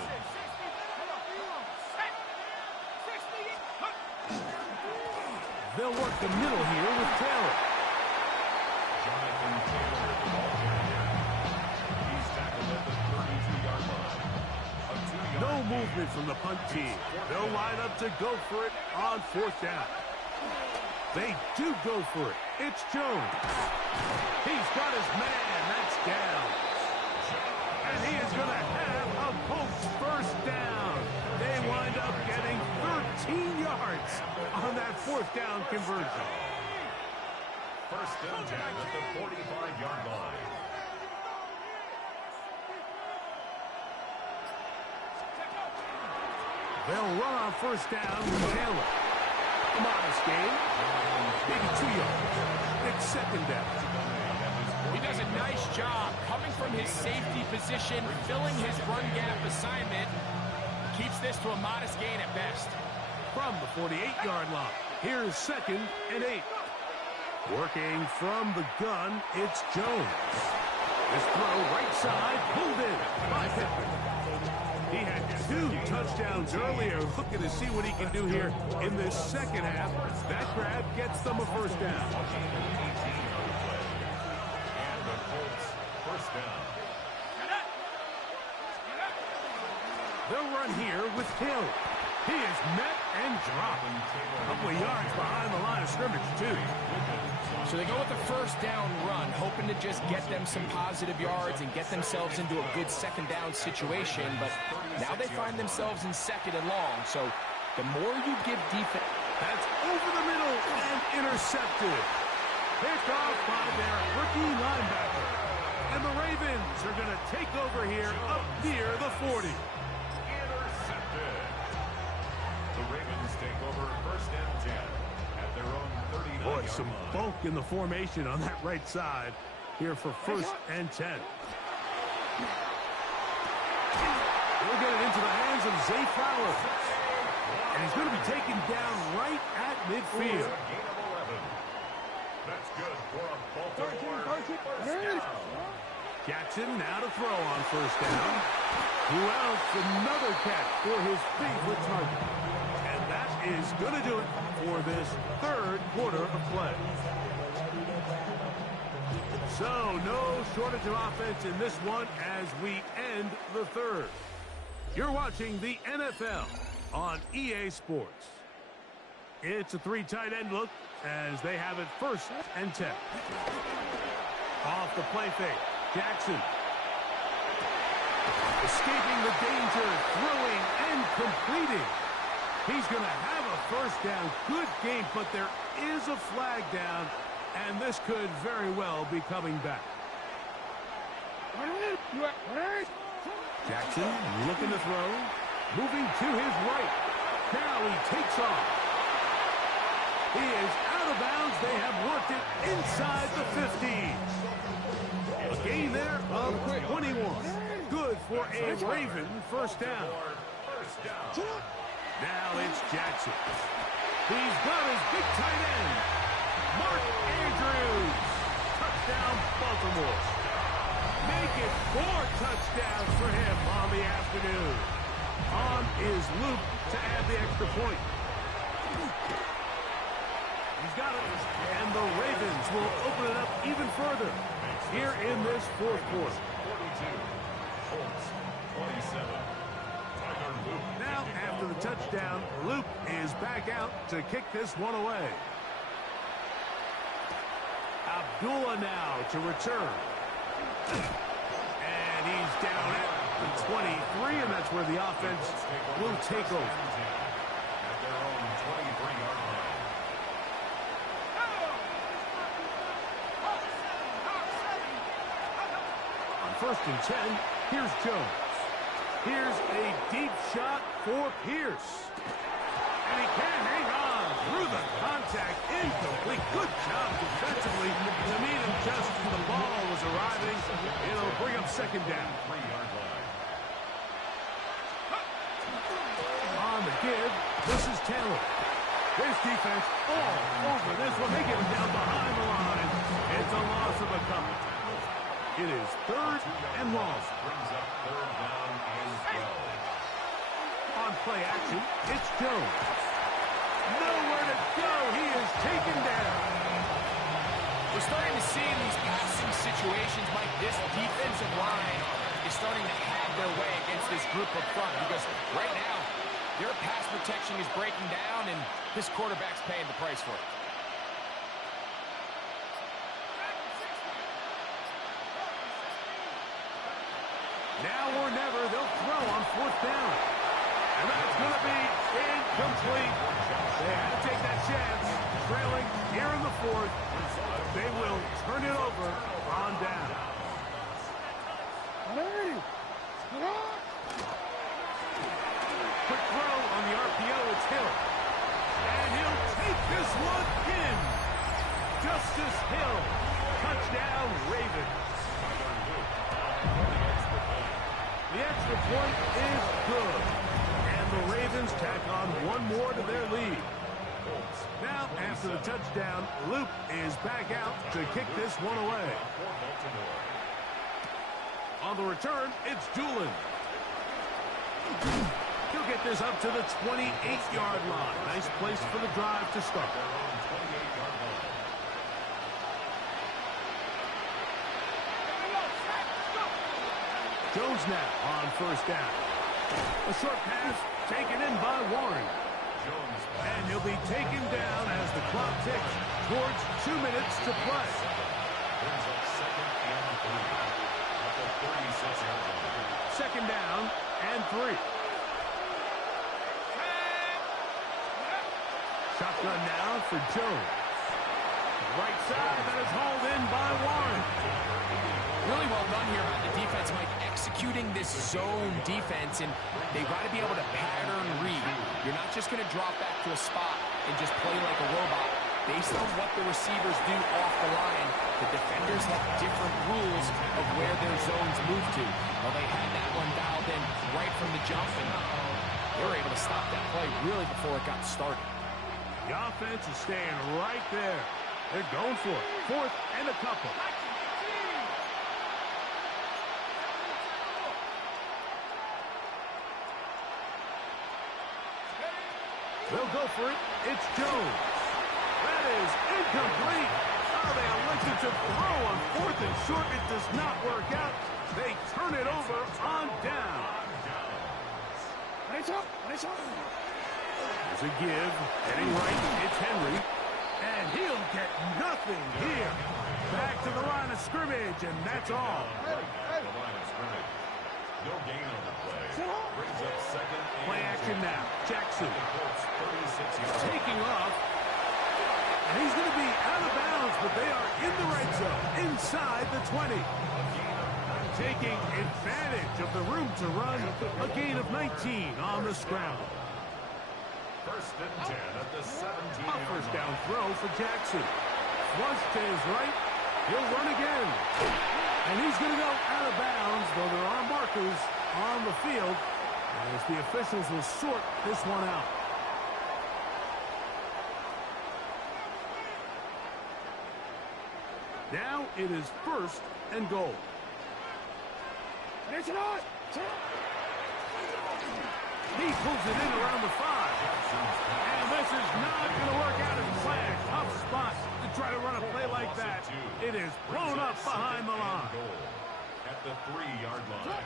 They'll work the middle here with Taylor. Jonathan Taylor at the ball carrier. He's tackled at the 32-yard line. A 2-yard No movement from the punt team. They'll line up to go for it on 4th down. They do go for it. It's Jones. He's got his man. That's down. And he is going to have a Colts first down. They wind up getting 13 yards on that 4th down conversion. 1st and 10 at the 45-yard line. They'll run on 1st down with Taylor. A modest gain. Maybe 2 yards. It's 2nd down. He does a nice job coming from his safety position, filling his run gap assignment. Keeps this to a modest gain at best. From the 48-yard line, here's 2nd and 8. Working from the gun, it's Jones. This throw right side, pulled in by Pittman. He had 2 touchdowns earlier. Looking to see what he can do here in this second half. That grab gets them a 1st down. And the Colts 1st down. They'll run here with Taylor. He is met and dropped. A couple of yards behind the line of scrimmage, too. So they go with the 1st down run, hoping to just get them some positive yards and get themselves into a good 2nd down situation. But now they find themselves in 2nd and long. So the more you give defense... That's over the middle and intercepted. Picked off by their rookie linebacker. And the Ravens are going to take over here up near the 40. Intercepted. The Ravens take over 1st and 10 at their own 39-yard line. Boy, some bulk in the formation on that right side here for 1st and 10. We'll get it into the hands of Zay Flowers. And he's going to be taken down right at midfield. Gain of 11. That's good for a Baltimore 1st down. Jackson now to throw on 1st down. Who else? Another catch for his favorite target. And that is going to do it for this 3rd quarter of play. So, no shortage of offense in this one as we end the 3rd. You're watching the NFL on EA Sports. It's a 3 tight end look as they have it 1st and 10. Off the play fake, Jackson. Escaping the danger, throwing and completing. He's going to have a 1st down. Good game, but there is a flag down, and this could very well be coming back. Jackson looking to throw, moving to his right. Now he takes off. He is out of bounds. They have worked it inside the 15. A gain there of 21. Good for a Raven 1st down. Now it's Jackson. He's got his big tight end, Mark Andrews. Touchdown, Baltimore. Make it 4 touchdowns for him on the afternoon. On is Luke to add the extra point. He's got it, and the Ravens will open it up even further here in this 4th quarter. 42, Colts 27. Now, after the touchdown, Luke is back out to kick this one away. Abdullah now to return. And he's down at the 23, and that's where the offense will take over. At their own 23-yard line. On 1st and 10, here's Jones. Here's a deep shot for Pierce. And he can hang on through the contact. Incomplete. Good job defensively to meet him just as the ball was arriving. It'll bring up second down. On the give, this is Taylor. This defense all over this one. They get him down behind the line. It's a loss of a couple. It is third and long. Brings up third down and 12. On play action, it's Jones. Nowhere to go. He is taken down. We're starting to see in these passing situations, Mike, this defensive line is starting to have their way against this group up front because right now, their pass protection is breaking down, and this quarterback's paying the price for it. Now or never, they'll throw on fourth down. And that's going to be incomplete. They had to take that chance. Trailing here in the fourth. They will turn it over on down. Quick throw on the RPO. It's Hill. And he'll take this one in. Justice Hill. Touchdown, Ravens. The extra point is good. And the Ravens tack on one more to their lead. Now, after the touchdown, Luke is back out to kick this one away. On the return, it's Doolin. He'll get this up to the 28-yard line. Nice place for the drive to start. Jones now on first down. A short pass taken in by Warren. And he'll be taken down as the clock ticks towards 2 minutes to play. Second down and 3. Shotgun now for Jones. Right side, that is hauled in by Warren. Really well done here by the defense, Mike, executing this zone defense, and they've got to be able to pattern read. You're not just going to drop back to a spot and just play like a robot. Based on what the receivers do off the line, the defenders have different rules of where their zones move to. Well, they had that one dialed in right from the jump, and they were able to stop that play really before it got started. The offense is staying right there. They're going for it. Fourth and a couple. They'll go for it. It's Jones. That is incomplete. Oh, they elected to throw on fourth and short. It does not work out. They turn it over on down. There's a give. Heading right. It's Henry. And he'll get nothing here. Back to the line of scrimmage, and that's all. The line of scrimmage. No gain on the play. Brings up second. Play action now. Jackson. Taking off. And he's going to be out of bounds, but they are in the right zone. Inside the 20. Taking advantage of the room to run. A gain of 19 on the scramble. First and 10 at the 17. A first down throw for Jackson. Flush to his right. He'll run again. And he's going to go out of bounds, though there are markers on the field as the officials will sort this one out. Now it is first and goal. He pulls it in around the 5. And this is not going to work out as planned. Tough spot to try to run a play like that. It is blown up behind the line. At the 3-yard line.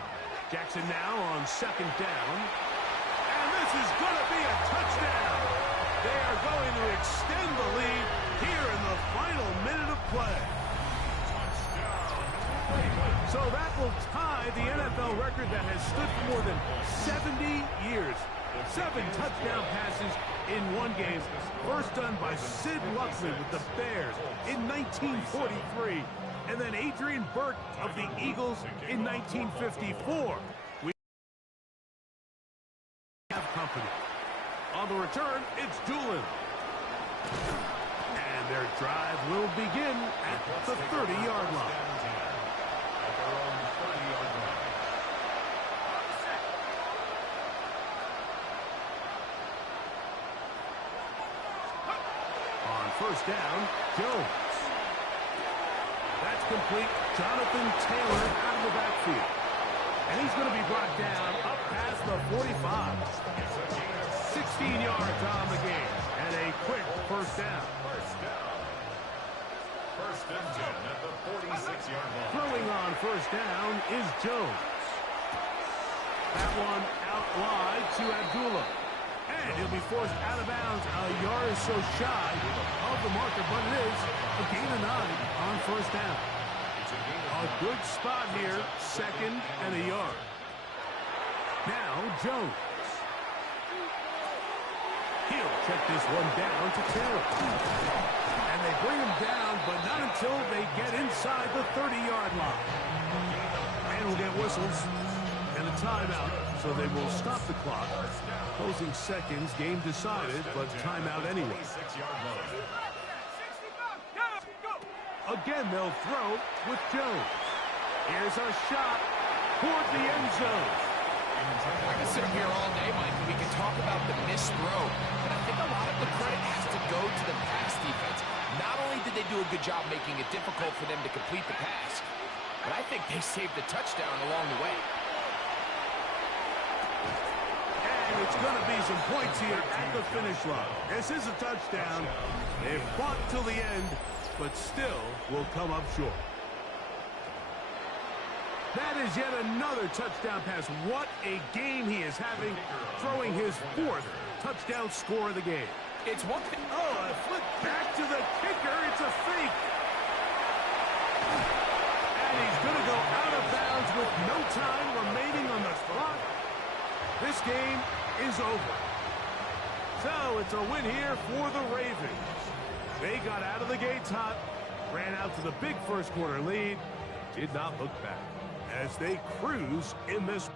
Jackson now on second down. And this is going to be a touchdown. They are going to extend the lead here in the final minute of play. So that will tie the NFL record that has stood for more than 70 years. 7 touchdown passes in one game. First done by Sid Luckman with the Bears in 1943. And then Adrian Burke of the Eagles in 1954. return, it's Doolin. And their drive will begin at the 30-yard line. On first down, Jones. That's complete. Jonathan Taylor out of the backfield. And he's going to be brought down up past the 45. 16 yards on the game. And a quick first down. First and 10 at the 46-yard line. Throwing on first down is Jones. That one out wide to Abdullah. And he'll be forced out of bounds a yard or so shy of the marker, but it is a gain of 9 on first down. A good spot here, second and a yard. Now Jones. He'll check this one down to Taylor. And they bring him down, but not until they get inside the 30-yard line. And we'll get whistles and a timeout, so they will stop the clock. Closing seconds, game decided, but timeout anyway. Again, they'll throw with Jones. Here's a shot toward the end zone. I can sit here all day, Mike, and we can talk about the missed throw, but I think a lot of the credit has to go to the pass defense. Not only did they do a good job making it difficult for them to complete the pass, but I think they saved the touchdown along the way. And it's going to be some points here at the finish line. This is a touchdown. They've fought till the end, but still will come up short. That is yet another touchdown pass. What a game he is having, throwing his 4th touchdown score of the game. It's one thing. Oh, a flip back to the kicker. It's a fake. And he's going to go out of bounds with no time remaining on the clock. This game is over. So it's a win here for the Ravens. They got out of the gates hot, ran out to the big first quarter lead, did not look back as they cruise in this.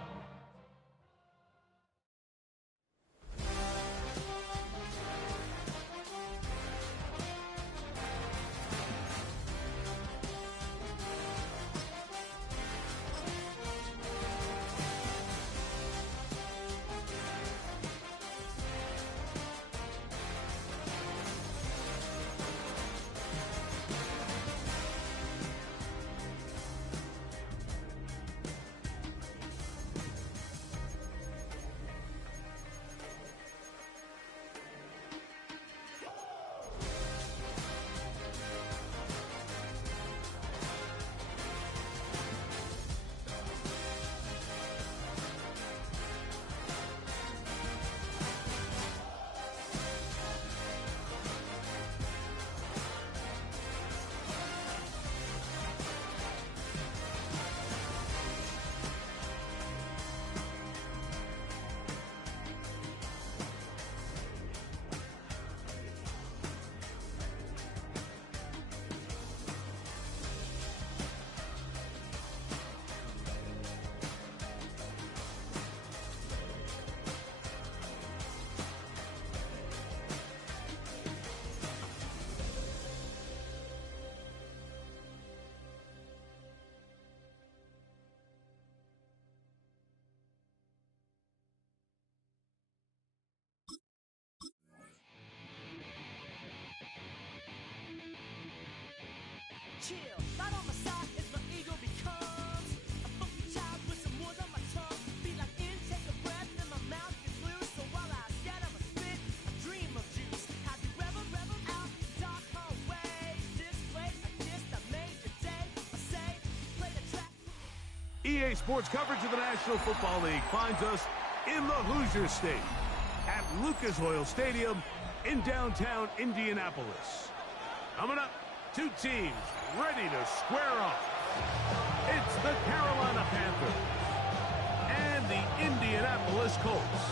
Chill, right on my side is my ego becomes a funky child with some wood on my tongue. Be like intake a breath and my mouth gets loose. So while I scatter my spit, I dream of juice. Have you rebel out dark hallways? This way I kissed, I made your day. I say, play the track. EA Sports coverage of the National Football League finds us in the Hoosier State at Lucas Oil Stadium in downtown Indianapolis. Coming up, two teams ready to square off. It's the Carolina Panthers and the Indianapolis Colts.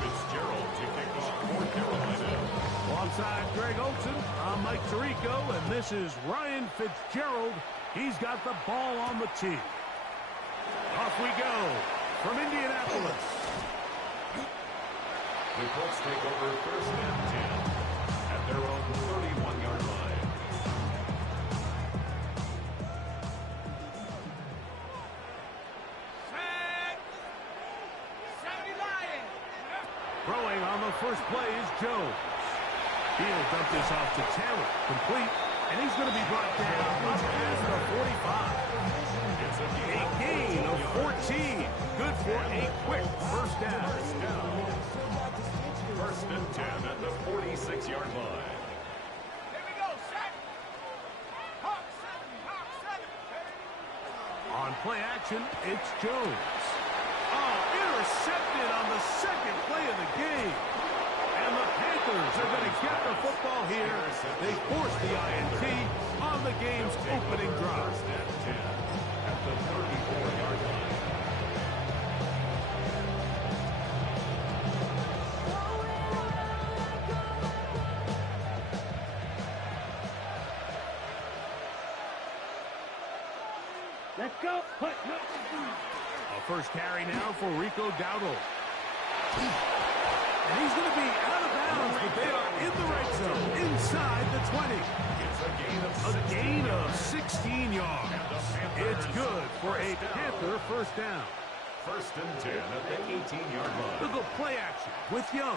Fitzgerald to kick off for Carolina. this is Ryan Fitzgerald. He's got the ball on the tee. Off we go from Indianapolis. The Colts take over first and 10 at their own 31-yard line. Throwing on the first play is Jones. He'll dump this off to Taylor. Complete. And he's going to be brought down as the 45. It's a gain of 14. Good for a quick first down. First and 10 at the 46-yard line. Here we go, set. Hawk 7. On play action, it's Jones. Oh, intercepted on the second play of the game. And the Panthers are going to get the football here. They force the INT on the game's opening drive. First and 10 at the 34-yard line. Let's go. A first carry now for Rico Dowdle. And he's going to be out of bounds, but they are in the right zone, inside the 20. It's A gain of 16 yards. It's good for a Panther first down. First and 10 at the 18-yard line. Look at play action with Young.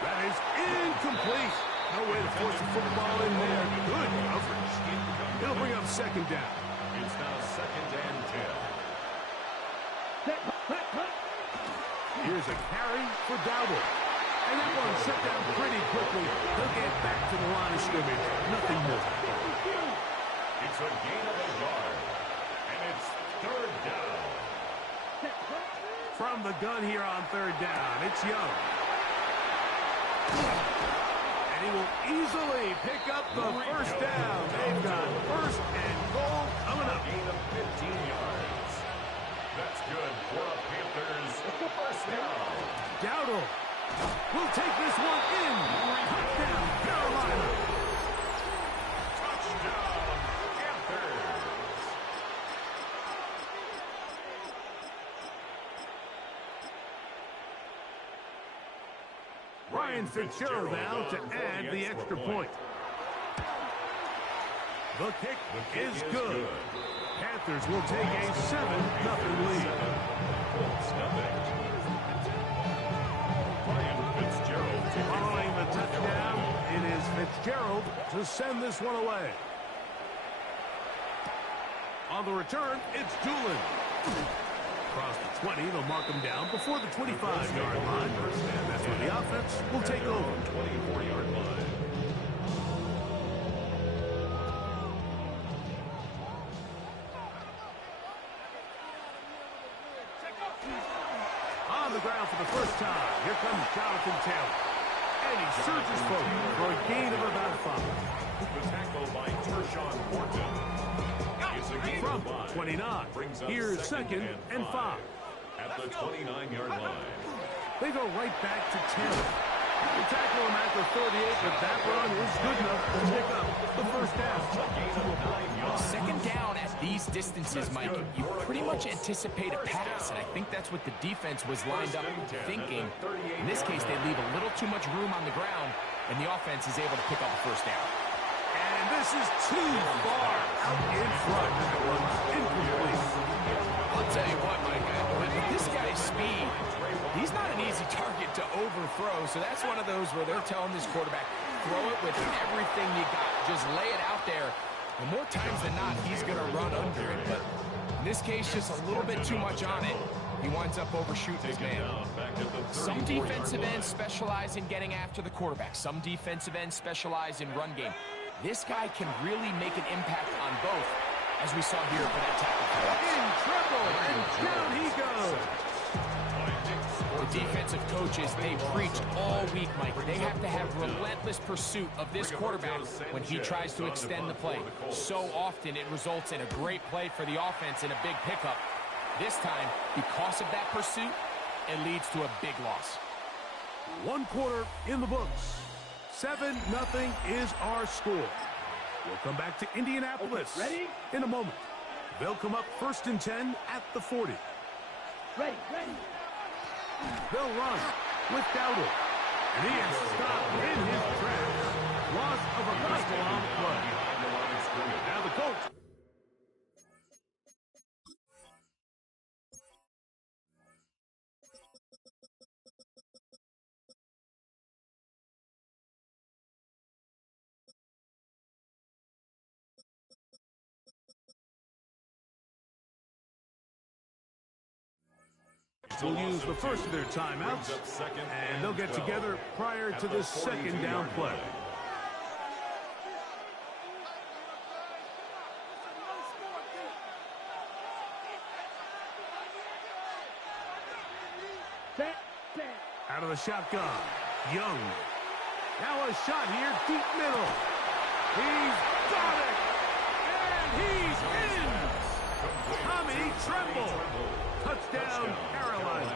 That is incomplete. No way to force the football in there. Good coverage. It'll bring up second down. It's now second and 10. Here's a carry for Dowdle. And that one shut down pretty quickly. He'll get back to the line of scrimmage. Nothing more. It's a gain of a yard. And it's third down. From the gun here on third down, it's Young. And he will easily pick up the first down. They've got first and goal coming up. Gain of 15 yards. That's good for a Panthers first down. Dowdle will take this one in. Touchdown, Carolina. Touchdown, Panthers. Ryan Fitzgerald now to add the extra point. The kick is good. Panthers will take a 7-0 lead. Following the touchdown, it is Fitzgerald to send this one away. On the return, it's Doolin. Across the 20, they'll mark him down before the 25-yard line. And that's where the offense will take over. 24-yard line. On the ground for the first time, here comes Jonathan Taylor. And he surges forward for a gain of about 5. The tackle by Tershawn Horton. It's a gain From of 5. 29, here's second and 5. At the 29-yard line. They go right back to Taylor. They tackle him at the 38, but that run is good enough to pick up the first down. Second down at these distances, Mike, you pretty much anticipate a pass, and I think that's what the defense was lined up thinking. In this case, they leave a little too much room on the ground, and the offense is able to pick up a first down. And this is too far out in front. That one's incomplete. I'll tell you what, Mike, with this guy's speed, he's not an easy target to overthrow, so that's one of those where they're telling this quarterback, throw it with everything you got. Just lay it out there. And more times than not, he's going to run under it. But in this case, just a little bit too much on it. He winds up overshooting his man. Some defensive ends specialize in getting after the quarterback. Some defensive ends specialize in run game. This guy can really make an impact on both, as we saw here for that tackle. In trouble, and down he goes. The defensive coaches, they preach all week, Mike. They have to have relentless pursuit of this quarterback when he tries to extend the play. So often it results in a great play for the offense and a big pickup. This time, because of that pursuit, it leads to a big loss. 1 quarter in the books. 7-0 is our score. We'll come back to Indianapolis in a moment. They'll come up 1st and 10 at the 40. Ready. They'll run with Dowdle. And he is stopped in his tracks. Loss of a couple on the play. Now the Colts. Will use the first of their timeouts, and they'll get together prior to this second down play. Out of the shotgun, Young. Now a shot here, deep middle. He's got it, and he's in. Tommy Tremble. Touchdown, Carolina.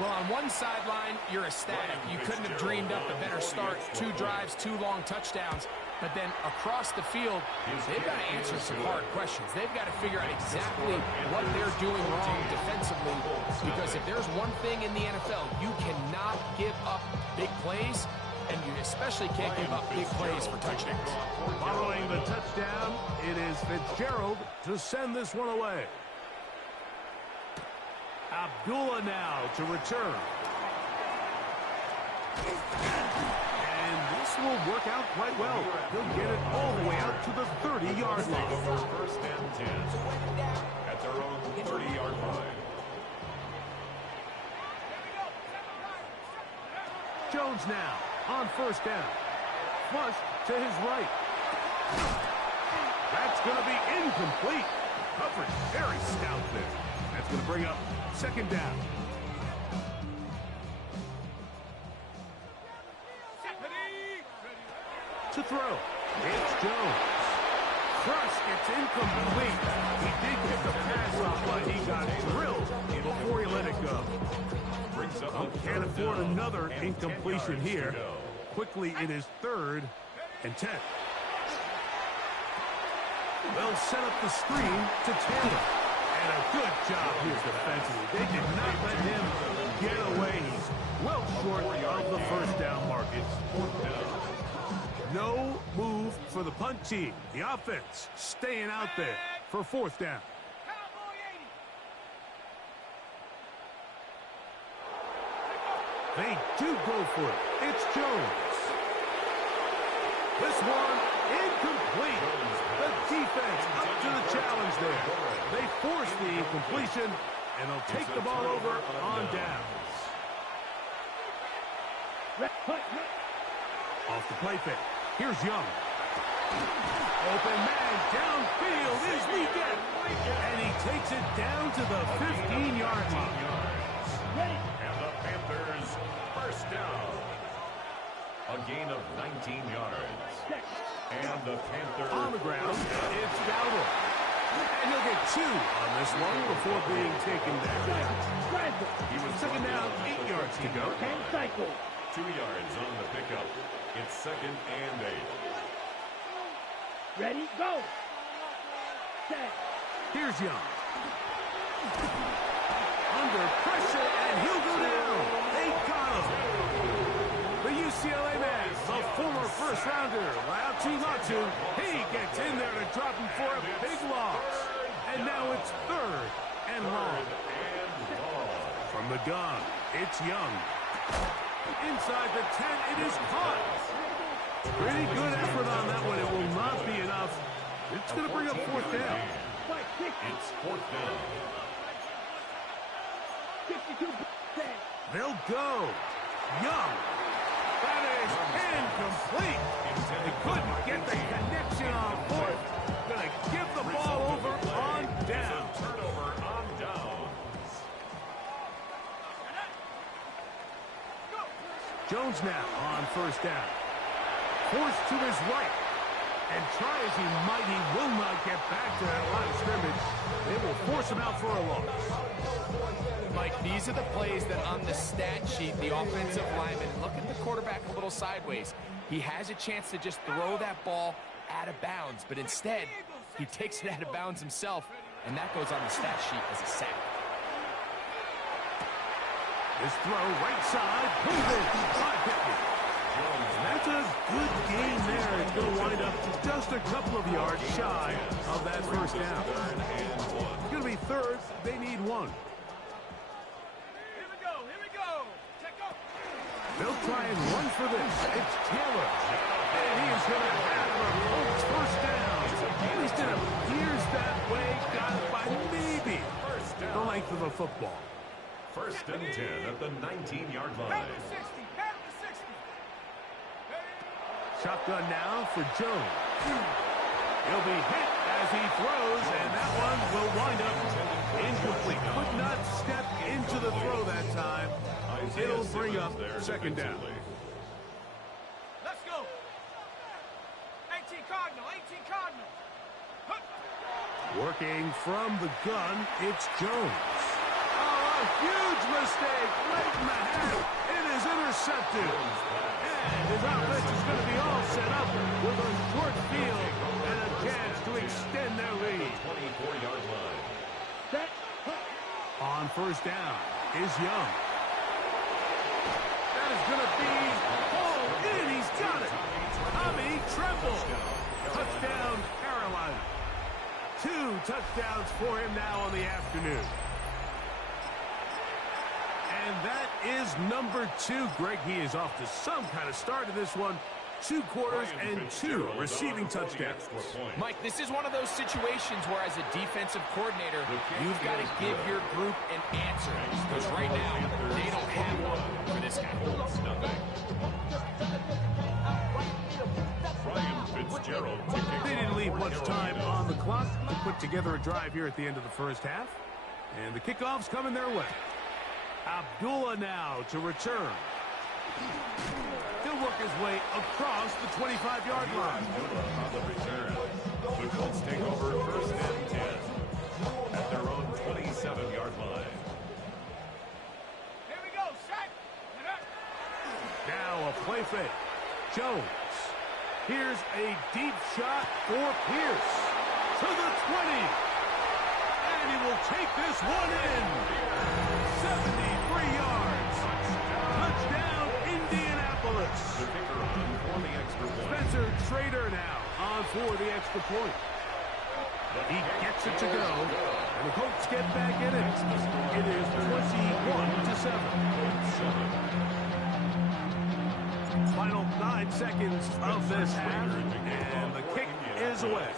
Well, on one sideline, you're ecstatic. You couldn't have dreamed up a better start. 2 drives, 2 long touchdowns. But then across the field, they've got to answer some hard questions. They've got to figure out exactly what they're doing wrong defensively. Because if there's one thing in the NFL, you cannot give up big plays, and you especially can't give up big plays for touchdowns. Following the touchdown, it is Fitzgerald to send this one away. Abdullah now to return. And this will work out quite well. He'll get it all the way out to the 30-yard line. 1st and 10 at their own 30-yard line. Jones now on 1st down. Flush to his right. That's going to be incomplete. Coverage very stout there. That's going to bring up 2nd down. To throw. It's Jones. Thrust gets incomplete. He did get the pass off, but he got drilled before he let it go. Can't afford another incompletion here. Quickly, it is 3rd and 10. They'll set up the screen to Taylor. And a good job here defensively. They did not let him get away. He's well short of the 1st down market. No move for the punt team. The offense staying out there for 4th down. They do go for it. It's Jones. This one incomplete. The defense up to the challenge there. They force the incompletion, and they'll take the ball over on downs. Off the play fake. Here's Young. Open man downfield is Weekend. And he takes it down to the 15-yard line. And the Panthers 1st down. A gain of 19 yards. And the Panthers on the ground, it's Dowdle. And he'll get 2 on this one before being taken down. He was 2nd down, 8 yards to go. 2 yards on the pickup. It's 2nd and 8. Ready, go. Here's Young. Under pressure, and he'll go down. They got him. The UCLA man, the former 1st-rounder, Latu Latu, he gets in there to drop him for a big loss. And now it's 3rd and long. From the gun, it's Young. Inside the 10, it is caught. Pretty good effort on that one. It will not be enough. It's going to bring up 4th down. It's 4th down. They'll go. Young. That is incomplete. They couldn't get the connection on 4th. Going to give the ball over on down. Turnover on downs. Jones now on 1st down. Forced to his right. And try as he might, he will not get back to that line of scrimmage. They will force him out for a loss. Mike, these are the plays that on the stat sheet, the offensive lineman, look at the quarterback a little sideways. He has a chance to just throw that ball out of bounds, but instead, he takes it out of bounds himself, and that goes on the stat sheet as a sack. This throw right side, pulled in by Pittman. That's a good game there. It's going to wind up just a couple of yards shy of that first down. It's going to be third. They need one. Here we go. Check up. They'll try and run for this. It's Taylor. And he is going to have a Colts first down. At least it appears that way. Got it by maybe the length of a football. First and 10 at the 19-yard line. Shotgun now for Jones. He'll be hit as he throws, and that one will wind up incomplete. Could not step into the throw that time. It'll bring up second down. Let's go. 18 Cardinal. Working from the gun, it's Jones. Oh, a huge mistake right in the half. It is intercepted. And his offense is going to be all set up with a short field and a chance to extend their lead. 24-yard line. On first down is Young. That is going to be hauled in. He's got it. Tommy Tremble. Touchdown, Carolina. 2 touchdowns for him now on the afternoon. And that is number 2. Greg, he is off to some kind of start in this one. 2 quarters and 2 receiving touchdowns. Mike, this is one of those situations where as a defensive coordinator, you've got to give your group an answer. Because right now, they don't have one for this guy. They didn't leave much time on the clock to put together a drive here at the end of the first half. And the kickoff's coming their way. Abdullah now to return. He'll work his way across the 25-yard line. On the return. The Colts take over first and 10 at their own 27-yard line. Here we go, set. Now a play fake. Jones. Here's a deep shot for Pierce. To the 20. And he will take this one in. 73 yards. Touchdown, Indianapolis. The kicker on for the extra point. Spencer Trader now on for the extra point. He gets it to go, and the Colts get back in it. It is 21-7. Final 9 seconds of this half, and the kick is away.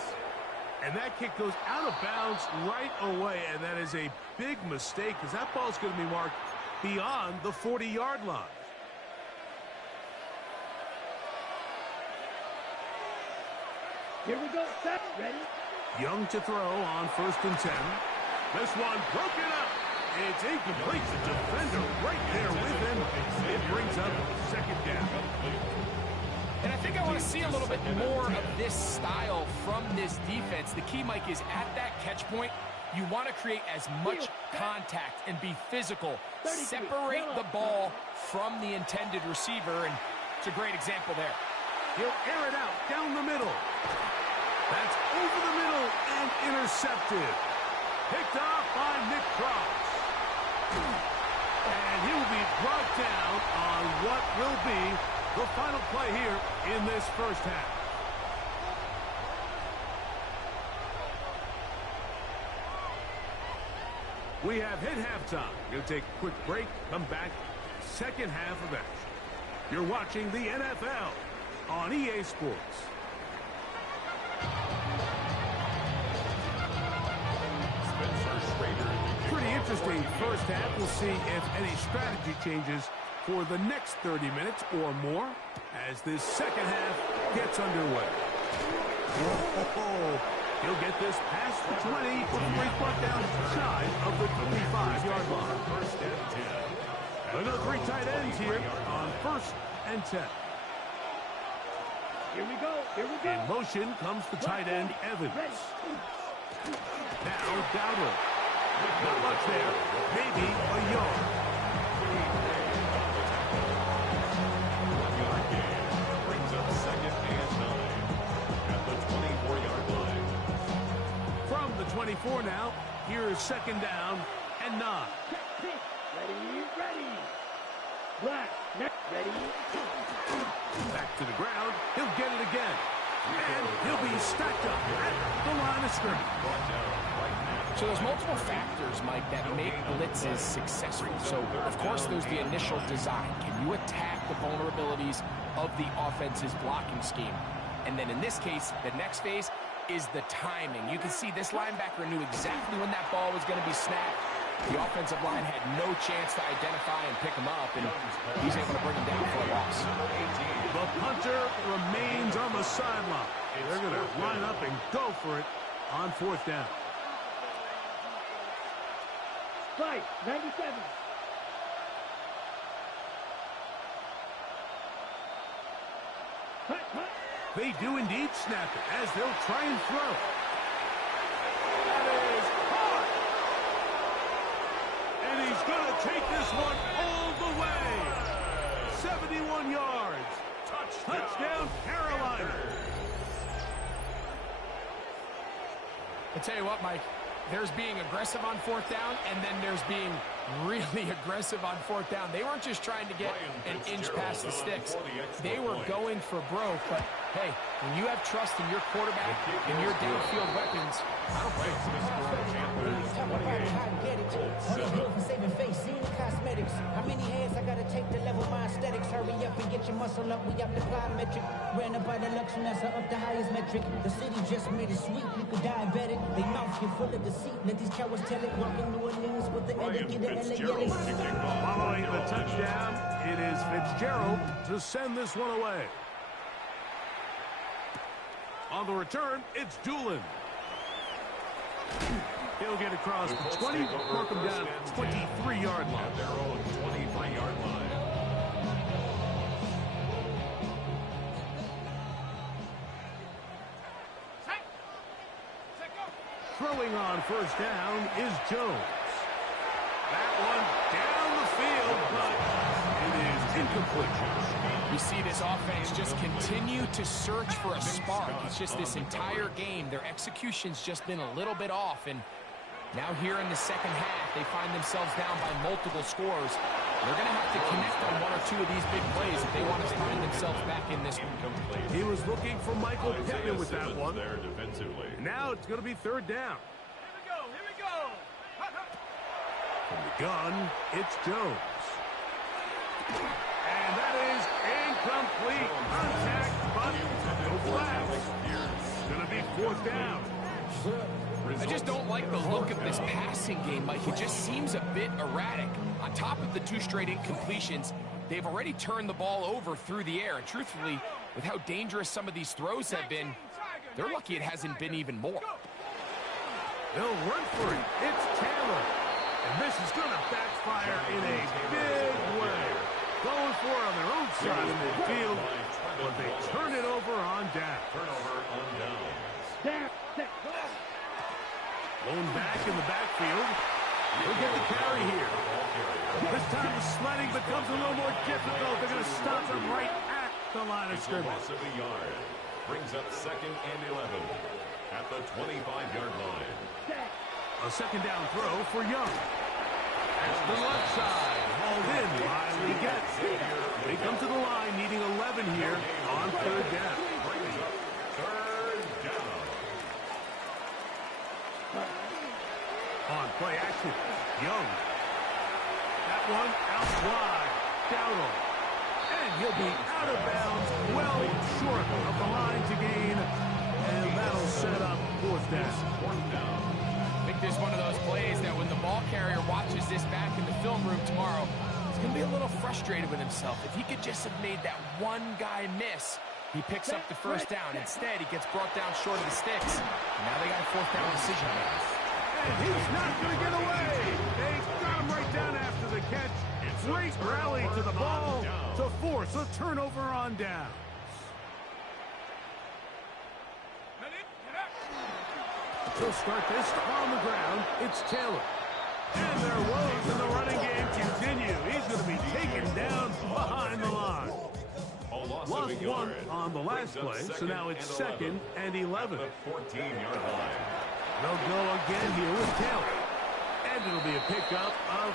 And that kick goes out of bounds right away, and that is a big mistake because that ball's going to be marked beyond the 40-yard line. Here we go, set, ready? Young to throw on first and 10. This one broken up. It's incomplete. The defender right there with him. It brings up second down. And I think I want to see a little bit more of this style from this defense. The key, Mike, is at that catch point, you want to create as much contact and be physical. Separate the ball from the intended receiver, and it's a great example there. He'll air it out down the middle. That's over the middle and intercepted. Picked off by Nick Cross. And he will be brought down on what will be the final play here in this first half. We have hit halftime. Going to take a quick break, come back, second half of action. You're watching the NFL on EA Sports. Pretty interesting first half. We'll see if any strategy changes for the next 30 minutes or more as this second half gets underway. Whoa. He'll get this past the 20 before he's brought down shy of the 25-yard line. First and 10. Another 3 tight ends here on first and 10. Here we go. Here we go. In motion comes the tight end, Evans. Now, Dowdle. Not much there. Maybe a yard. Brings up 2nd and 9 at the 24-yard line. From the 24 now, here is 2nd down and 9. Ready. Black, next, ready. Back to the ground. He'll get it again. And he'll be stacked up at the line of scrimmage. So there's multiple factors, Mike, that make blitzes successful. So, of course, there's the initial design. Can you attack the vulnerabilities of the offense's blocking scheme? And then in this case, the next phase is the timing. You can see this linebacker knew exactly when that ball was going to be snapped. The offensive line had no chance to identify and pick him up, and he's able to bring him down for a loss. The punter remains on the sideline. They're going to line up and go for it on 4th down. Fight, 97. Cut. They do indeed snap it as they'll try and throw. That is hard. And he's going to take this one all the way. 71 yards. Touchdown, Carolina. I'll tell you what, Mike. There's being aggressive on 4th down, and then there's being really aggressive on 4th down. They weren't just trying to get an inch past the sticks. They were going for broke, but hey, when you have trust in your quarterback and your downfield weapons, I don't play. How many hands I gotta take to level my aesthetics? Hurry up and get your muscle up. We up the plyometric. Ran up by the luxury, that's up the highest metric. The city just made it sweet. You could diabetic. They mouth get full of deceit. Let these cowards tell it. Walking New Orleans with the etiquette of LA. Following the touchdown, it is Fitzgerald to send this one away. On the return, it's Doolin. He'll get across the 20, mark him down at 23-yard line. At their own 23-yard line. Throwing on 1st down is Jones. That one down the field, but it is incomplete. We see this offense just continue to search for a spark. It's just this entire game, their execution's just been a little bit off, and now here in the 2nd half, they find themselves down by multiple scores. They're going to have to connect on 1 or 2 of these big plays if they want to find themselves back in this one. He was looking for Michael Pittman with that one. There defensively. Now it's going to be 3rd down. Here we go. From the gun, it's Jones. And that is incomplete. Contact, but no flags. It's going to be 4th down. I just don't like the look of this passing game, Mike. It just seems a bit erratic. On top of the 2 straight incompletions, they've already turned the ball over through the air. And truthfully, with how dangerous some of these throws have been, they're lucky it hasn't been even more. They'll run for it. It's Taylor. And this is going to backfire in a big way. Going for it on their own side of midfield, but they turn it over on down. Turnover on downs. Blown back in the backfield. He'll get the carry here. This time the sledding becomes a little more difficult. They're going to stop him right at the line of scrimmage. Loss of a yard. Brings up 2nd and 11 at the 25-yard line. A 2nd down throw for Young. That's the left side. Hauled in by Leggett. They come to the line needing 11 here on 3rd down. Brings up 3rd down. On play action, Young. That one out wide. Dowdle. And he'll be out of bounds, well short of the line to gain. And that'll set up 4th down. I think there's one of those plays that when the ball carrier watches this back in the film room tomorrow, he's going to be a little frustrated with himself. If he could just have made that one guy miss, he picks up the 1st down. Instead, he gets brought down short of the sticks. Now they got a 4th down decision to make. And he's not going to get away. They got him right down after the catch. Great rally to the ball to force a turnover on down. He'll start this on the ground. It's Taylor. And their woes in the running game continue. He's going to be taken down behind the line. Lost one on the last play, so now it's 2nd and 11. 14-yard line. They'll go again here with Taylor. And it'll be a pickup of...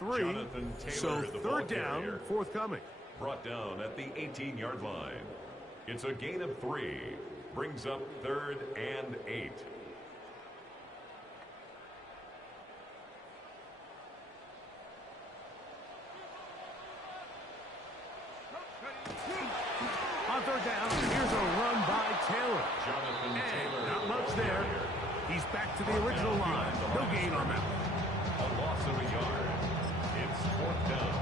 Jonathan Taylor, so the ball 3rd down, carrier, forthcoming. brought down at the 18-yard line. It's a gain of 3. Brings up 3rd and 8. On 3rd down, here's a run by Taylor. Jonathan And Taylor, not much there. He's back to the original line. No gain on that one. A loss of a yard. It's 4th down.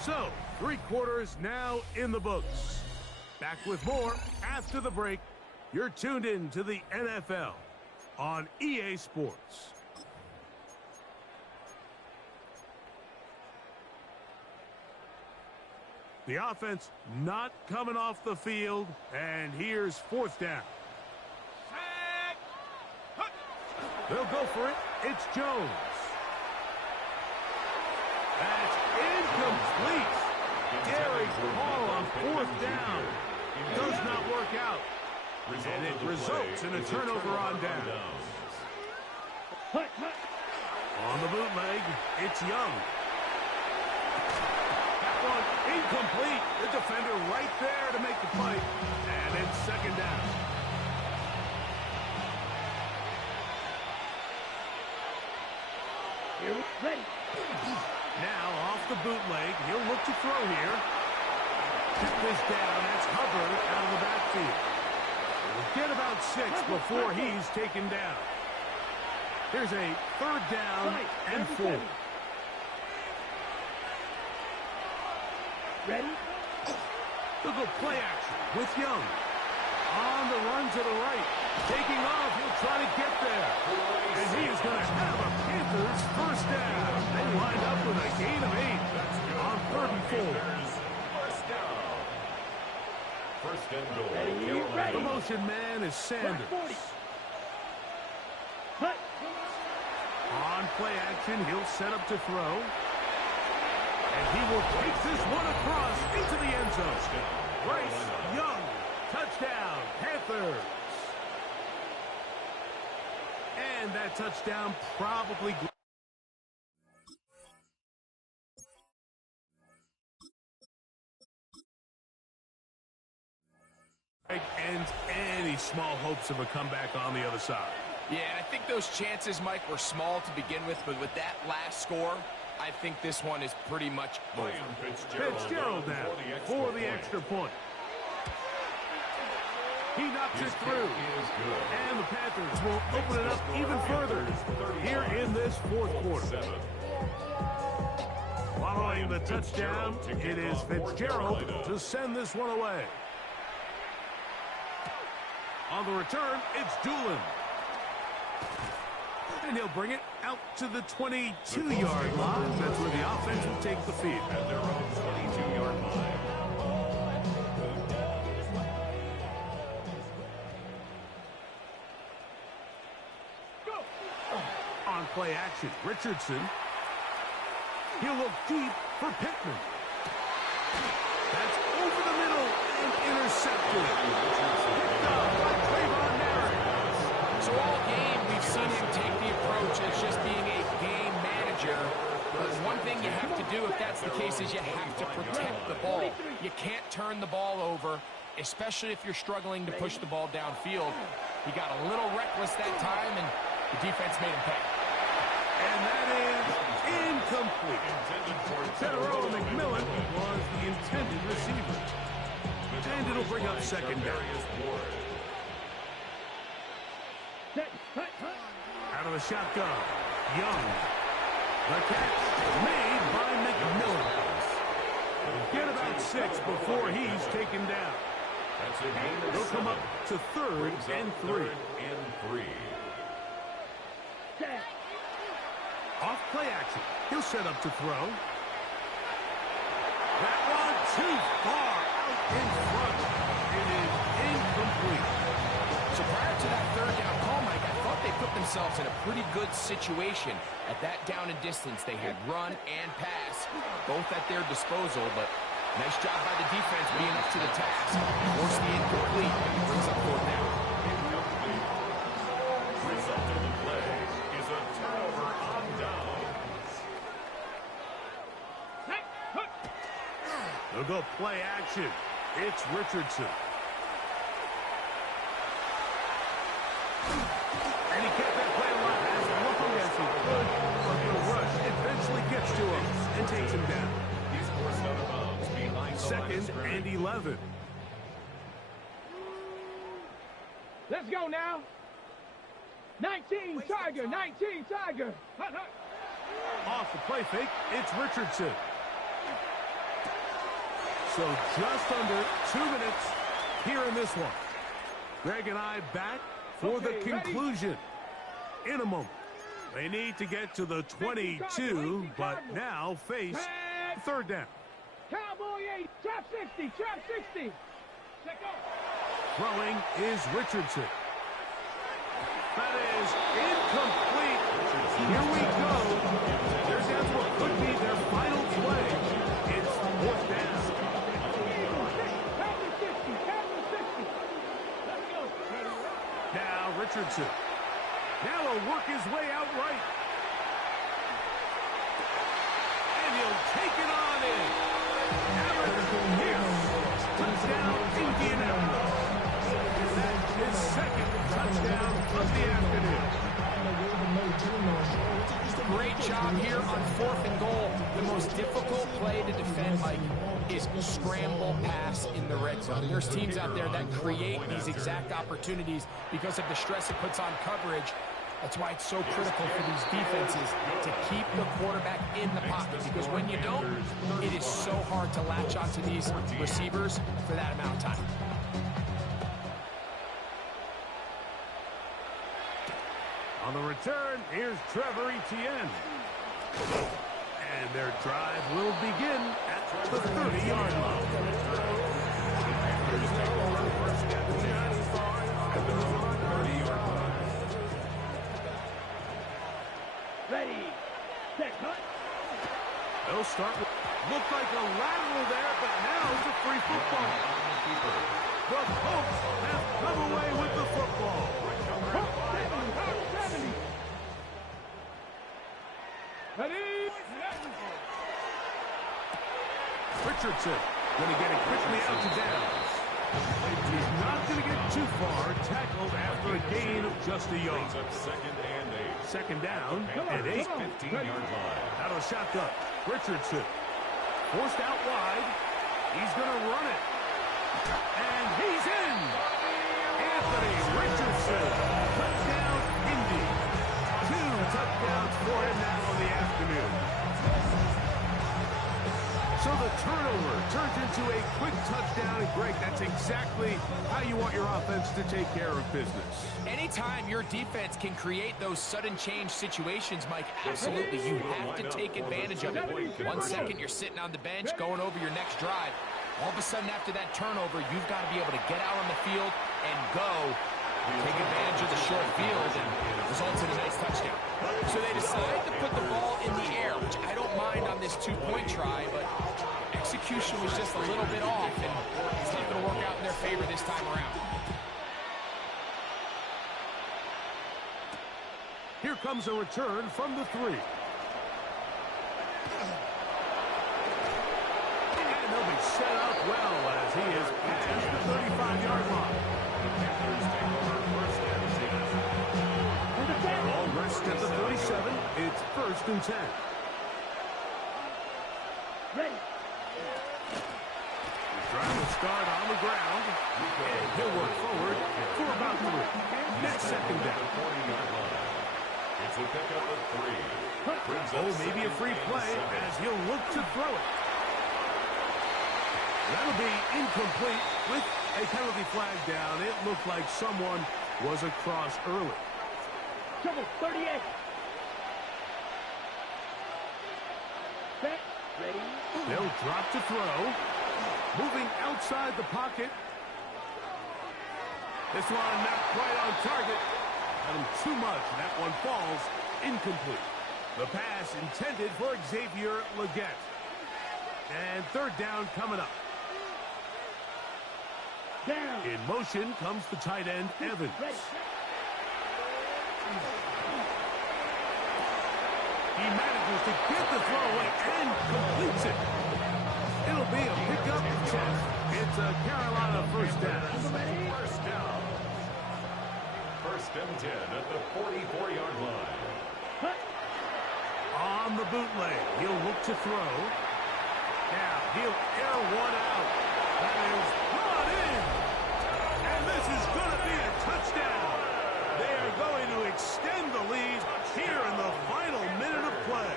So, 3 quarters now in the books. Back with more after the break. You're tuned in to the NFL on EA Sports. The offense not coming off the field, and here's 4th down. They'll go for it. It's Jones. That's incomplete. Gary Hall on 4th down. Does not work out. And it results in a turnover on downs. On the bootleg, it's Young. That one incomplete. The defender right there to make the play. And it's 2nd down. Ready. Now off the bootleg, he'll look to throw here. Check this down, that's Hubbard out of the backfield. We'll get about 6 before he's taken down. Here's a 3rd down and 4. Ready? They'll go play action with Young. On the run to the right. Taking off, he'll try to get there. And he is going to have a Panthers 1st down. They wind up with a gain of 8 on 3rd and 4. 1st down. 1st and goal. The motion man is Sanders. On play action, he'll set up to throw. And he will take this one across into the end zone. Bryce Young, touchdown, Panthers. And that touchdown probably... ends any small hopes of a comeback on the other side. Yeah, and I think those chances, Mike, were small to begin with, but with that last score, I think this one is pretty much over. Fitzgerald now for the extra point. He knocks it through. And the Panthers will open it up even further here in this 4th quarter. Following the touchdown, it is Fitzgerald to send this one away. On the return, it's Doolin. And he'll bring it out to the 22-yard line. That's where the offense will take the field. At their own 22-yard line. On play action, Richardson. He'll look deep for Pittman. That's over the middle and intercepted. Picked up by Trayvon Merrick. So all game, we've seen him take the approach as just being a game manager. But one thing you have to do, if that's the case, is you have to protect the ball. You can't turn the ball over, especially if you're struggling to push the ball downfield. He got a little reckless that time, and the defense made him pay. And that is incomplete. Federer McMillan was the intended receiver. And it'll bring up second down. Out of the shotgun, Young. The catch made by McMillan. Get about 6 before he's taken down. They'll come up to 3rd and 3. Off play action. He'll set up to throw. That one too far out in front. It is incomplete. So prior to that 3rd down call, Mike, I thought they put themselves in a pretty good situation. At that down and distance, they had run and pass, both at their disposal, but nice job by the defense being up to the task. Force the incomplete, brings up 4th down. Incomplete. Result of the play is a turnover on downs. They'll go play action. It's Richardson. And he kept that play alive as long as he could, but the rush eventually gets to him and takes him down. He's forced out of bounds behind the 2nd and 11. Let's go now. 19 Tiger, 19 Tiger. Off the play fake, it's Richardson. So just under 2 minutes here in this one. Greg and I back for the conclusion in a moment. They need to get to the 22, but now face 3rd down. Cowboy 8, trap 60, trap 60. Throwing is Richardson. That is incomplete. Here we go. They're down to what could be their final play. It's 4th down. Now Richardson. Now he'll work his way out right. And he'll take it on in. Allen Pierce. Touchdown, Indianapolis. And that is 2nd touchdown of the afternoon. Great job here on 4th and goal. The most difficult play to defend, Mike, is scramble pass in the red zone. There's teams out there that create these exact opportunities because of the stress it puts on coverage. That's why it's so critical for these defenses to keep the quarterback in the pocket, because when you don't, it is so hard to latch onto these receivers for that amount of time. On the return, here's Trevor Etienne. And their drive will begin at the 30-yard line. Ready, set, cut. They'll start with, looked like a lateral there, but now it's a free football. The Colts have come away with the football. 70. Ready. Richardson going to get it quickly out to downs. He's not going to get too far. Tackled after a gain of just a yard. 2nd and 8. 2nd down and 8. 15-yard line. Out of the shotgun. Richardson forced out wide. He's going to run it. And he's in. Anthony Richardson. Touchdown, Indy. 2 touchdowns for him now on the afternoon. So the turnover turns into a quick touchdown. And Greg, that's exactly how you want your offense to take care of business. Anytime your defense can create those sudden change situations, Mike, absolutely, you have to take advantage of it. 1 second, you're sitting on the bench, going over your next drive. All of a sudden, after that turnover, you've got to be able to get out on the field and go. Take advantage of the short field and results in a nice touchdown. So they decide to put the ball in the air, which I don't mind on this 2-point try, but execution was just a little bit off, and it's not going to work out in their favor this time around. Here comes a return from the 3. And they'll be set up well as he is past the 35-yard line. Ball rest at the 37. It's and 10. Ready. Trying to start on the ground, and he'll work forward for about 3. Next second down. It's a pickup of 3. Oh, maybe a free play as he'll look to throw it. That'll be incomplete with a penalty flag down. It looked like someone was across early. Trouble, 38. Set, ready. They'll drop to throw. Moving outside the pocket. This one not quite on target. Got him too much. That one falls incomplete. The pass intended for Xavier Legette. And third down coming up. Down. In motion comes the tight end, Evans. He manages to get the throw away and completes it. It'll be a pickup of 10. It's a Carolina first down. First down. First and 10 at the 44-yard line. On the bootleg, he'll look to throw. Now he'll air one out. That is brought in. And this is going to be a touchdown. They are going to extend the lead here in the final minute of play.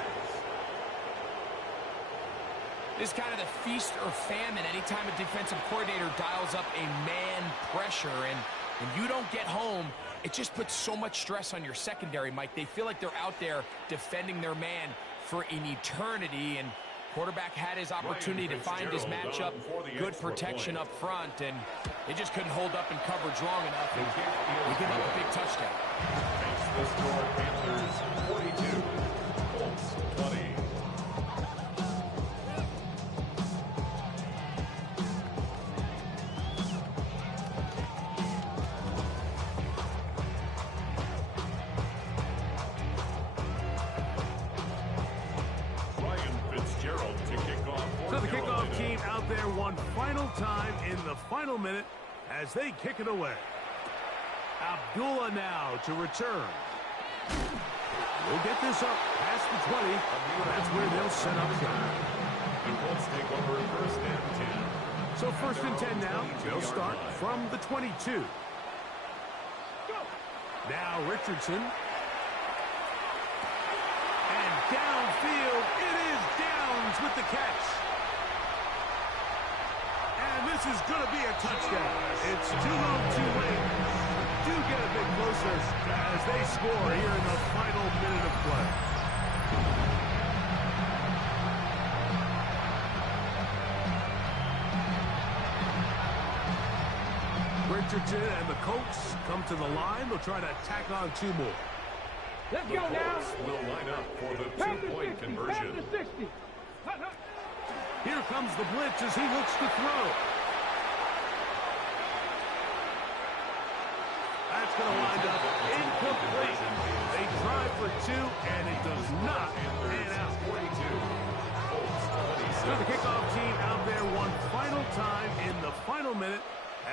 This is kind of the feast or famine anytime a defensive coordinator dials up a man pressure. And when you don't get home, it just puts so much stress on your secondary, Mike. They feel like they're out there defending their man for an eternity. And quarterback had his opportunity to find his matchup, good protection up front, and they just couldn't hold up in coverage long enough. And we give up a big touchdown. Makes the score Panthers 42, Colts 20. So the kickoff team out there one final time in the final minute as they kick it away. Abdullah now to return. We'll get this up past the 20. That's where they'll set up shop. The Colts take over first and 10. So first and 10 now. They'll start from the 22. Now Richardson. And downfield, it is Downs with the catch. And this is going to be a touchdown. It's too low, too late. Do get a bit closer as they score here in the final minute of play. Richardson and the Colts come to the line. They'll try to tack on 2 more. Let's go now. Will line up for the 2-point conversion. Here comes the blitz as he looks to throw. That's going to wind up incomplete. They try for 2, and it does not pan out. So the kickoff team out there one final time in the final minute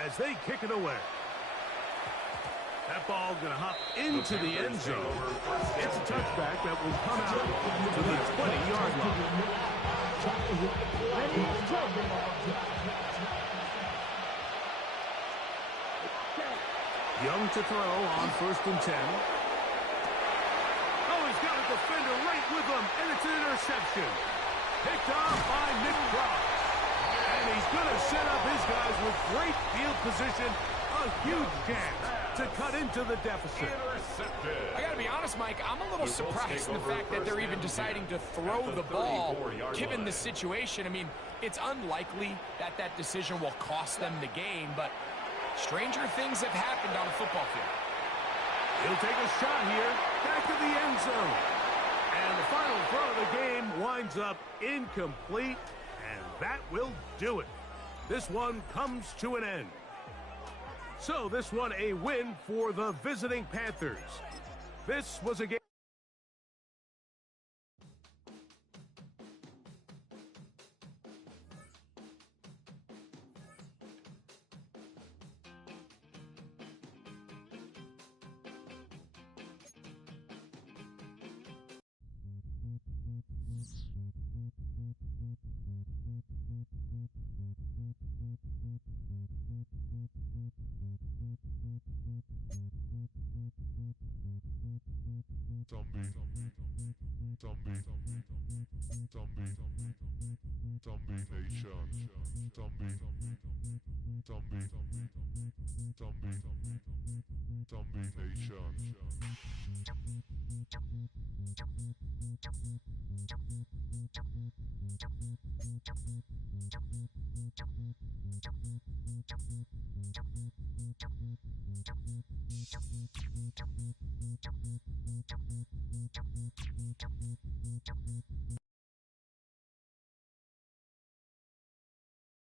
as they kick it away. That ball going to hop into the end zone. It's a touchback that will come out to the 20-yard line. Young to throw on first and 10. Oh, he's got a defender right with him, and it's an interception. Picked off by Nick Cross. And he's going to set up his guys with great field position. A huge chance to cut into the deficit. I got to be honest, Mike, I'm a little surprised in the fact that they're even deciding to throw the ball given the situation. I mean, it's unlikely that that decision will cost them the game, but stranger things have happened on a football field. He'll take a shot here, back of the end zone. And the final throw of the game winds up incomplete, and that will do it. This one comes to an end. So this one a win for the visiting Panthers. This was a game.